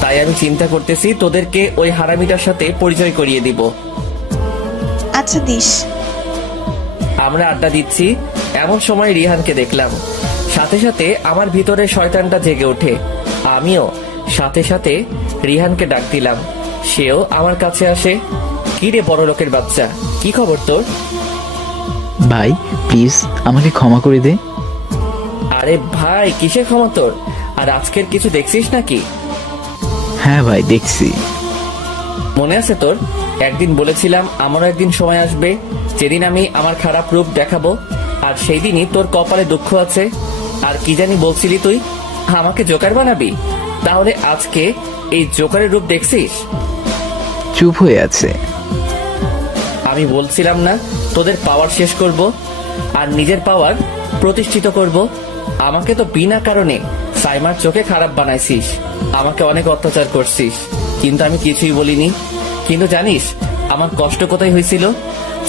তাই আমি চিন্তা করতেছি তোদেরকে ওই হারামিটার সাথে পরিচয় করিয়ে দিব। আচ্ছা দিস। আমরা আড্ডা দিচ্ছি, এমন সময় রিহানকে দেখলাম। সাথে সাথে আমার ভিতরে শয়তানটা জেগে ওঠে। আমিও সাথে সাথে রিহানকে ডাক দিলাম। সেও আমার কাছে আসে। কি রে বড় লোকের বাচ্চা, কি খবর তোর? ভাই প্লিজ আমাকে ক্ষমা করে দে। আরে ভাই, কিসের ক্ষমা তোর? আর আজকের কিছু দেখছিস নাকি? হ্যাঁ ভাই, দেখছি। মনে আছে তোর, একদিন বলেছিলাম আমারও একদিন সময় আসবে যেদিন আমি আমার খারাপ রূপ দেখাবো, আর সেই দিনই তোর কপালে দুঃখ আছে। আর কি জানি বলছিলি তুই, আমাকে জোকার বানাবি? তাহলে আজকে এই জোকারের রূপ দেখছিস? চুপ হয়ে আছে। আমি বলছিলাম না তোদের পাওয়ার শেষ করব। আর নিজের পাওয়ার প্রতিষ্ঠিত করব। আমাকে তো বিনা কারণে সাইমার চোখে খারাপ বানাইছিস, আমাকে অনেক অত্যাচার করছিস, কিন্তু আমি কিছুই বলিনি। কিন্তু জানিস আমার কষ্ট কোথায় হয়েছিল?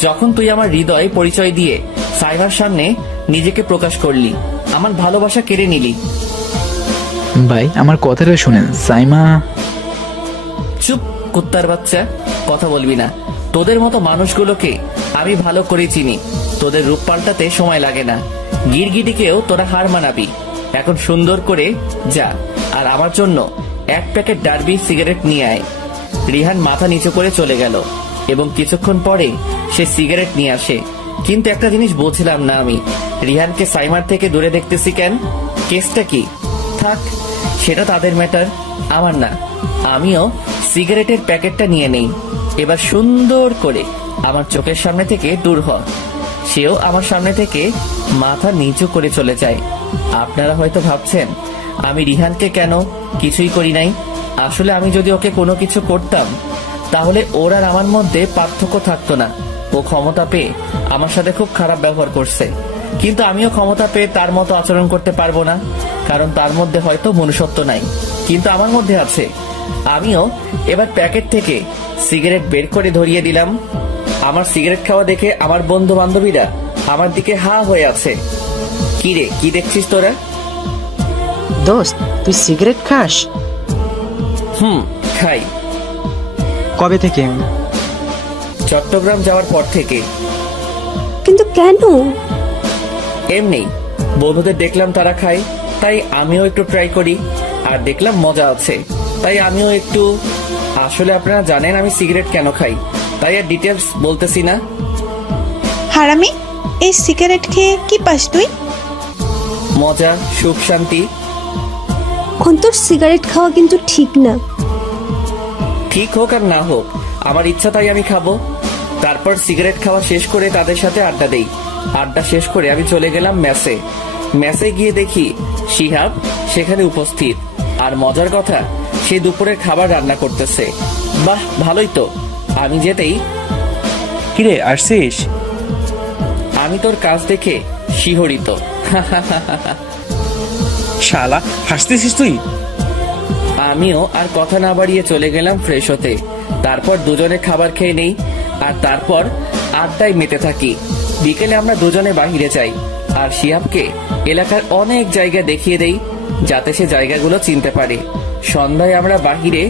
যখন তুই আমার হৃদয় পরিচয় দিয়ে সাইমার সামনে নিজেকে প্রকাশ করলি, আমার ভালোবাসা কেড়ে নিলি। ভাই আমার কথাটা শুনেন, সাইমা। চুপ কুত্তার বাচ্চা, কথা বলবি না। তোদের মতো মানুষগুলোকে আমি ভালো করে চিনি, তোদের রূপ পাল্টাতে সময় লাগে না। গিরগিটিকেও তোরা হার মানাবি। এখন সুন্দর করে যা, আর আমার জন্য 1 প্যাকেট ডার্বি সিগারেট নিয়ে আয়। রিহান মাথা নিচু করে চলে গেল এবং কিছুক্ষণ পরে সে সিগারেট নিয়ে আসে। কিন্তু একটা জিনিস বুঝলাম না আমি, রিহানকে সাইমার থেকে দূরে দেখতেছি কেন? কেসটা কি? থাক, সেটা তাদের ম্যাটার, আমার না। আমিও সিগারেটের প্যাকেটটা নিয়ে নেই। এবার সুন্দর করে আমার চোখের সামনে থেকে দূর হ। সেও আমার সামনে থেকে মাথা নিচু করে চলে যায়। আপনারা হয়তো ভাবছেন আমি রিহানকে কেন কিছুই করি নাই। আসলে আমি যদি ওকে কোনো কিছু করতাম তাহলে ওর আর আমার মধ্যে পার্থক্য থাকতো না। ও ক্ষমতা পেয়ে আমার সাথে খুব খারাপ ব্যবহার করছে, কিন্তু আমিও ক্ষমতা পেয়ে তার মতো আচরণ করতে পারবো না, কারণ তার মধ্যে হয়তো মনুষ্যত্ব নাই, কিন্তু আমার মধ্যে আছে। আমিও এবার প্যাকেট থেকে সিগারেট বের করে ধরিয়ে দিলাম। আমার সিগারেট খাওয়া দেখে আমার বন্ধু বান্ধবীরা আমার দিকে হা হয়ে আছে। কি রে, কি দেখছিস তোরা? দোস্ত তুই সিগারেট খাস? খাই। কবে থেকে? চট্টগ্রাম যাওয়ার পর থেকে। কিন্তু কেন? এমনি বন্ধুদের দেখলাম তারা খায়, তাই আমিও একটু ট্রাই করি, আর দেখলাম মজা আছে, তাই আমিও একটু। আসলে আপনারা জানেন আমি সিগারেট কেন খাই, তাই আর ডিটেলস বলতেছি না। হারামি, এই সিগারেট খেয়ে কি পাস তুই? মজা, সুখ, শান্তি। অন্তর, সিগারেট খাওয়া কিন্তু ঠিক না। ঠিক হোক আর না হোক, আমার ইচ্ছা তাই আমি খাবো। তারপর সিগারেট খাওয়া শেষ করে তাদের সাথে আড্ডা দেই। আড্ডা শেষ করে আমি চলে গেলাম মেসে। মেসে গিয়ে দেখি শিহাব সেখানে উপস্থিত, আর মজার কথা সে দুপুরের খাবার রান্না করতেছে। বাহ, ভালোই তো। আমি যেতেই, কিরে আসছিস? আমি তোর কাজ দেখে শিহরিত। শালা হাসতেছিস তুই? আমিও আর কথা না বাড়িয়ে চলে গেলাম ফ্রেশ হতে। তারপর দুজনে খাবার খেয়ে নেই, আর তারপর আড্ডায় মেতে থাকি। বিকেলে আমরা দুজনে বাহিরে যাই, আর শিহাবকে এলাকার অনেক জায়গা দেখিয়ে দেই যাতে সে জায়গাগুলো চিনতে পারে। সন্ধ্যায় আমরা বাহিরে